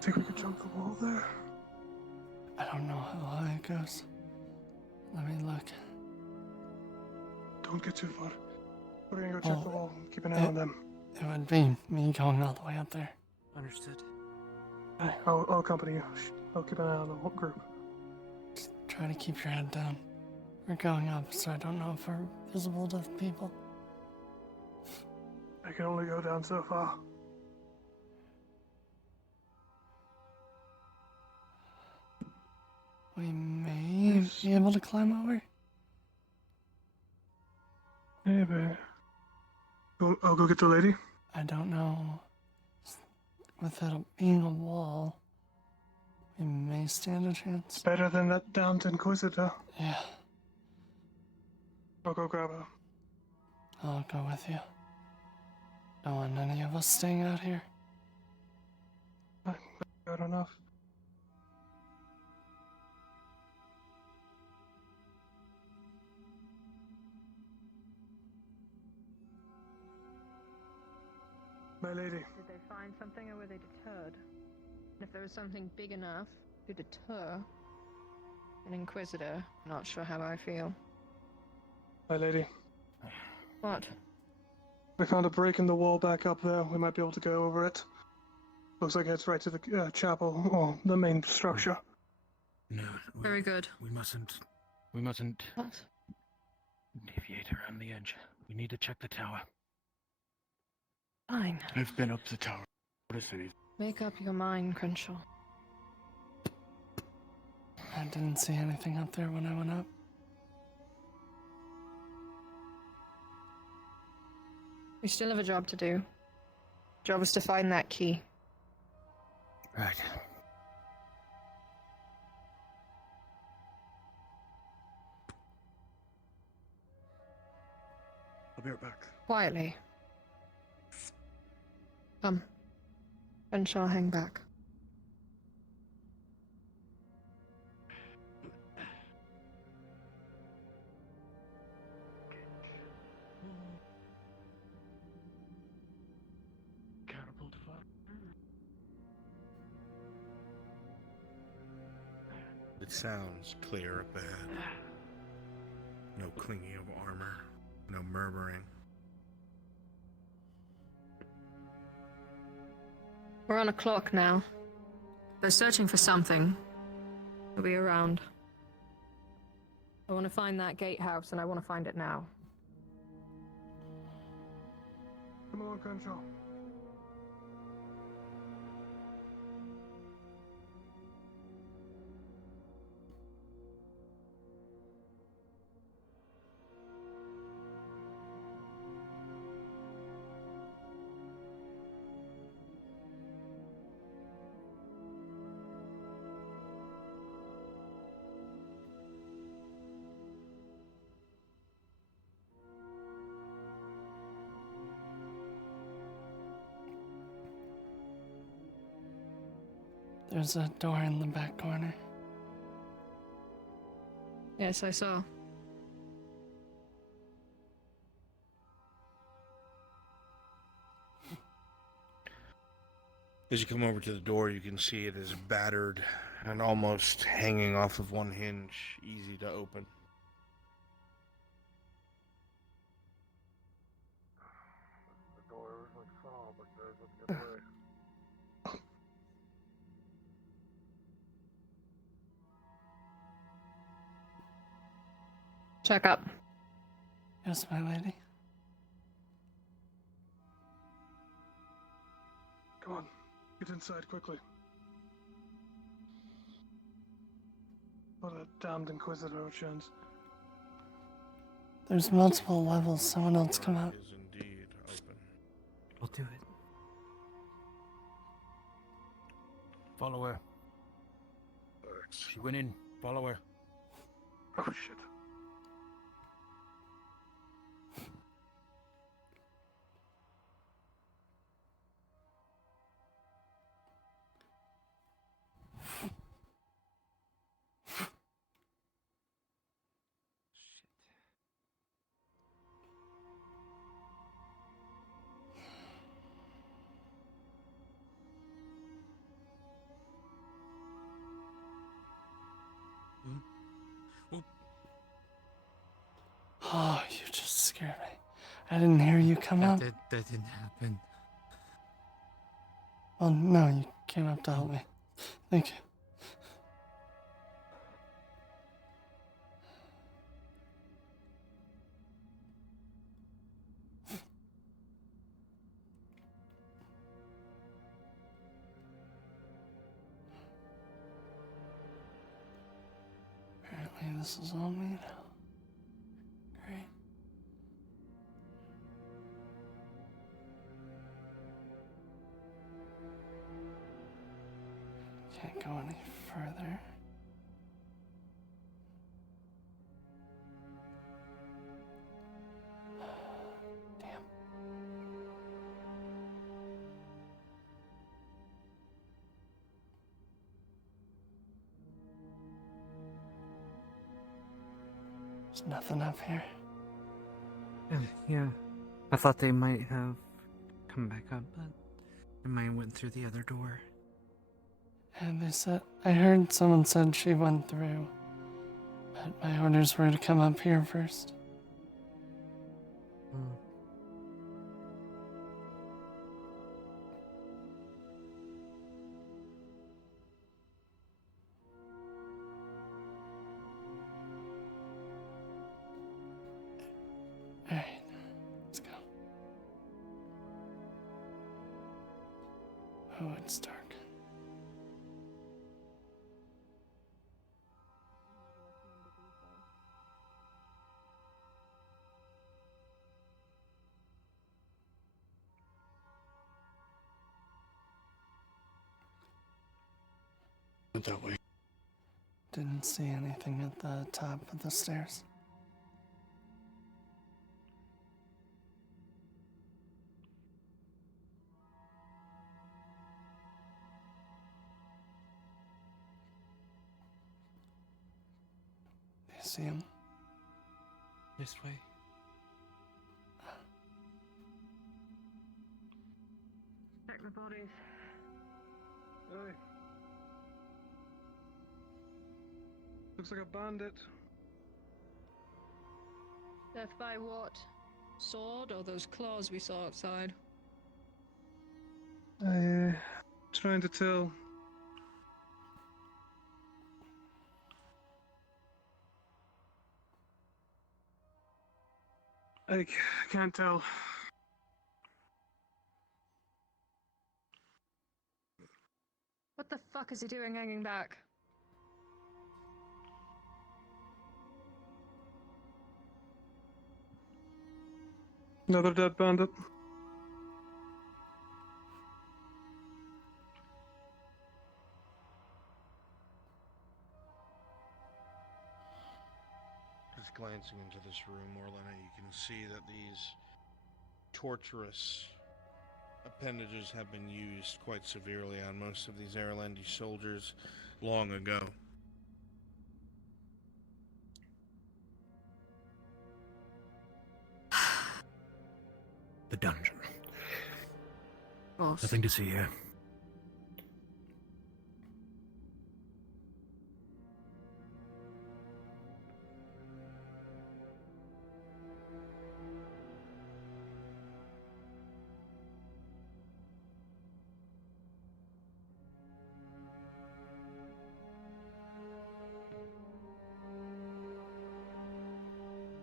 Think we could jump the wall there? I don't know how high it goes. Let me look. Don't get too far. We're gonna go check the wall and keep an eye on them. It would be me going all the way up there. Understood. I'll accompany you. I'll keep an eye on the whole group. Just try to keep your head down. We're going up, so I don't know if we're visible to people. I can only go down so far. We may be able to climb over. Maybe. I'll go get the lady. I don't know. With it being a wall, we may stand a chance. Better than that damned Inquisitor. Yeah, I'll go grab her. I'll go with you. Don't want any of us staying out here. Good enough. My lady. Did they find something or were they deterred? And if there was something big enough to deter an Inquisitor, not sure how I feel. My lady. What? We found a break in the wall back up there. We might be able to go over it. Looks like it's right to the chapel, or the main structure. No. Very good. We mustn't What? deviate around the edge. We need to check the tower. Fine. I've been up the tower. What is it? Make up your mind, Crenshaw. I didn't see anything up there when I went up. We still have a job to do. Job is to find that key. Right. I'll be right back. Quietly. Come. Crenshaw, hang back. Catapult fire. It sounds clear up ahead. No clinging of armor, no murmuring. We're on a clock now. They're searching for something. We'll be around. I want to find that gatehouse, and I want to find it now. Come on, Crenshaw. There's a door in the back corner. Yes, I saw. As you come over to the door, you can see it is battered and almost hanging off of one hinge, easy to open. The door originally saw, but there's a good way. Check up. Yes, my lady. Come on. Get inside quickly. What a damned Inquisitor it chance. There's multiple levels. Someone else come out. Is indeed open. We'll do it. Follow her. She went in. Follow her. Oh, shit. Oh, you just scared me. I didn't hear you come up. That didn't happen. Well, no, you came up to help me. Thank you. Apparently this is all me now. Great. Can't go any further. Damn. There's nothing up here. Yeah. I thought they might have come back up, but they might have went through the other door. And they said, I heard someone said she went through, but my orders were to come up here first. Hmm. Alright, let's go. Oh, it's dark. Went that way. Didn't see anything at the top of the stairs. Do you see him? This way. Check the bodies. Hey. Looks like a bandit. Death by what? Sword or those claws we saw outside? Trying to tell. I can't tell. What the fuck is he doing hanging back? Another dead bandit. Just glancing into this room, Orlena, you can see that these torturous appendages have been used quite severely on most of these Airlendi soldiers long ago. The dungeon. Boss. Nothing to see here.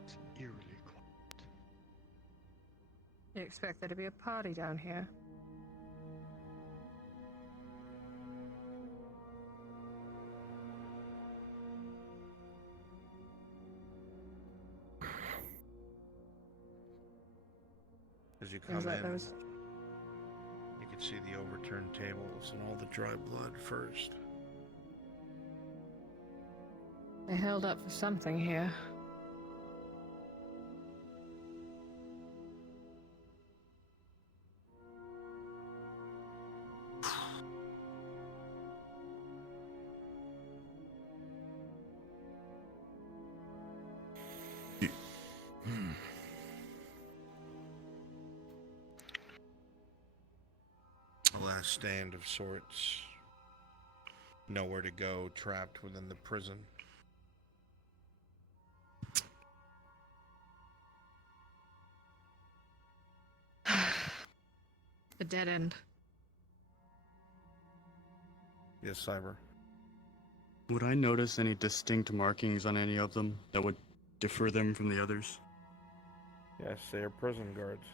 It's eerily quiet. You expect there to be a party down here? As you come Seems like in, there was... you can see the overturned tables and all the dry blood first. They held up for something here. A last stand of sorts. Nowhere to go, trapped within the prison. A dead end. Yes, Cyber. Would I notice any distinct markings on any of them that would differ them from the others? Yes, they are prison guards.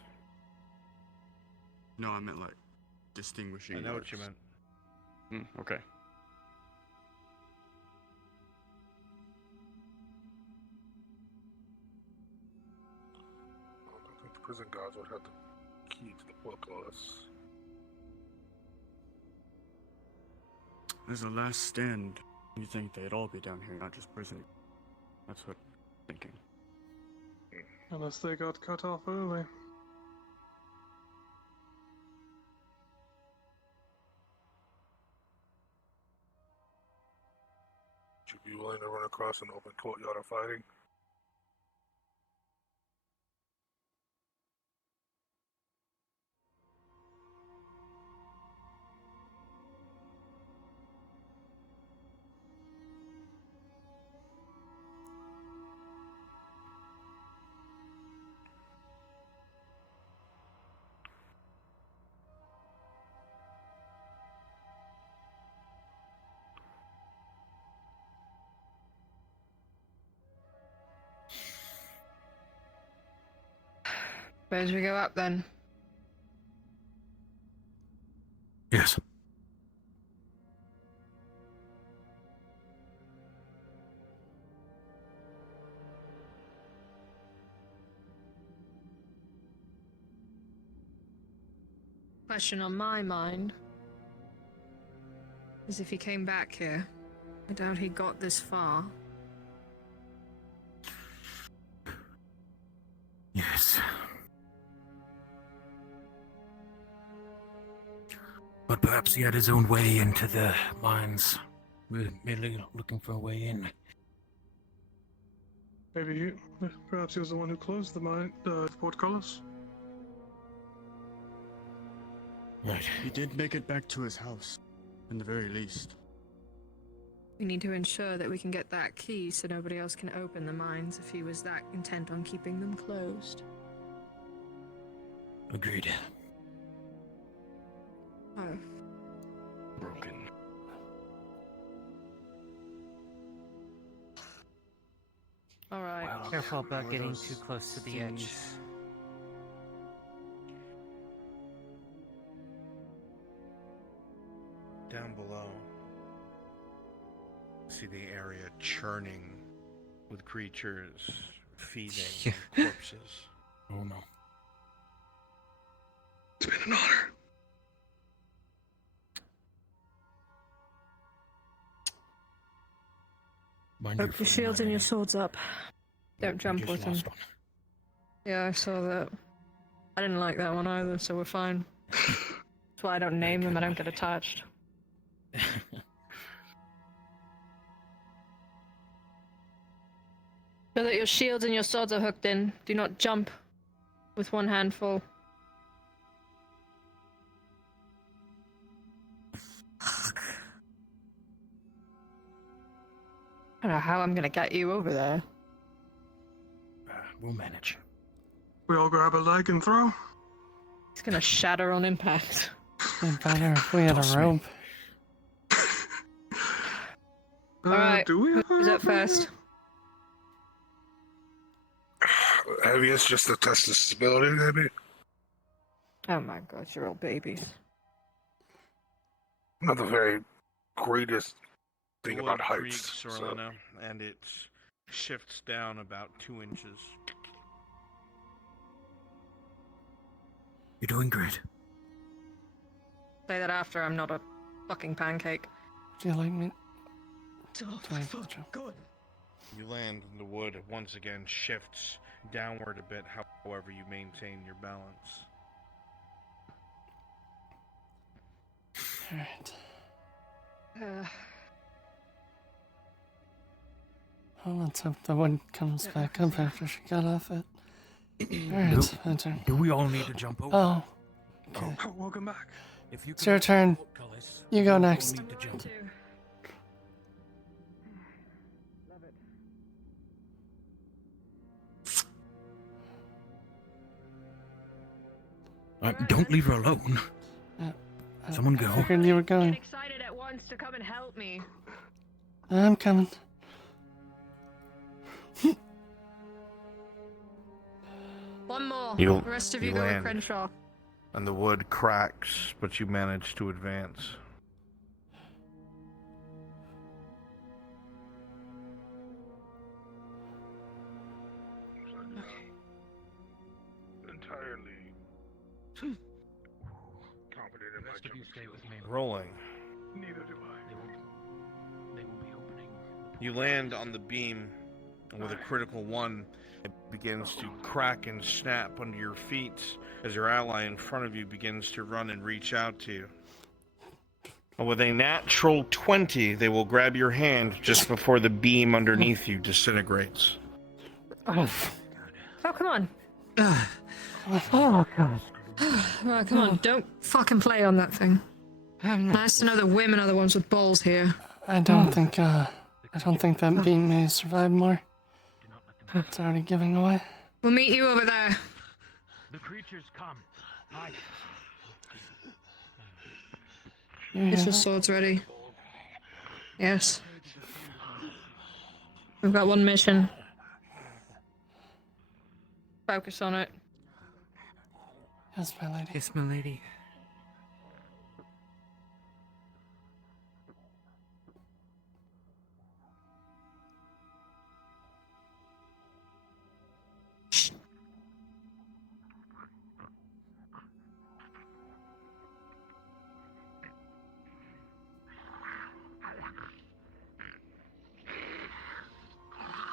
No, I meant like distinguishing. I know what marks. you meant. Okay. prison guards would have the key to the portcullis. There's a last stand. You think they'd all be down here, not just prison. That's what I'm thinking. Unless they got cut off early. Would you be willing to run across an open courtyard of fighting? Suppose we go up then. Yes. Question on my mind is if he came back here, I doubt he got this far. Yes. But perhaps he had his own way into the mines. We're merely looking for a way in. Perhaps he was the one who closed the portcullis. Right. He did make it back to his house, in the very least. We need to ensure that we can get that key so nobody else can open the mines if he was that intent on keeping them closed. Agreed. Oh. Broken. Alright. Careful about getting too close to the edge. Down below, see the area churning with creatures feeding on corpses. Oh no. It's been an honor. Hook your shields and your swords up. Don't jump with them. Yeah, I saw that. I didn't like that one either, so we're fine. That's why I don't name them, I don't get attached. So that your shields and your swords are hooked in. Do not jump with one handful. I don't know how I'm gonna get you over there. We'll manage. We all grab a leg and throw. It's gonna shatter on impact. It'd be better if we had a rope. Alright, do we? who's up first? Heaviest just to test this ability, maybe? Oh my god, you're all babies. Not the very greatest thing The about wood heights. creaks, Orlando, and it shifts down about 2 inches. You're doing great. Say that after I'm not a fucking pancake. Do you like me? Oh my god. You land, and the wood once again shifts downward a bit, however you maintain your balance. Alright. Well, let's hope the wood comes back up after she got off it. Alright, my turn. Do we all need to jump over? Oh. Okay. Oh, welcome back. If you It's your turn. You go next. need to jump. Don't leave her alone. Someone go. I figured you were going. Excited at once to come and help me. I'm coming. One more. You- the rest of you you go with land. Crenshaw. And the wood cracks, but you manage to advance. The entire Confident in my Rest of you stay with me. Rolling. Neither do I. They will be opening. You land on the beam, and with a critical one, it begins to crack and snap under your feet as your ally in front of you begins to run and reach out to you. And with a natural 20, they will grab your hand just before the beam underneath you disintegrates. Oh, come on. Oh, God. Right, come on, don't fucking play on that thing. Nice to know that women are the ones with balls here. I don't think that beam may survive more. It's already giving away. We'll meet you over there. The creatures come. Hide. Get your swords ready. Yes. We've got one mission. Focus on it. Yes, my lady. Yes, my lady.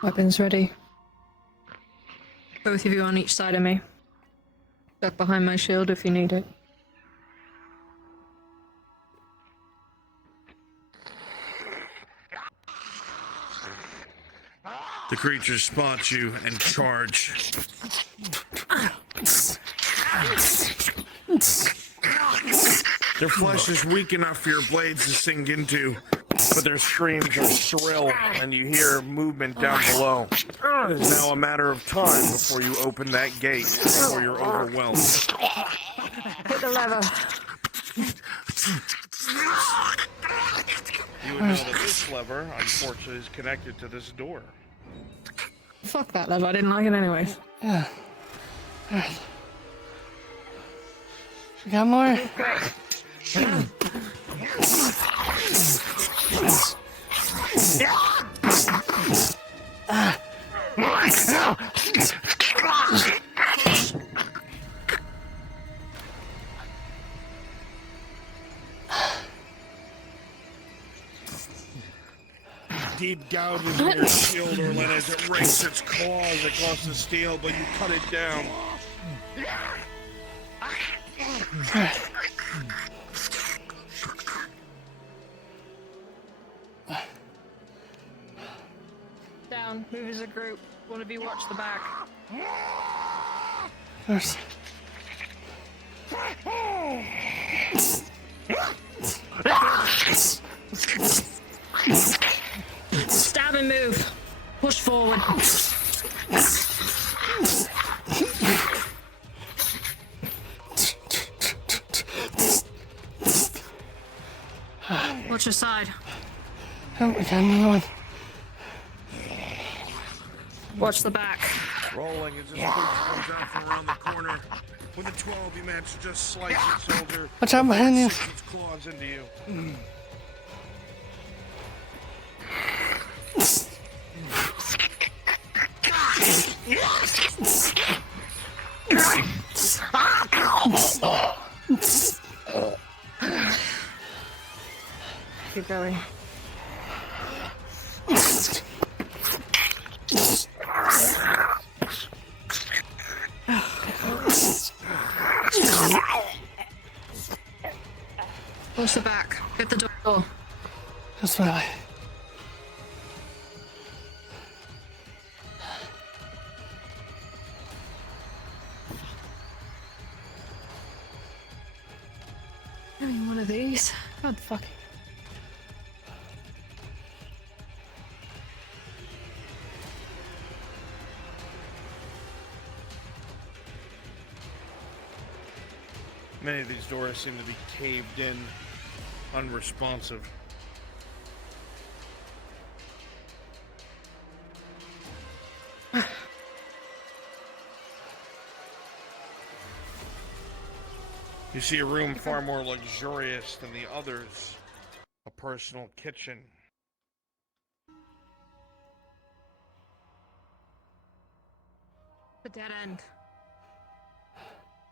Weapons ready. Both of you on each side of me. Duck behind my shield if you need it. The creatures spot you and charge. Their flesh is weak enough for your blades to sink into, but their screams are shrill, and you hear movement down below. It is now a matter of time before you open that gate, before you're overwhelmed. Hit the lever. You would know that this lever, unfortunately, is connected to this door. Fuck that lever, I didn't like it anyways. Yeah. Alright. You got more? Deep gouges in your shield, Orlin, as it rakes its claws across the steel, but you cut it down. Down, move as a group. One of you watch the back. There's... Stab and move. Push forward. Watch your side. Oh, we got another one. Watch the back. Rolling as this creature comes out from around the corner. With a 12, you manage to just slice its shoulder. Watch out behind you. Sinks its claws into you. Keep going. Watch the back. Hit the door. That's right. I mean, one of these. God fucking. Many of these doors seem to be caved in, unresponsive. You see a room far more luxurious than the others. A personal kitchen. The dead end.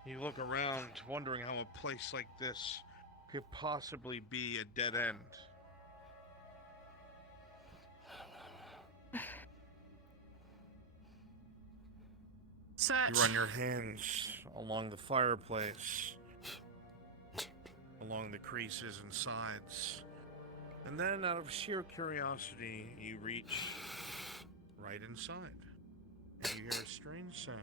You look around, wondering how a place like this could possibly be a dead end. Search. You run your hands along the fireplace, along the creases and sides, and then out of sheer curiosity, you reach right inside, and you hear a strange sound.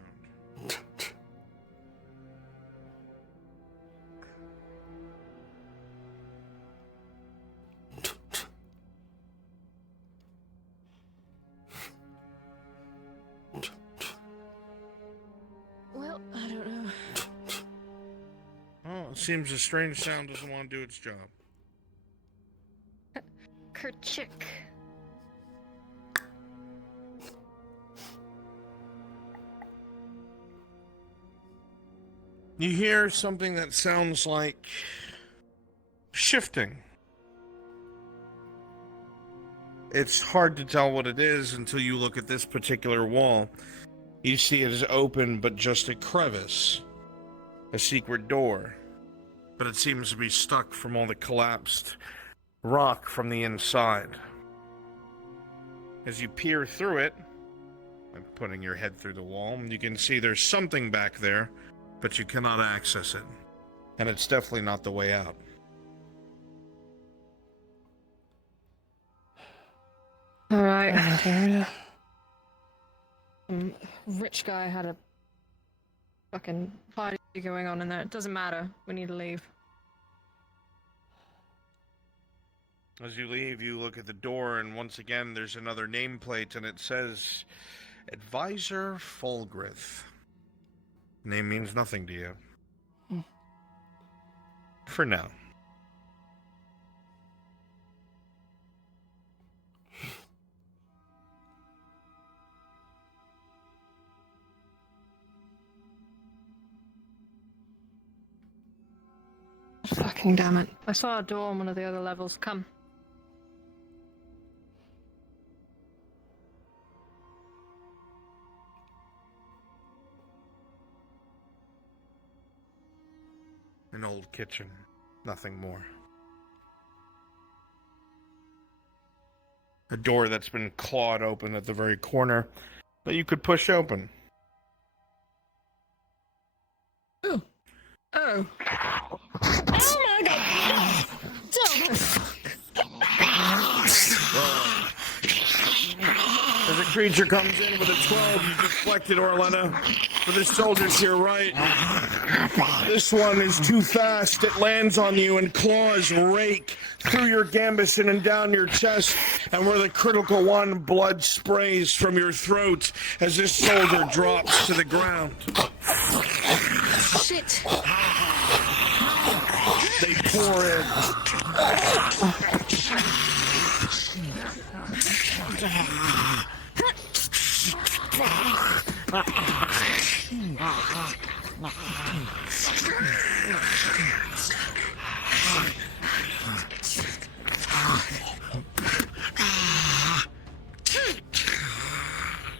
Well, I don't know. Oh, it seems the strange sound doesn't want to do its job. Kerchik. You hear something that sounds like shifting. It's hard to tell what it is until you look at this particular wall. You see it is open, but just a crevice. A secret door. But it seems to be stuck from all the collapsed rock from the inside. As you peer through it, by putting your head through the wall, you can see there's something back there, but you cannot access it. And it's definitely not the way out. Alright. Rich guy had a fucking party going on in there. It doesn't matter. We need to leave. As you leave, you look at the door, and once again, there's another nameplate, and it says, Advisor Fulgrith. Name means nothing to you. For now. Fucking damn it. I saw a door on one of the other levels. Come. An old kitchen. Nothing more. A door that's been clawed open at the very corner that you could push open. Oh. Oh. Oh my god! As a creature comes in with a 12, you deflect it, Orlena. For the soldier to your right. This one is too fast. It lands on you and claws rake through your gambison and down your chest. And where the critical one, blood sprays from your throat as this soldier drops to the ground. Shit! They pour in.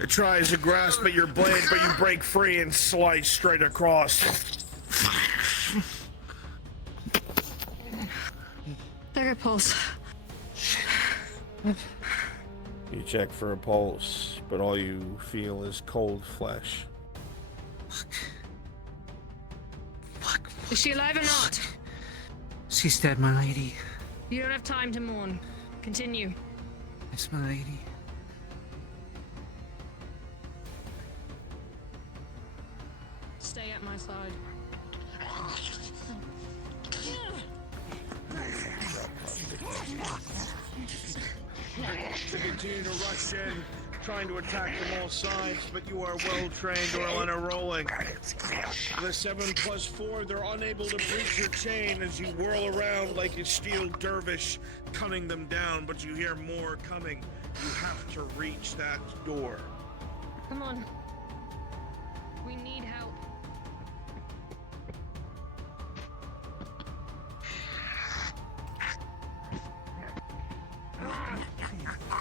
It tries to grasp at your blade, but you break free and slice straight across. Take a pulse. You check for a pulse, but all you feel is cold flesh. Is she alive or not? She's dead, my lady. You don't have time to mourn. Continue. Yes, my lady. Stay at my side. To continue to rush in, trying to attack from all sides, but you are well trained, Orlena, rolling. The 7+4, they're unable to breach your chain as you whirl around like a steel dervish, cutting them down, but you hear more coming. You have to reach that door. Come on. We need help.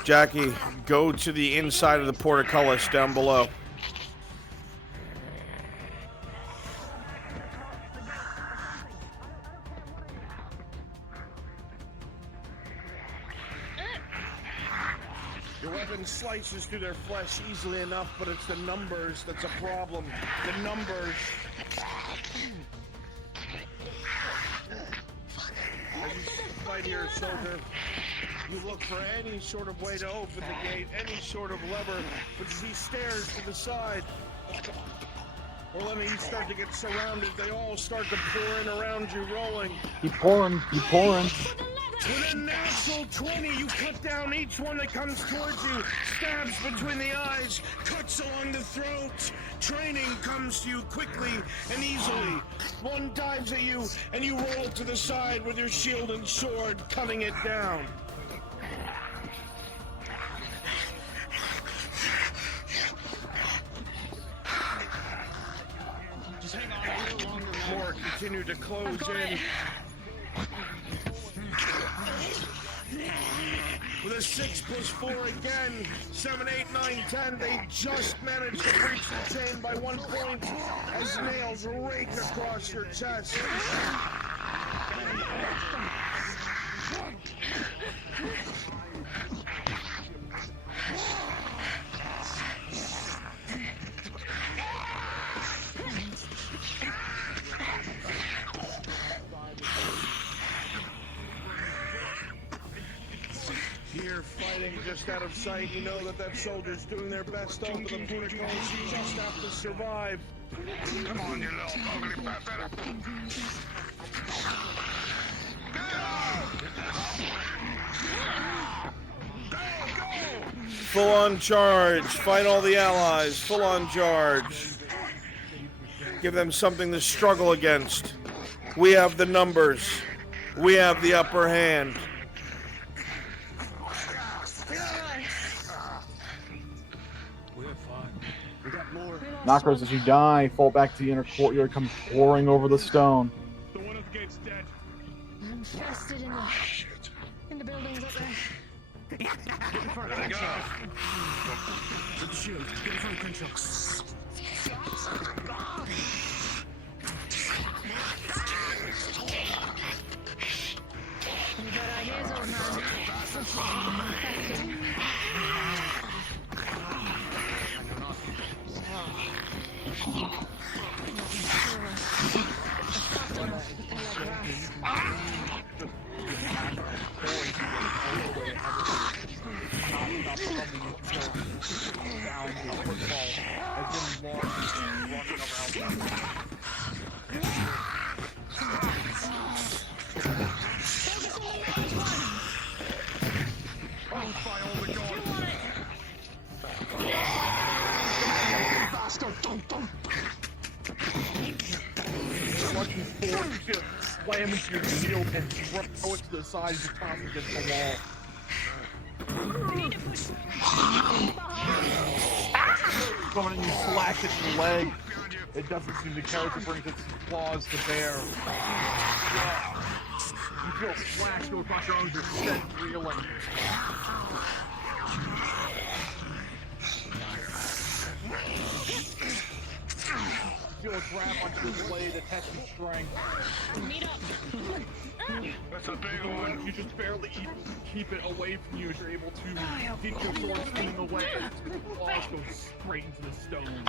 Jackie, go to the inside of the portcullis down below. Your weapon slices through their flesh easily enough, but it's the numbers that's a problem. The numbers. As you fight here, soldier, you look for any sort of way to open the gate, any sort of lever, but as he stares to the side, well, then you start to get surrounded. They all start to pour in around you, rolling. Keep pouring, keep pouring. With a natural 20, you cut down each one that comes towards you. Stabs between the eyes, cuts along the throat. Training comes to you quickly and easily. One dives at you, and you roll it to the side with your shield and sword, cutting it down. Just hang on a little longer. More continue to close in. With a 6 + 4 again, 7, 8, 9, 10, they just managed to breach the chain by 1 point as nails rake across your chest. Here, fighting just out of sight, you know that soldier's doing their best over the protocols. You just have to survive. Come on, you little ugly bastard! Full on charge. Fight all the allies. Full on charge. Give them something to struggle against. We have the numbers. We have the upper hand. Knockers, as you die, fall back to the inner courtyard, come pouring over the stone. The one at the gate's dead. I'm infested in the buildings up there. Get in front of Crenshaw. With the shield. Get in front of Crenshaw. You got ideas, old man. Slam into your shield and throw it to the side as you toss it against the wall. Coming and you slash it in the leg. It doesn't seem the character brings its claws to bear. You feel slashed go across your arms, your set reeling. You feel a grab onto the blade, a test of strength. Meet up. That's a big one. You just barely keep it away from you as you're able to get your sword swinging away as the claws go straight into the stone.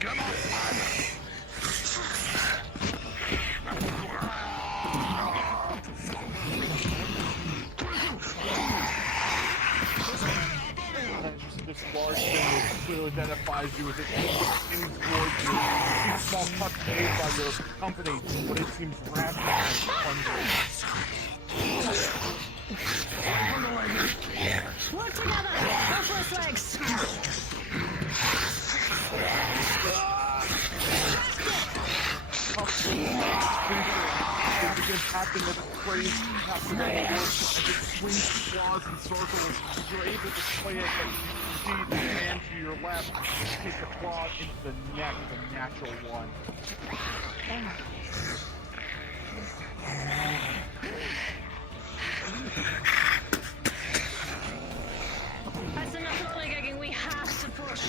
Come on! This large thing that clearly identifies you as it aiming towards you. You see small cuts made by your company, but it seems rapid and plunging. Work together! Go first legs! It begins happening with a crazy captain as it swings claws in circles. You're able to play it, but you see the hand to your left take the claw into the neck of a natural one. That's enough lollygagging. We have to push.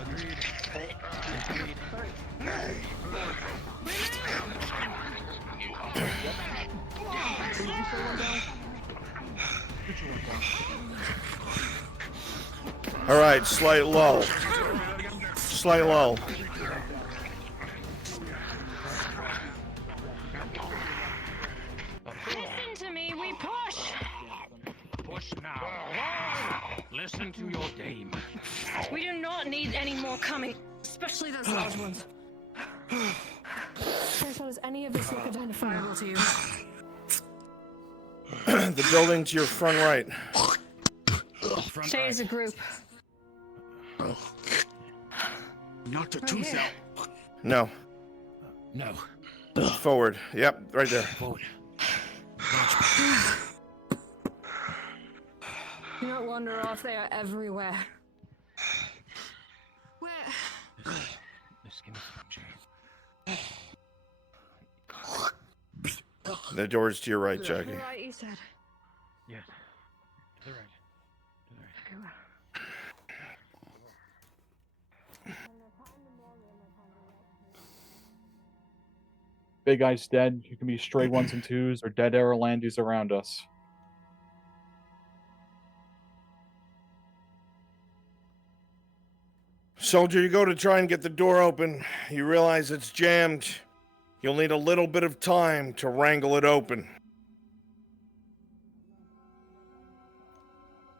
Agreed. All right, slight lull. Slight lull. Listen to me, we push! Push now. Listen to your dame. We do not need any more coming, especially those large ones. First, does any of this look identifiable to you? The building to your front right. Stay as a group. Not to Right two here. cell. No. No. Forward. Yep, right there. Forward. Do not wander off, they are everywhere. Where? This can be The door's to your right, Jackie. Right, you said. Yes. To the right. Very well. Big Ice dead. You can be stray ones and twos or dead Arolandies around us. Soldier, you go to try and get the door open. You realize it's jammed. You'll need a little bit of time to wrangle it open.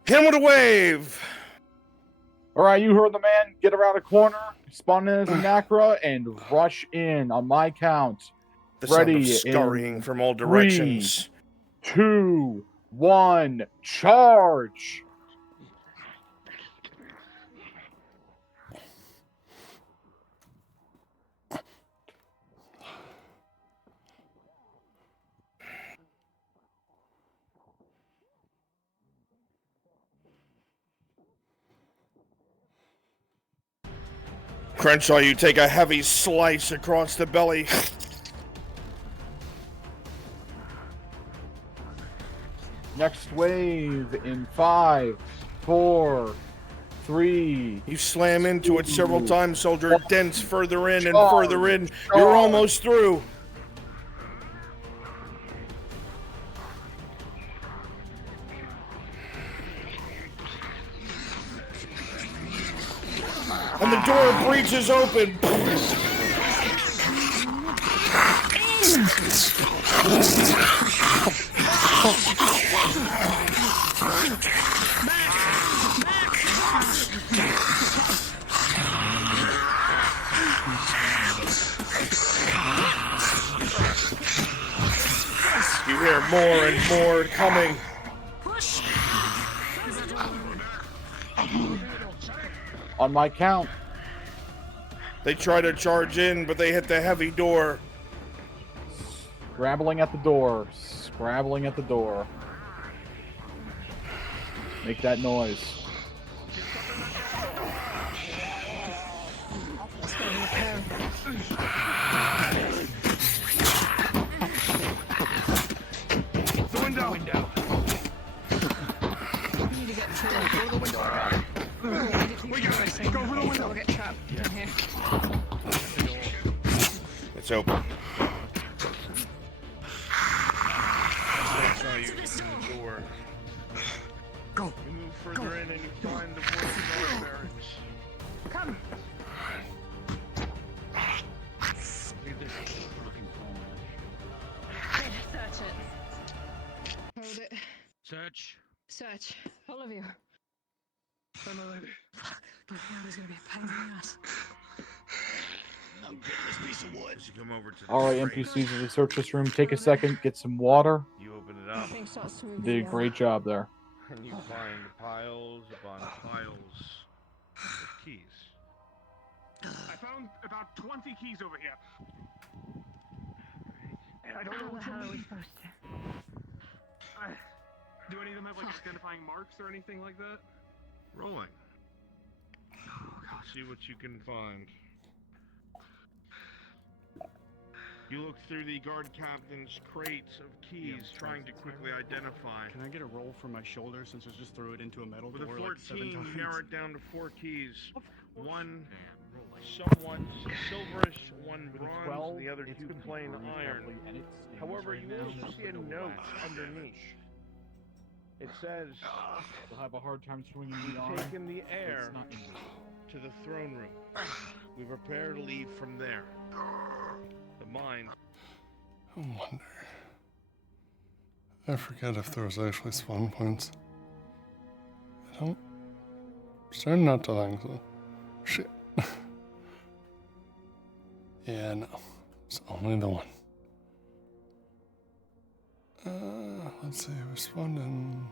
Hit him with a wave! Alright, you heard the man. Get around a corner, spawn in as a Nacra, and rush in on my count. The sound Ready of scurrying in from all directions. 3, 2, 1, charge! Crenshaw, you take a heavy slice across the belly. Next wave in 5, 4, 3. You slam into it several times, soldier. It dents further in and Charge. further in. You're almost through. And the door breaches open. You hear more and more coming. On my count. They try to charge in, but they hit the heavy door. Scrabbling at the door. Scrabbling at the door. Make that noise. The window. You need to get through the window. We got it. Go through the window. We'll get trapped in here. It's open. Door. Go. You move further in and you find the Warden barracks. Come. Search it. Hold it. Search. Search. All of you. Fuck. Getting out is gonna be a pain in the ass. I'm getting this piece of wood. You come over to the Alright, NPCs, as we search this room, take a second, get some water. You open it up. Everything starts to move. Did a great job there. And you find piles upon piles of keys. I found about 20 keys over here. And I don't know which one we supposed to. Do any of them have like identifying marks or anything like that? Rolling. See what you can find. You look through the guard captain's crates of keys, trying to quickly identify. Can I get a roll from my shoulder since I just threw it into a metal With a door 14, like 7 you times? narrow it down to 4 keys. One somewhat silverish, one With a bronze, 12, and the other it's 2 gonna be plain really iron. heavily, and it's However, right you now also just see a the note wax underneath. It says You'll have a hard time swinging the arm. we've taken the heir It's not easy. to the throne room. We prepare to leave from there. The mine. I wonder. I forget if there was actually spawn points. I don't. I'm starting not to think so. Shit. Yeah, no. It's only the one. Let's see. Responding.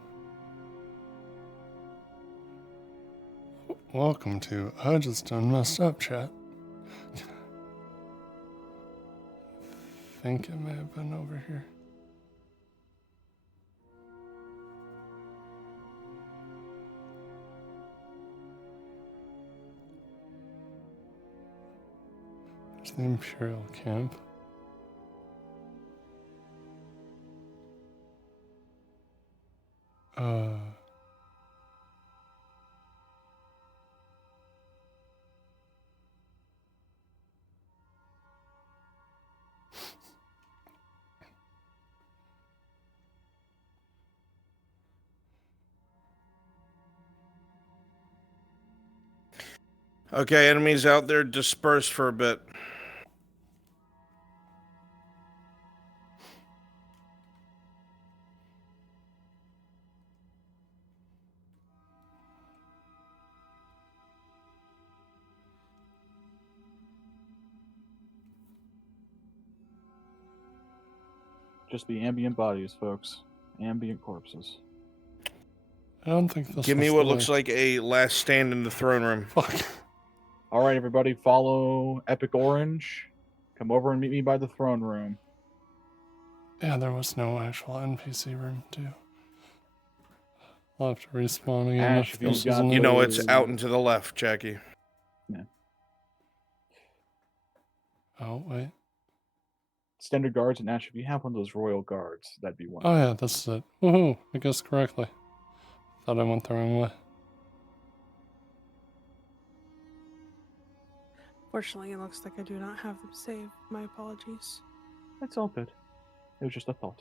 Welcome to I Just Done Messed Up Chat. I think it may have been over here. There's the Imperial camp. Okay, enemies out there, disperse for a bit. Just the ambient bodies, folks. Ambient corpses. I don't think this Give me was what the looks way. like a last stand in the throne room. All right, everybody, follow Epic Orange. Come over and meet me by the throne room. Yeah, there was no actual NPC room, too. I'll have to respawn again Ash, if if this you've got isn't You it. know it's out and to the left, Jackie. Yeah. Oh, wait. Standard guards, and Ash, if you have one of those royal guards, that'd be one. Oh, yeah, this is it. Woohoo! I guessed correctly. Thought I went the wrong way. Fortunately, it looks like I do not have them saved. My apologies. That's all good. It was just a thought.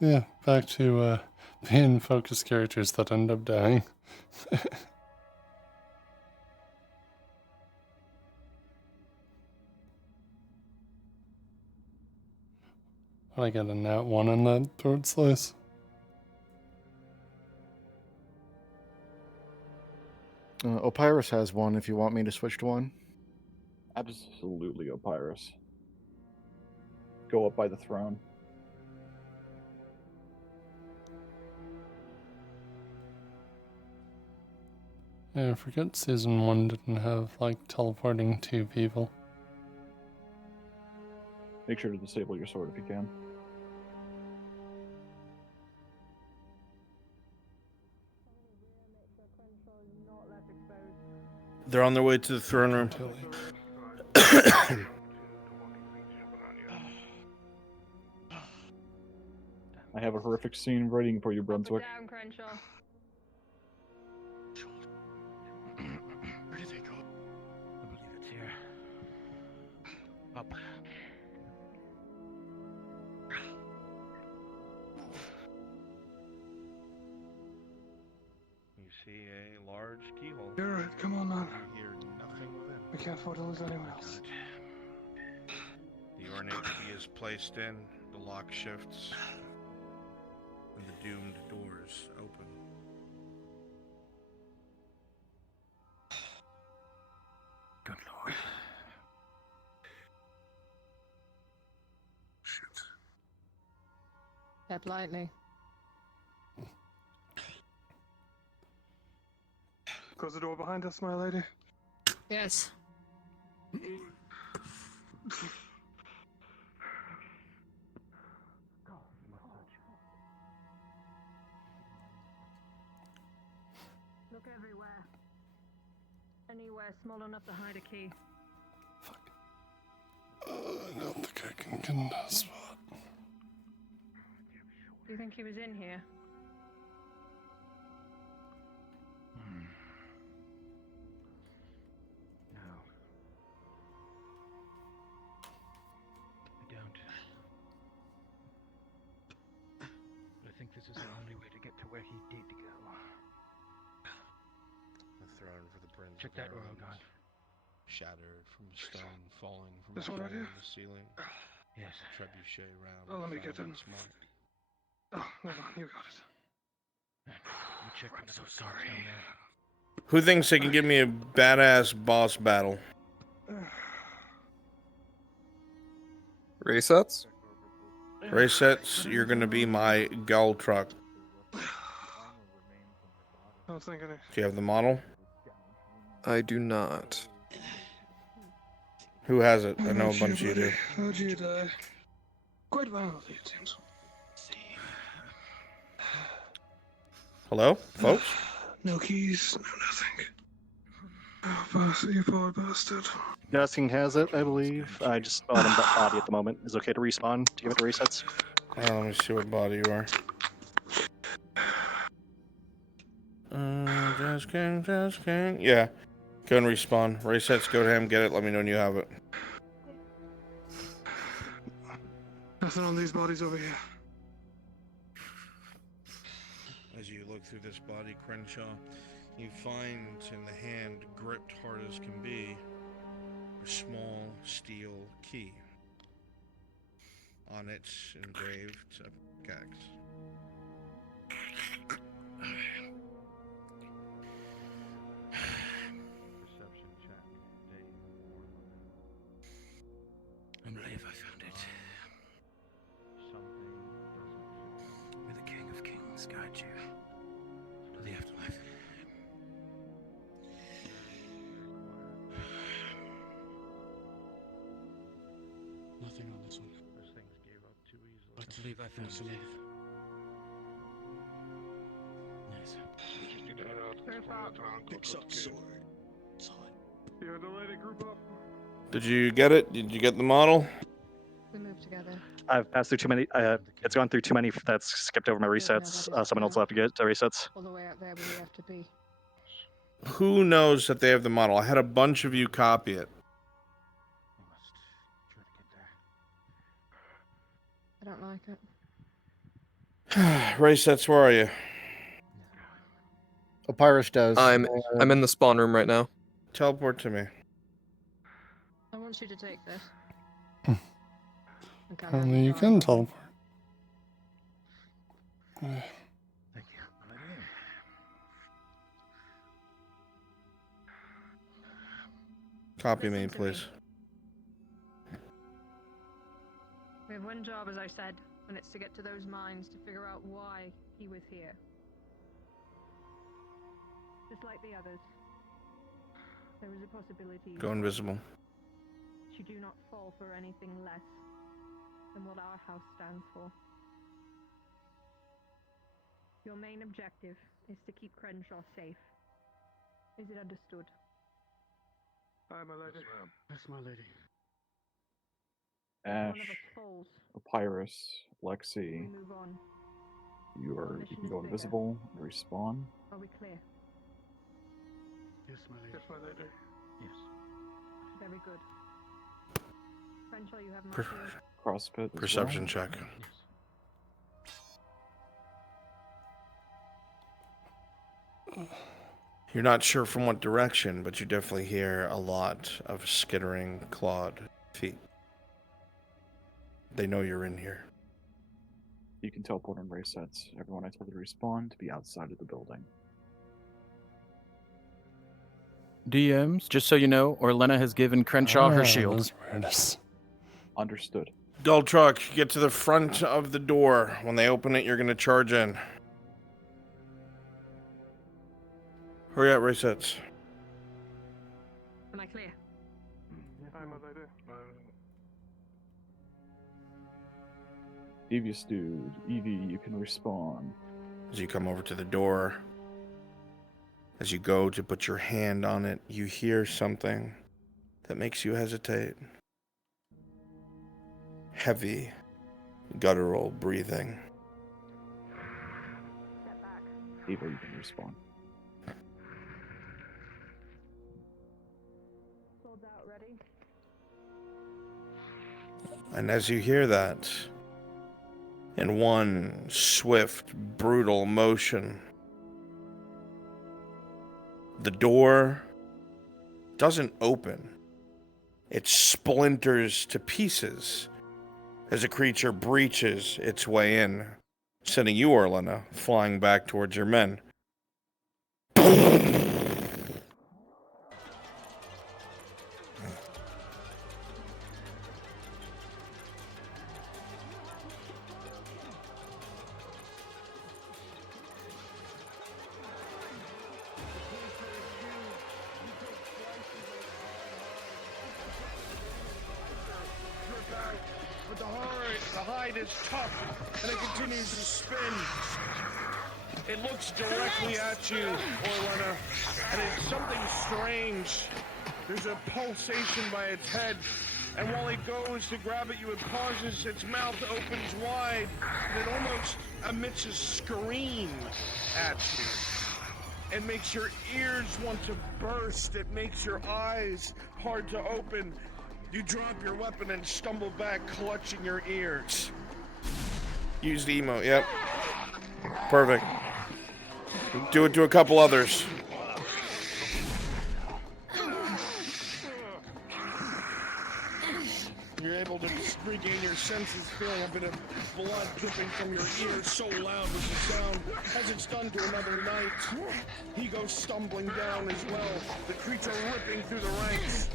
Yeah, back to being focused characters that end up dying. I got a nat 1 on that throat slice. Opyrus has one if you want me to switch to one. Absolutely, Opyrus. Go up by the throne. Yeah, I forget season 1 didn't have, like, teleporting 2 people. Make sure to disable your sword if you can. They're on their way to the throne room. I have a horrific scene waiting for you, Brunswick. Down, Crenshaw. Where did they go? I believe it's here. Up. You see a large keyhole. You're right. Come on, man. You hear nothing within. We can't afford to lose anyone else. The ornate key is placed in, the lock shifts, and the doomed doors open. Good lord. Shit. Step lightly. Close the door behind us, my lady. Yes. Look everywhere. Anywhere small enough to hide a key. I don't think I can get in that spot. Do you think he was in here? No. I don't. where he did go. The throne for the prince. Check that oil gun. Shattered from stone falling from This one right the here? ceiling. Yes. Trebuchet round. Oh, let me get found them. its mark. Oh, hold on, you got it. You check one of those guns down there. Who thinks they can give me a badass boss battle? Resets? Resets, you're gonna be my gull truck. I don't think any. Do you have the model? I do not. Who has it? I know a bunch of you do. How'd you die? Quite violently, it seems. Hello, folks? No keys, no nothing. Oh, bastard, you poor bastard. Dusking has it, I believe. I just spelled him body at the moment. Is it okay to respawn to give it the resets? Let me see what body you are. Just kidding. Yeah. Go and respawn. Resets, go to him, get it, let me know when you have it. Nothing on these bodies over here. As you look through this body, Crenshaw, you find in the hand, gripped hard as can be, a small steel key. On it, engraved a pickaxe. Perception check. I believe I found it. Something doesn't. May the King of Kings guide you to the afterlife. Nothing on this one. Those things gave up too easily. I believe I found it. Nice. Picks up sword. You're the lady, group up. Did you get it? Did you get the model? We move together. I've passed through too many. It's gone through too many that's skipped over my resets. Someone else will have to get the resets. All the way out there where we have to be. Who knows that they have the model? I had a bunch of you copy it. I don't like it. Resets, where are you? Opyrus does. I'm in the spawn room right now. Teleport to me. I want you to take this. Okay, Apparently you can teleport. Thank you. Copy me, please. We have one job, as I said, and it's to get to those mines to figure out why he was here. Just like the others, there is a possibility Go invisible. that you do not fall for anything less than what our house stands for. Your main objective is to keep Crenshaw safe. Is it understood? Aye, my lady. That's my lady. One Ash, of us falls, Opyrus, we Lexi, move on. you can go invisible, respawn. Are we clear? Yes, my lady. Yes, my lady. Yes. Very good. Crenshaw, you have my Per- shield. CrossFit. as Perception well. check. You're not sure from what direction, but you definitely hear a lot of skittering, clawed feet. They know you're in here. You can teleport on resets. Everyone I told to respawn to be outside of the building. DMs, just so you know, Orlena has given Crenshaw her shield. Understood. Dull truck, get to the front of the door. When they open it, you're going to charge in. Hurry up, resets. Am I clear? Aye, my lady. Devious dude, Evie, you can respawn. As you come over to the door, as you go to put your hand on it, you hear something that makes you hesitate. Heavy, guttural breathing. Step back. Eva, you can respawn. Swords out, ready? And as you hear that, In one swift, brutal motion, the door doesn't open. It splinters to pieces as a creature breaches its way in, sending you, Orlena, flying back towards your men. But the hide is tough, and it continues to spin. It looks directly at you, Orlena, and it's something strange. There's a pulsation by its head, and while it goes to grab at you, it pauses, its mouth opens wide, and it almost emits a scream at you. It makes your ears want to burst. It makes your eyes hard to open. You drop your weapon and stumble back, clutching your ears. Use the emote, yep. Perfect. Do it to a couple others. You're able to regain your senses, feeling a bit of blood dripping from your ears. So loud was the sound, as it's done to another knight. He goes stumbling down as well, the creature ripping through the ranks.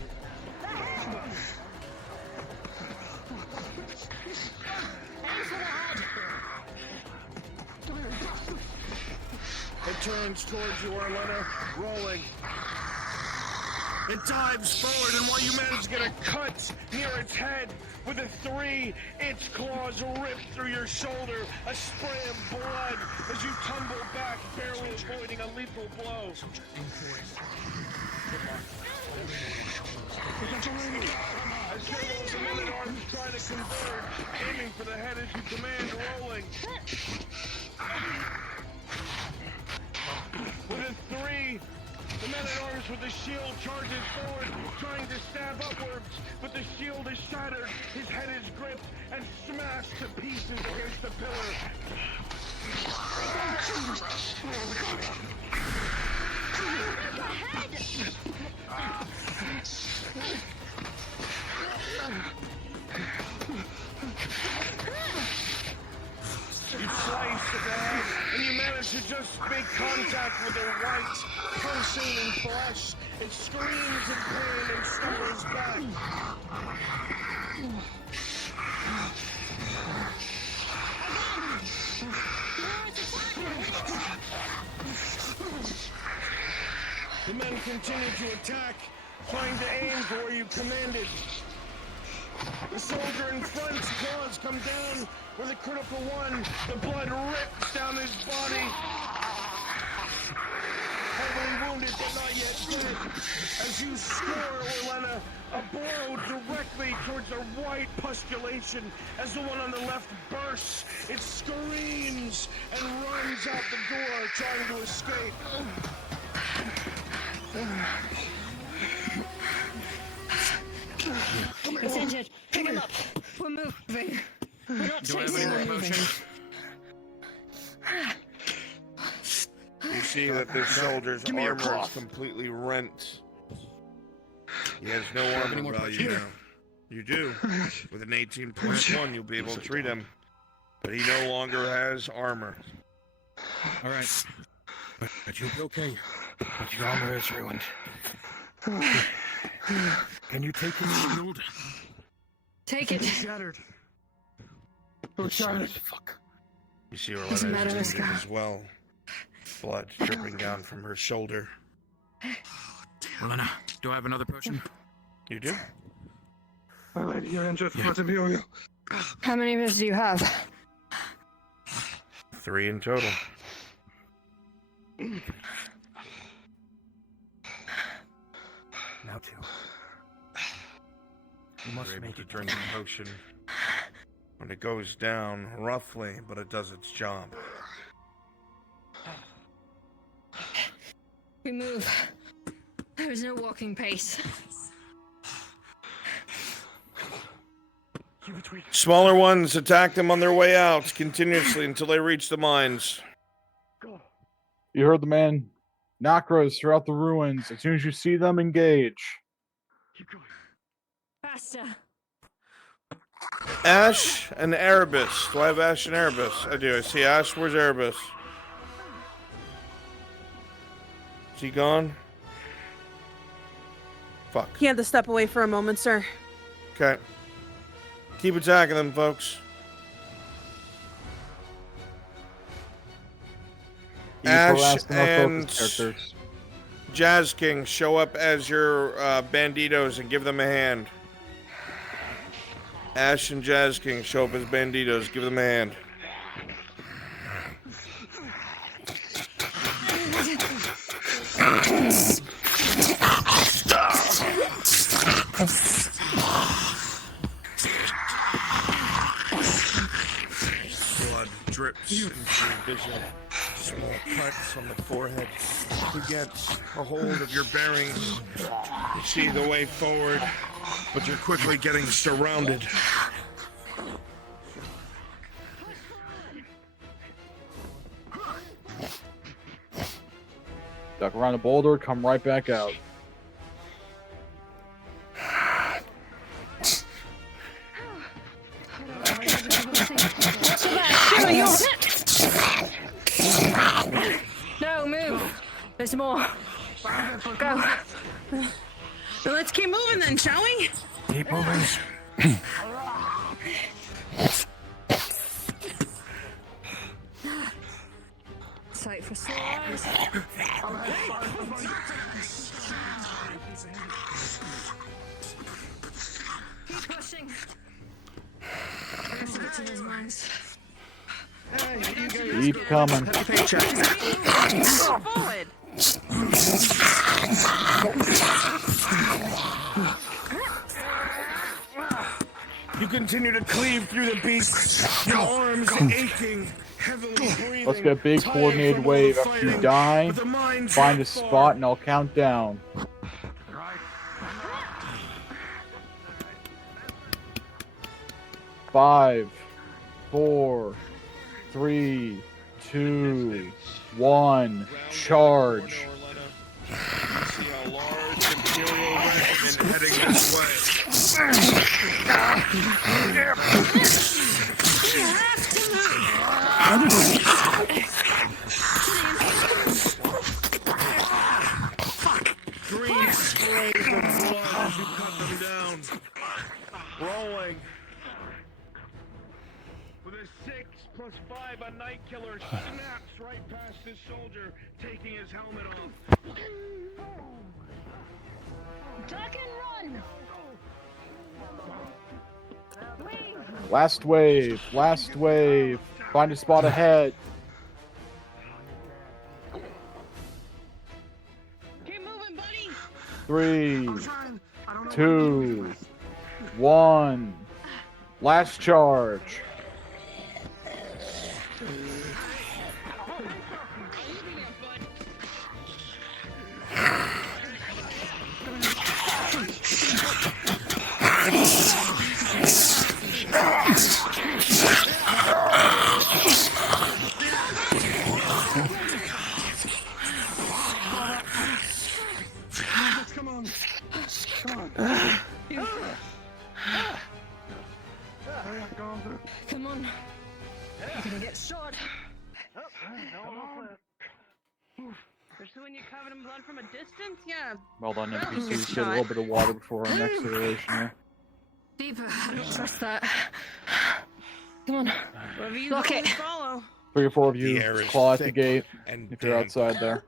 It turns towards you, Orlena, rolling. It dives forward, and while you manage to get a cut near its head with a 3, its claws rip through your shoulder, a spray of blood as you tumble back, barely avoiding a lethal blow. As the Men-at-Arms try to converge, aiming for the head as you command, rolling. With a 3, the Men-at-Arms with the shield charges forward, trying to stab upwards, but the shield is shattered, his head is gripped and smashed to pieces against the pillar. You slice at the head, and you manage to just make contact with the white, pulsating flesh. It screams in pain and stumbles back. The men continue to attack, trying to aim for where you commanded. The soldier in front's claws come down with a critical one. The blood rips down his body. Heavily wounded, but not yet dead. As you score, Orlena, a blow directly towards the right pustulation. As the one on the left bursts, it screams and runs out the door, trying to escape. He's injured. Pick him up. We're moving. We're not chasing, we're moving. You see that this soldier's armor is completely rent. He has no armor value now. You do. With an 18 plus 1, you'll be able to treat him. But he no longer has armor. All right. But you'll be okay. But your armor is ruined. Can you take his shield? Take it. Shattered. Shattered. Fuck. You see Orlena is wounded as well. Blood dripping down from her shoulder. Orlena, do I have another potion? You do? My lady, you're injured. Let him heal you. How many of us do you have? 3 in total. Now 2. You must make it drink the potion. When it goes down, roughly, but it does its job. We move. There is no walking pace. You've Smaller ones, attack them on their way out continuously until they reach the mines. You heard the man. Nakras throughout the ruins. As soon as you see them, engage. Faster. Ash and Erebus. Do I have Ash and Erebus? I do. I see Ash. Where's Erebus? Is he gone? Fuck. He had to step away for a moment, sir. Okay. Keep attacking them, folks. Ash and Jazz King, show up as your banditos and give them a hand. Ash and Jazz King, show up as banditos, give them a hand. Blood drips into your vision. Small cuts on the forehead. You get a hold of your bearings. You see the way forward, but you're quickly getting surrounded. Duck around the boulder, come right back out. No, move. There's more. Go. So let's keep moving then, shall we? Keep moving. Sight for swords. Keep pushing. Let's get to those mines. Keep coming. Forward. You continue to cleave through the beast, your arms aching, heavily breathing. Let's get a big coordinated wave. After you die, find a spot and I'll count down. 5, 4, 3, 2, 1, charge. You see a large Imperial regiment heading this way. Green sprays of blood as you cut them down. Rolling. With a 6 + 5, a Night Killer snaps right past his soldier, taking his helmet off. Duck and run! Last wave, last wave. Find a spot ahead. Keep moving, buddy. 3, 2, 1. Last charge. Come on. Come on. You're gonna get shot. Especially when you're covered in blood from a distance? Yeah. Well done, NPCs. Get a little bit of water before our next iteration here. Deeper. I don't trust that. Come on. Whatever you Lock it. follow. 3 or 4 of you The air is claw at the thick gate and if you're damp. outside there.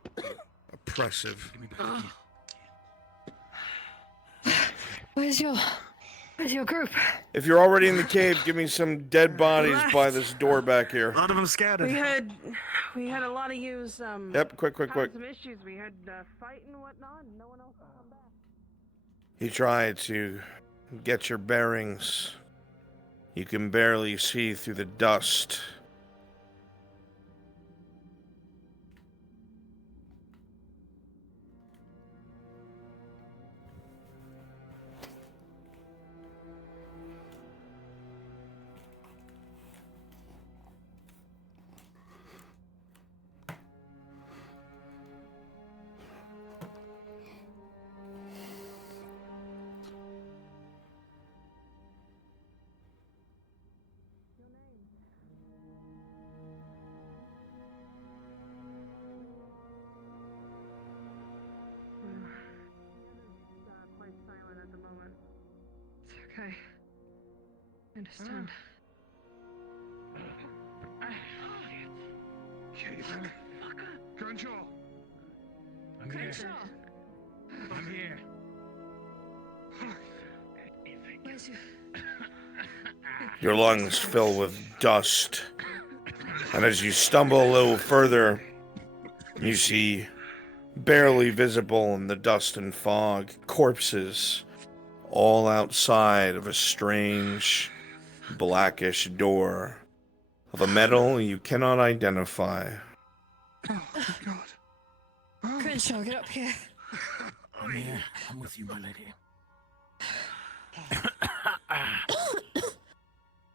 Oppressive. Where's your group? If you're already in the cave, give me some dead bodies by this door back here. A lot of them scattered. We had a lot of use. Yep, quick. Some issues. We had fight and whatnot. And no one else will come back. He tried to get your bearings. You can barely see through the dust. Okay. I understand. Caven. Crenshaw. I'm here. I'm here. Where's your... Your lungs fill with dust. And as you stumble a little further, you see, barely visible in the dust and fog, corpses all outside of a strange, blackish door of a metal you cannot identify. Oh, good God. Crenshaw, get up here. I'm here. I'm with you, my lady.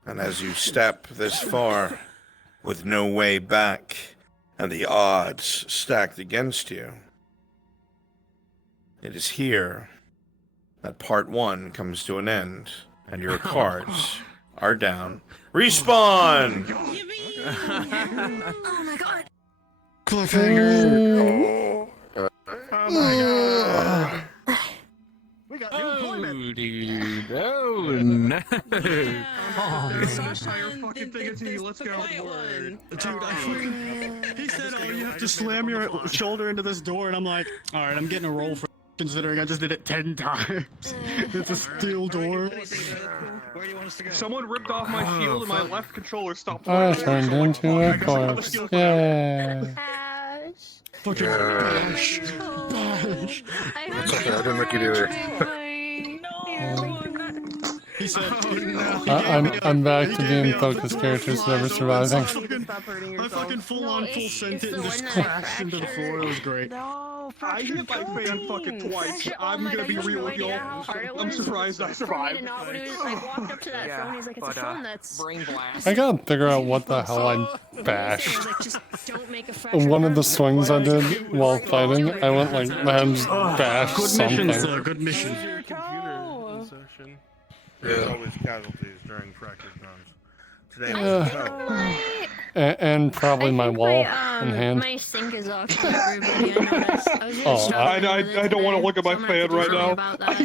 And as you step this far, with no way back, and the odds stacked against you, it is here that part 1 comes to an end, and your cards are down. Respawn! Oh my God! Cliffhanger! Oh my God! We got new employment! Dude, oh no! Entire fucking thing into you. Let's go. Dude, he said, "Oh, you have to slam your shoulder into this door," and I'm like, "All right, I'm getting a roll for considering I just did it 10 times. It's a steel door." Where do you want us to go? Someone ripped off my shield and my left controller stopped I working. turned into a corpse. Yeah. Fucking bash. Bash. It's okay, I didn't look at either. He said, I'm back to being focus characters never surviving. I fucking full sent it and just crashed into the floor. It was great. I hit my fan fucking twice. I'm gonna be real with y'all. I'm surprised I survived. walked up to that phone. He's like, "It's a phone that's brain blast." I gotta figure out what the hell I bashed. Like, just don't make a fresh One of the swings I did while fighting, I went like, man, just bashed Good something. mission, sir. Good mission. There's always casualties during fractured guns. Today And probably my wall in hand. My sync is off to everybody. I noticed. I was really Oh, struggling with it I don't want to today, look at my so I'm gonna have fan to do right something now. about that.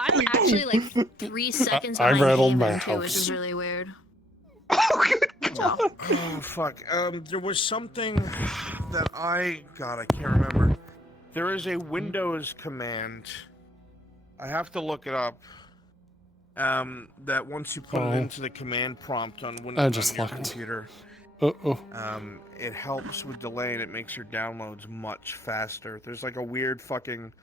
I'm actually like 3 seconds I behind rattled my Haven, too, which house. is really weird. Oh, fuck. There was something that I can't remember. There is a Windows command. I have to look it up. That once you put it into the command prompt on Windows on your computer, it helps with delay and it makes your downloads much faster. There's like a weird fucking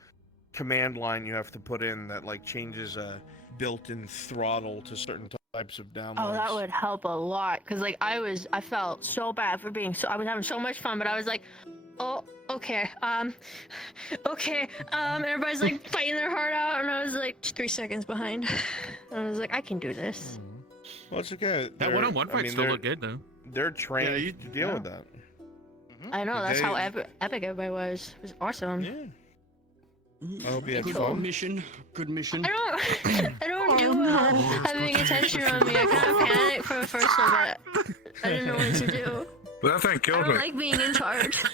command line you have to put in that like changes a built-in throttle to certain types of downloads. Oh, that would help a lot. Cause like I felt so bad for being I was having so much fun, but I was like, oh, okay, everybody's like fighting their heart out, and I was like 3 seconds behind. And I was like, I can do this. Well, it's okay. That one-on-one fight still looked good though. They're trained to deal with that. I know, that's how epic everybody was. It was awesome. Yeah. I hope you had Good fun. mission. Good mission. I don't do having attention on me. I kind of panicked for the first little bit. I didn't know what to do. That thing I killed don't me. like being in charge.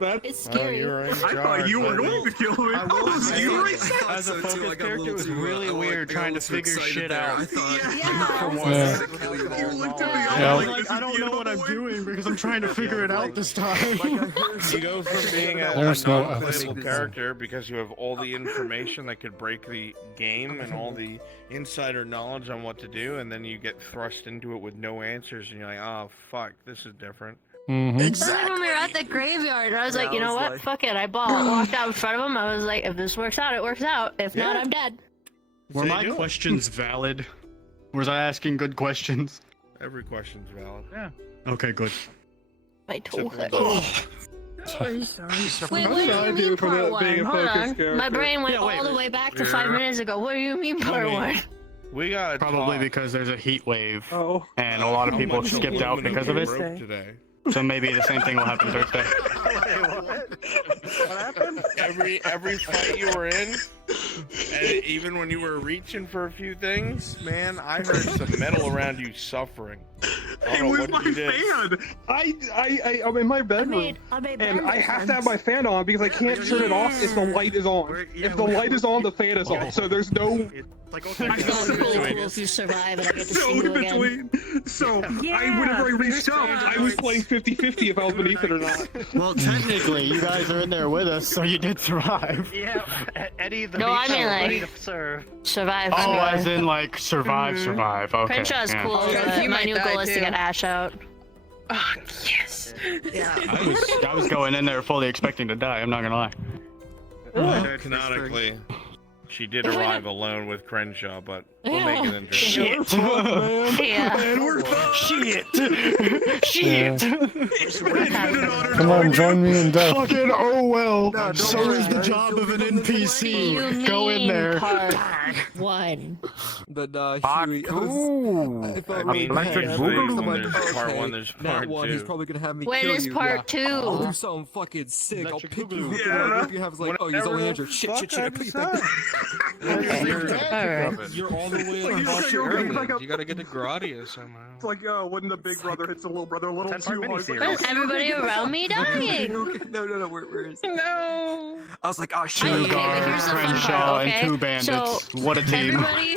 It's scary. I thought you were going to kill me. I will say, You as a focus character, it was really weird trying to figure shit out. I thought I don't know what I'm doing because I'm trying to figure it out this time. You go from being a There's no non-playable character because you have all the information that could break the game and all the insider knowledge on what to do, and then you get thrust into it with no answers, and you're like, oh fuck, this is different. Exactly. When we were at the graveyard, I was like, you know what? Fuck it. I walked out in front of him. I was like, if this works out, it works out. If not, I'm dead. Were my questions valid? Was I asking good questions? Every question's valid. Yeah. Okay, good. I told her. Wait, Sorry, what do you mean for part that being a 1? Hold focus on. character. My brain went Yeah, wait, all the way back to 5 minutes ago. What do you mean part 1? We got Probably because there's a heat wave, Oh. and a lot of people skipped out because of it. today. So maybe the same thing will happen Thursday. What happened? Every fight you were in, and even when you were reaching for a few things, man, I heard some metal around you suffering. I It don't know was what my you did. fan. I'm in my bedroom, and I have to have my fan on because I can't turn it off if the light is on. If the light is on, the fan is on. So there's no Like, It's gonna be really cool if you survive and I get to see you again. So, whenever I reached up, I was playing 50-50 if I was beneath it or not. Well, technically, you guys are in there with us, so you did survive. Yeah, Eddie the No, I mean, ready like, to serve. survive. Oh, survive. as in like survive. Okay. Crenshaw's yeah. cool, but my new goal is to get Ash out. Oh, yes. Yeah. I was going in there fully expecting to die. I'm not gonna lie. Canonically, she did arrive alone with Crenshaw, but we'll make it interesting. Shit. Man, we're Shit. Shit. Come on, join me in death. Fucking oh well. So is the job of an NPC. Go in there. Part 1. But Huey, Part 2. I mean, Electric there's Boogaloo. when there's part 1, there's part 2. He's probably gonna have me When kill is you. part 2? I'll do something fucking sick. I'll pick you up. Yeah. Rip your hands like, oh, he's only injured. Shit. I put you back down. You're all the way Like, across you're your like island. a- You gotta get to Gradia somehow. It's like, when the big brother hits the little brother a little too hard. Why is everybody around me dying? No, where is it? No. I was like, oh shit. Okay, but here's the fun Crenshaw, part, okay? and 2 bandits. So, What a team. Everybody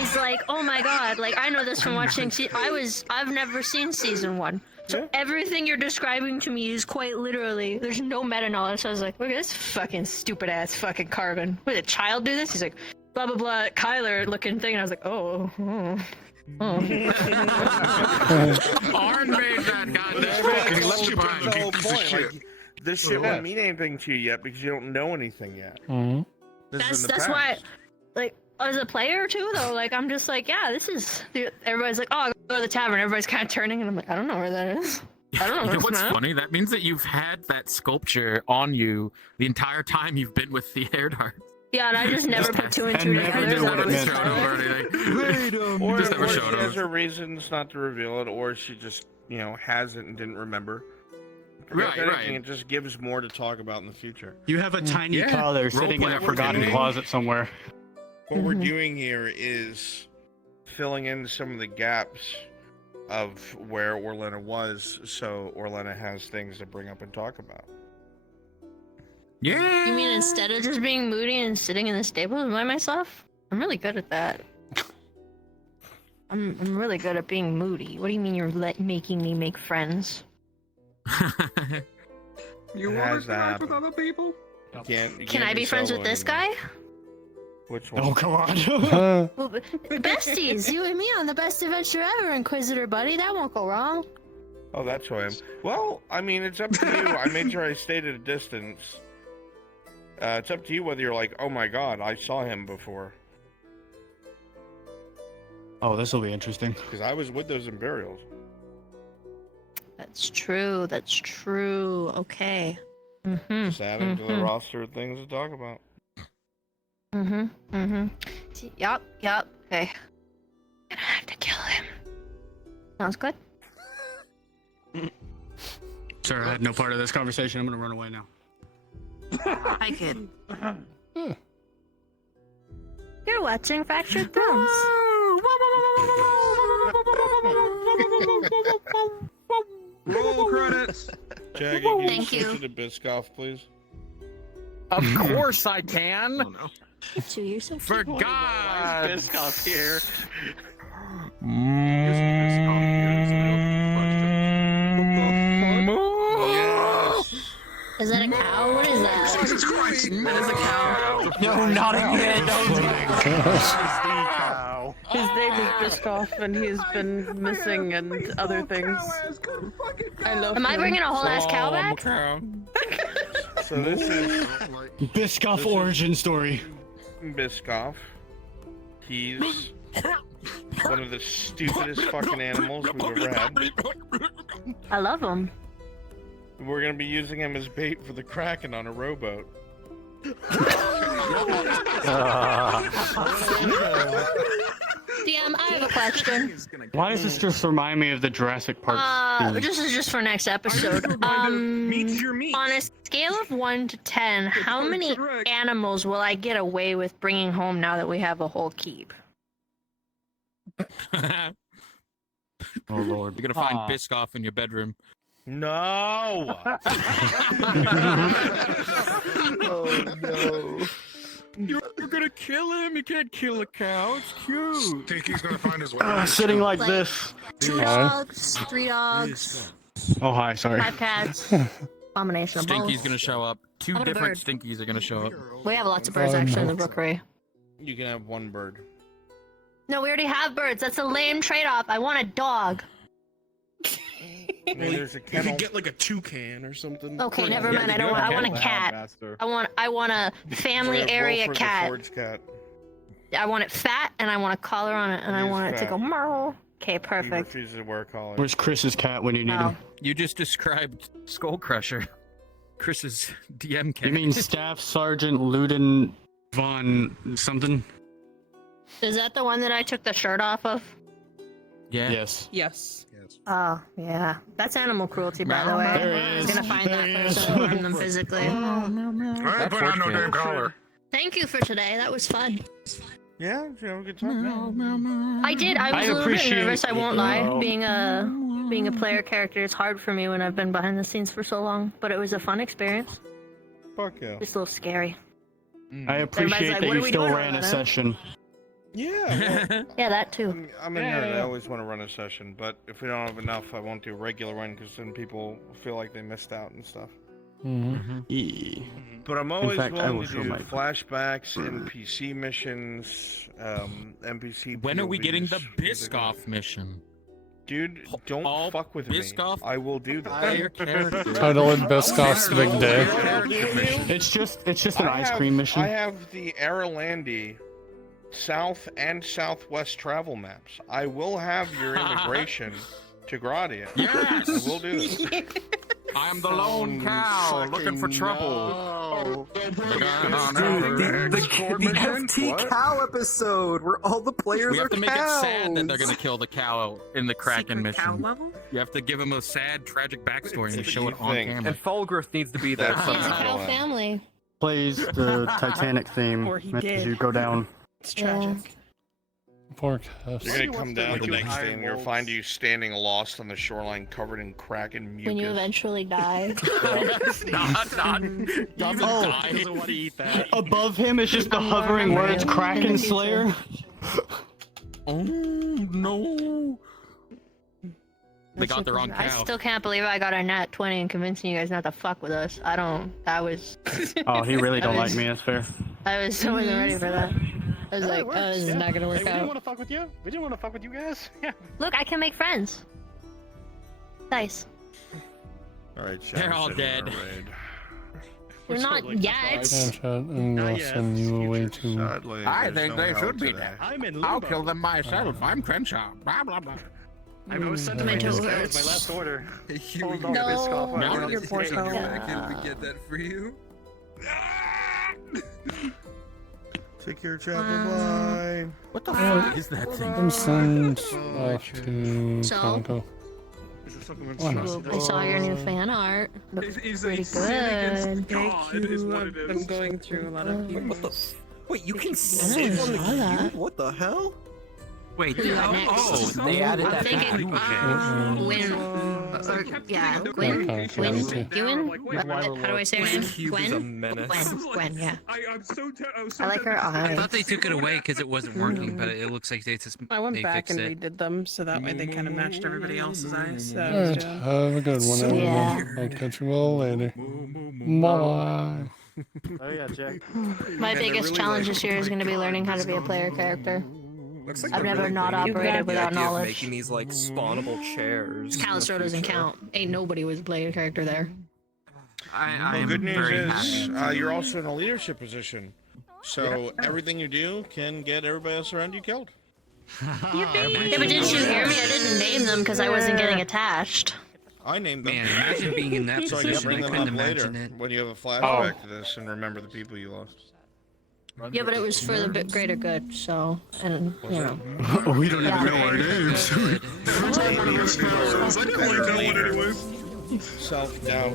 is like, oh my god, like I know this from watching. I've never seen season 1. So everything you're describing to me is quite literally. There's no meta knowledge. So I was like, look at this fucking stupid ass fucking carbon. Would a child do this? He's like, blah blah blah, Kyler looking thing, and I was like, oh. Arn made that goddamn He left you behind. the whole point. Like, this shit won't mean anything to you yet because you don't know anything yet. That's why, like, as a player too, though, like I'm just like, yeah, this is. Everybody's like, oh, I'll go to the tavern. Everybody's kind of turning, and I'm like, I don't know where that is. I don't know. You know where what's it's funny? That means that you've had that sculpture on you the entire time you've been with the air dart. Yeah, and I just never put 2 and 2 never together. knew so what I it was showed like, over or anything. Or, Just never or showed she has him. her reasons not to reveal it, or she just, has it and didn't remember. Right, If anything, right. It just gives more to talk about in the future. You have a tiny Yeah. collar sitting in a Roleplay. forgotten Okay. closet somewhere. What we're doing here is filling in some of the gaps of where Orlena was, so Orlena has things to bring up and talk about. Yeah. You mean instead of just being moody and sitting in the stable by myself? I'm really good at that. I'm really good at being moody. What do you mean you're making me make friends? You It want has to to connect with happen. other people? Can I be friends with this guy? Which one? Oh, come on. Well, besties, you and me on the best adventure ever, Inquisitor buddy. That won't go wrong. Oh, that's who I am. Well, I mean, it's up to you. I made sure I stayed at a distance. It's up to you whether you're like, oh my god, I saw him before. Oh, this will be interesting. Because I was with those Imperials. That's true. That's true. Okay. Just adding to the roster of things to talk about. Yup. Okay. Gonna have to kill him. Sounds good. Sir, I had no part of this conversation. I'm gonna run away now. Hi, kid. You're watching Fractured Thrones. Roll credits. Jackie, can you Thank switch you. it to Biscoff, please? Of course I can. You two, you're so For cute. God. Biscoff here. Is that a cow? What is that? Jesus Christ! That is a cow. No, not again. His name is Biscoff, and he's been missing and other things. I love Am I him. bringing a whole ass cow back? So this is Biscoff origin story. Biscoff. He's one of the stupidest fucking animals we've ever had. I love him. We're gonna be using him as bait for the Kraken on a rowboat. DM, I have a question. Why does this just remind me of the Jurassic Park scene? This is just for next episode. On a scale of 1 to 10, how many animals will I get away with bringing home now that we have a whole keep? Oh Lord. You're gonna find Biscoff in your bedroom. No! Oh no. You're gonna can't kill him. You can't kill a cow. It's cute. Stinky's gonna find his way. Sitting like this. 2 dogs, 3 dogs, Oh, hi, sorry. 5 cats. Combination of Stinky's both. gonna show up. 2 What a different bird. Stinkies are gonna show up. We have lots of birds actually in the rookery. You can have one bird. No, we already have birds. That's a lame trade-off. I want a dog. Maybe there's a You kennel. could get like a toucan or something. Okay, never mind. I don't want. I want a cat. I want a family Or area Wilford the cat. Forge cat. I want it fat, and I want a collar on it, and I He is want it to fat. go meow. Okay, He perfect. refuses to wear a collar. Where's Chris's cat when you need him? You just described Skull Crusher. Chris's DM cat. You mean Staff Sergeant Luden Von something? Is that the one that I took the shirt off of? Yeah. Yes. Yes. Oh, yeah. That's animal cruelty, by the way. There he I was is. gonna find There he that is. person and harm them physically. I ain't put on no damn collar. Thank you for today. That was fun. Yeah, you have a good time. I did. I was I a little bit appreciate nervous. I won't lie. Oh. Being a player character is hard for me when I've been behind the scenes for so long. But it was a fun experience. Fuck yeah. Just a little scary. I appreciate like, that "What are you we still doing ran over a there?" session. Yeah. Well, Yeah, that too. I'm in here. I always want to run a session, but if we don't have enough, I won't do a regular one because then people feel like they missed out and stuff. Yeah. But I'm always fact, I willing will to show do my- flashbacks, NPC missions, NPC. When are we getting the POVs, Biscoff mission? Dude, don't All fuck with Biscoff me. I will do player that. characters. Totally Biscoff's big day. It's just an ice cream mission. I have the Airlandi South and Southwest travel maps. I will have your immigration to Gradia. Yes! I will do this. I am the lone cow looking for trouble. The FT cow episode where all the players We are have to make it sad that they're cows. gonna kill the cow in the Kraken Secret cow mission. level? You have to give him a sad, tragic backstory and you show it on thing. camera. And Falgrith needs to be there That's He's a somehow. cow family. Plays the Titanic theme Or he as did. you go down. It's tragic. Poor Cuss. You're gonna come down the next day and you'll find you standing lost on the shoreline covered in Kraken mucus. When you eventually die. doesn't want to eat that. Above him is just the hovering words in the Kraken future. Slayer. Oh no! They got the wrong I cow. still can't believe I got a nat 20 and convincing you guys not to fuck with us. I don't. That was. Oh, he really don't I like was- me. That's fair. I wasn't ready for that. I was like, oh, this is not gonna work We didn't out. want to fuck with you. We didn't want to fuck with you guys. Yeah. Look, I can make friends. Nice. Alright, They're all dead. We're not yet. Snapchat, and I'll send you away to. Sadly, I there's think no they hell should be today. dead. I'm in I'll kill them myself. I'm Crenshaw. Blah blah blah. I was sent to My my toe my hurts. last order. Hold on. No, Biscoff, not I'll your just poor take toe. you back Yeah. and we get that for you. Take care, Chapel. Bye. What the Yeah. fuck is that thing? I'm sent off to So? Congo. Why not? I saw your new fan art. Looks pretty good. Thank you. I'm going through a lot of views. What the? Wait, you can I sit on the saw that. cube? What the hell? Wait, Yeah, next. they added I'm that thinking back. Gwen, or yeah, Gwen, how do I say her name? Cube is a Gwen? menace. Gwen, yeah. I'm so I like her I eyes. thought they took it away because it wasn't working, but it looks like they just I went they back fixed and it. redid them so that way they kind of matched everybody else's eyes. So I was Alright, doing- have a good one, Yeah. everyone. I'll catch you all later. Bye. Oh yeah, Jack. My biggest challenge this year is going to be learning how to be a player character. Looks like I've they're never really not bringing operated back the without idea of knowledge. Making these like spawnable chairs. in the Callisto doesn't future. count. Ain't nobody was a player character there. I Well, am good news very is happy. you're also in a leadership position. So everything you do can get everybody else around you killed. Yeah, but didn't you hear me? I didn't name them because I wasn't getting attached. I named them. Man, imagine being in that so I can position. I bring them couldn't up later imagine it. when you have a flashback to this and remember the people you lost. Yeah, but it was for the greater good, so, and, you know. We don't even know our names. Self-doubt.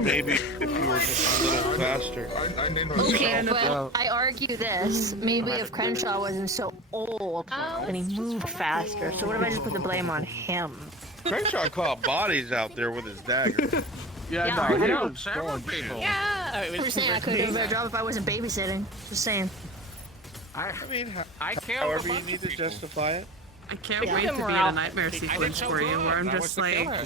Maybe if you were just a little faster. I named Okay, but I argue this. Maybe if Crenshaw wasn't so old and he moved faster, so what if I just put the blame on him? Crenshaw caught bodies out there with his dagger. Yeah, I I know. killed several people. I'm just saying I could have done a better job if I wasn't babysitting. Just saying. I mean, I can't. however you need to justify it. I can't Yeah. wait to be in a nightmare sequence for you where I'm That just was the like, killer.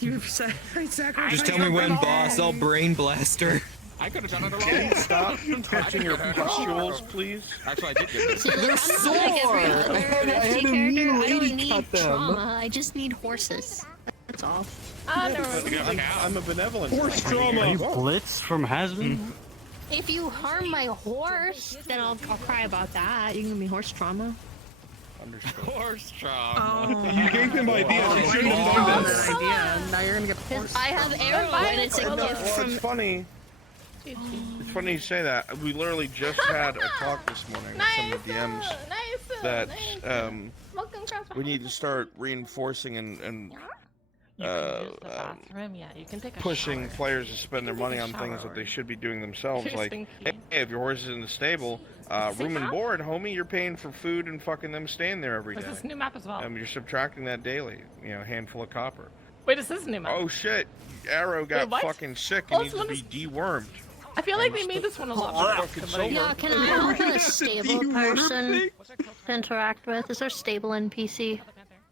you've sacrificed. Just tell me when, boss. I'll brain blaster. I could have done it alone. Can you stop touching your pustules, please? Actually, I did get this. See, like, I'm sore! not like every other I had a FT mean character. I lady don't need cut them. trauma. I just need horses. That's all. I'm a benevolent. Horse trauma. Are you Blitz from Hasbin? If you harm my horse, then I'll cry about that. You can give me horse trauma. Horse trauma. You gave him ideas. You shouldn't have done this. Now you're gonna get horse. I have arrow and it's a gift Well, from. it's funny. It's funny you say that. We literally just had a talk this morning with some of the DMs that we need to start reinforcing and pushing players to spend their money on things that they should be doing themselves. Like, hey, if your horse is in the stable, room and board, homie, you're paying for food and fucking them staying there every day. This is new map as well. You're subtracting that daily. You know, handful of copper. Wait, is this a new map? Oh shit! Arrow got what? fucking sick Oh, and needs to be dewormed. I feel like they made this one a lot better. Yeah, can I help a stable person to interact with? Is there stable NPC?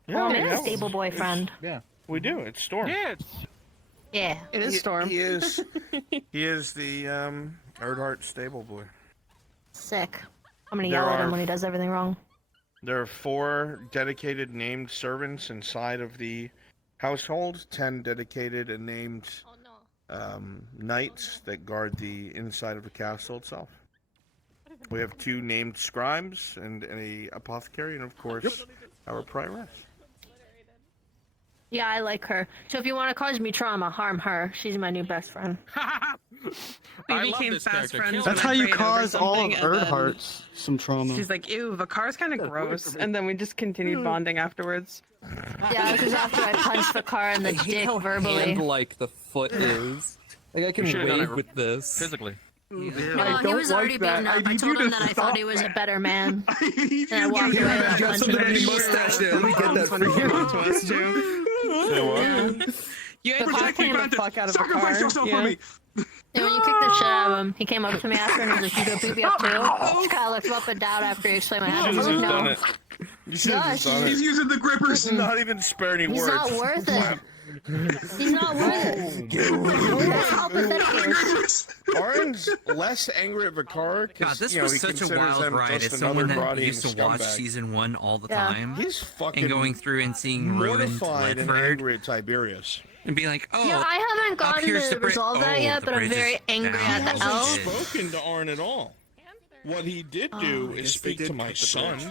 Yeah, Or maybe yeah. a stable boyfriend. Yeah, we do. It's Storm. Yeah. It is Storm. He is. He is the Erdhart stable boy. Sick. I'm gonna There yell at him are- when he does everything wrong. There are 4 dedicated named servants inside of the household. 10 dedicated and named knights that guard the inside of the castle itself. We have 2 named scribes and a apothecary, and of course our prioress. Yeah, I like her. So if you want to cause me trauma, harm her. She's my new best friend. We I love became this fast character. friends. That's when I how you prayed over cause all of something, and then Erdhart's some trauma. She's like, ew, Vikar's kind of gross. And then we just continued bonding afterwards. Yeah, because after I punched Vakar in the dick verbally. Hand-like the foot is. Like I can should've done wave it with this. Physically. No, he was already beaten up. I told him that I thought he was a better man. And I walked away and I Got punched something on him. your mustache there. Let me get that for you. Say what? Yeah. You ain't Vakar protecting came the fuck out of Sacrifice Vikar. yourself Yeah. for me. And when you kicked the shit out of him, he came up to me after and he was like, "You gonna beat me up too?" Just kind of looked him up and down after he explained what happened. I was like, done "No, it. You should have just done it. He's using the grippers. Not even spare any he's words. not worth it. He's not worth it." How pathetic is. Orin's less angry at Vakar God, because this you know, was he such a considers wild him ride. just As another someone that body used and to watch scumbag. season 1 all the Yeah. time, He's fucking and going through and seeing ruined mortified and Ledford, angry at Tiberius. and be like, "Oh, Yeah, I haven't up gotten here's to the bridge. resolve that Oh, yet, the but I'm bridge is very angry down. at the He elf. hasn't spoken to Arn at all. What he did do is guess they speak did to my cut the son. bridge.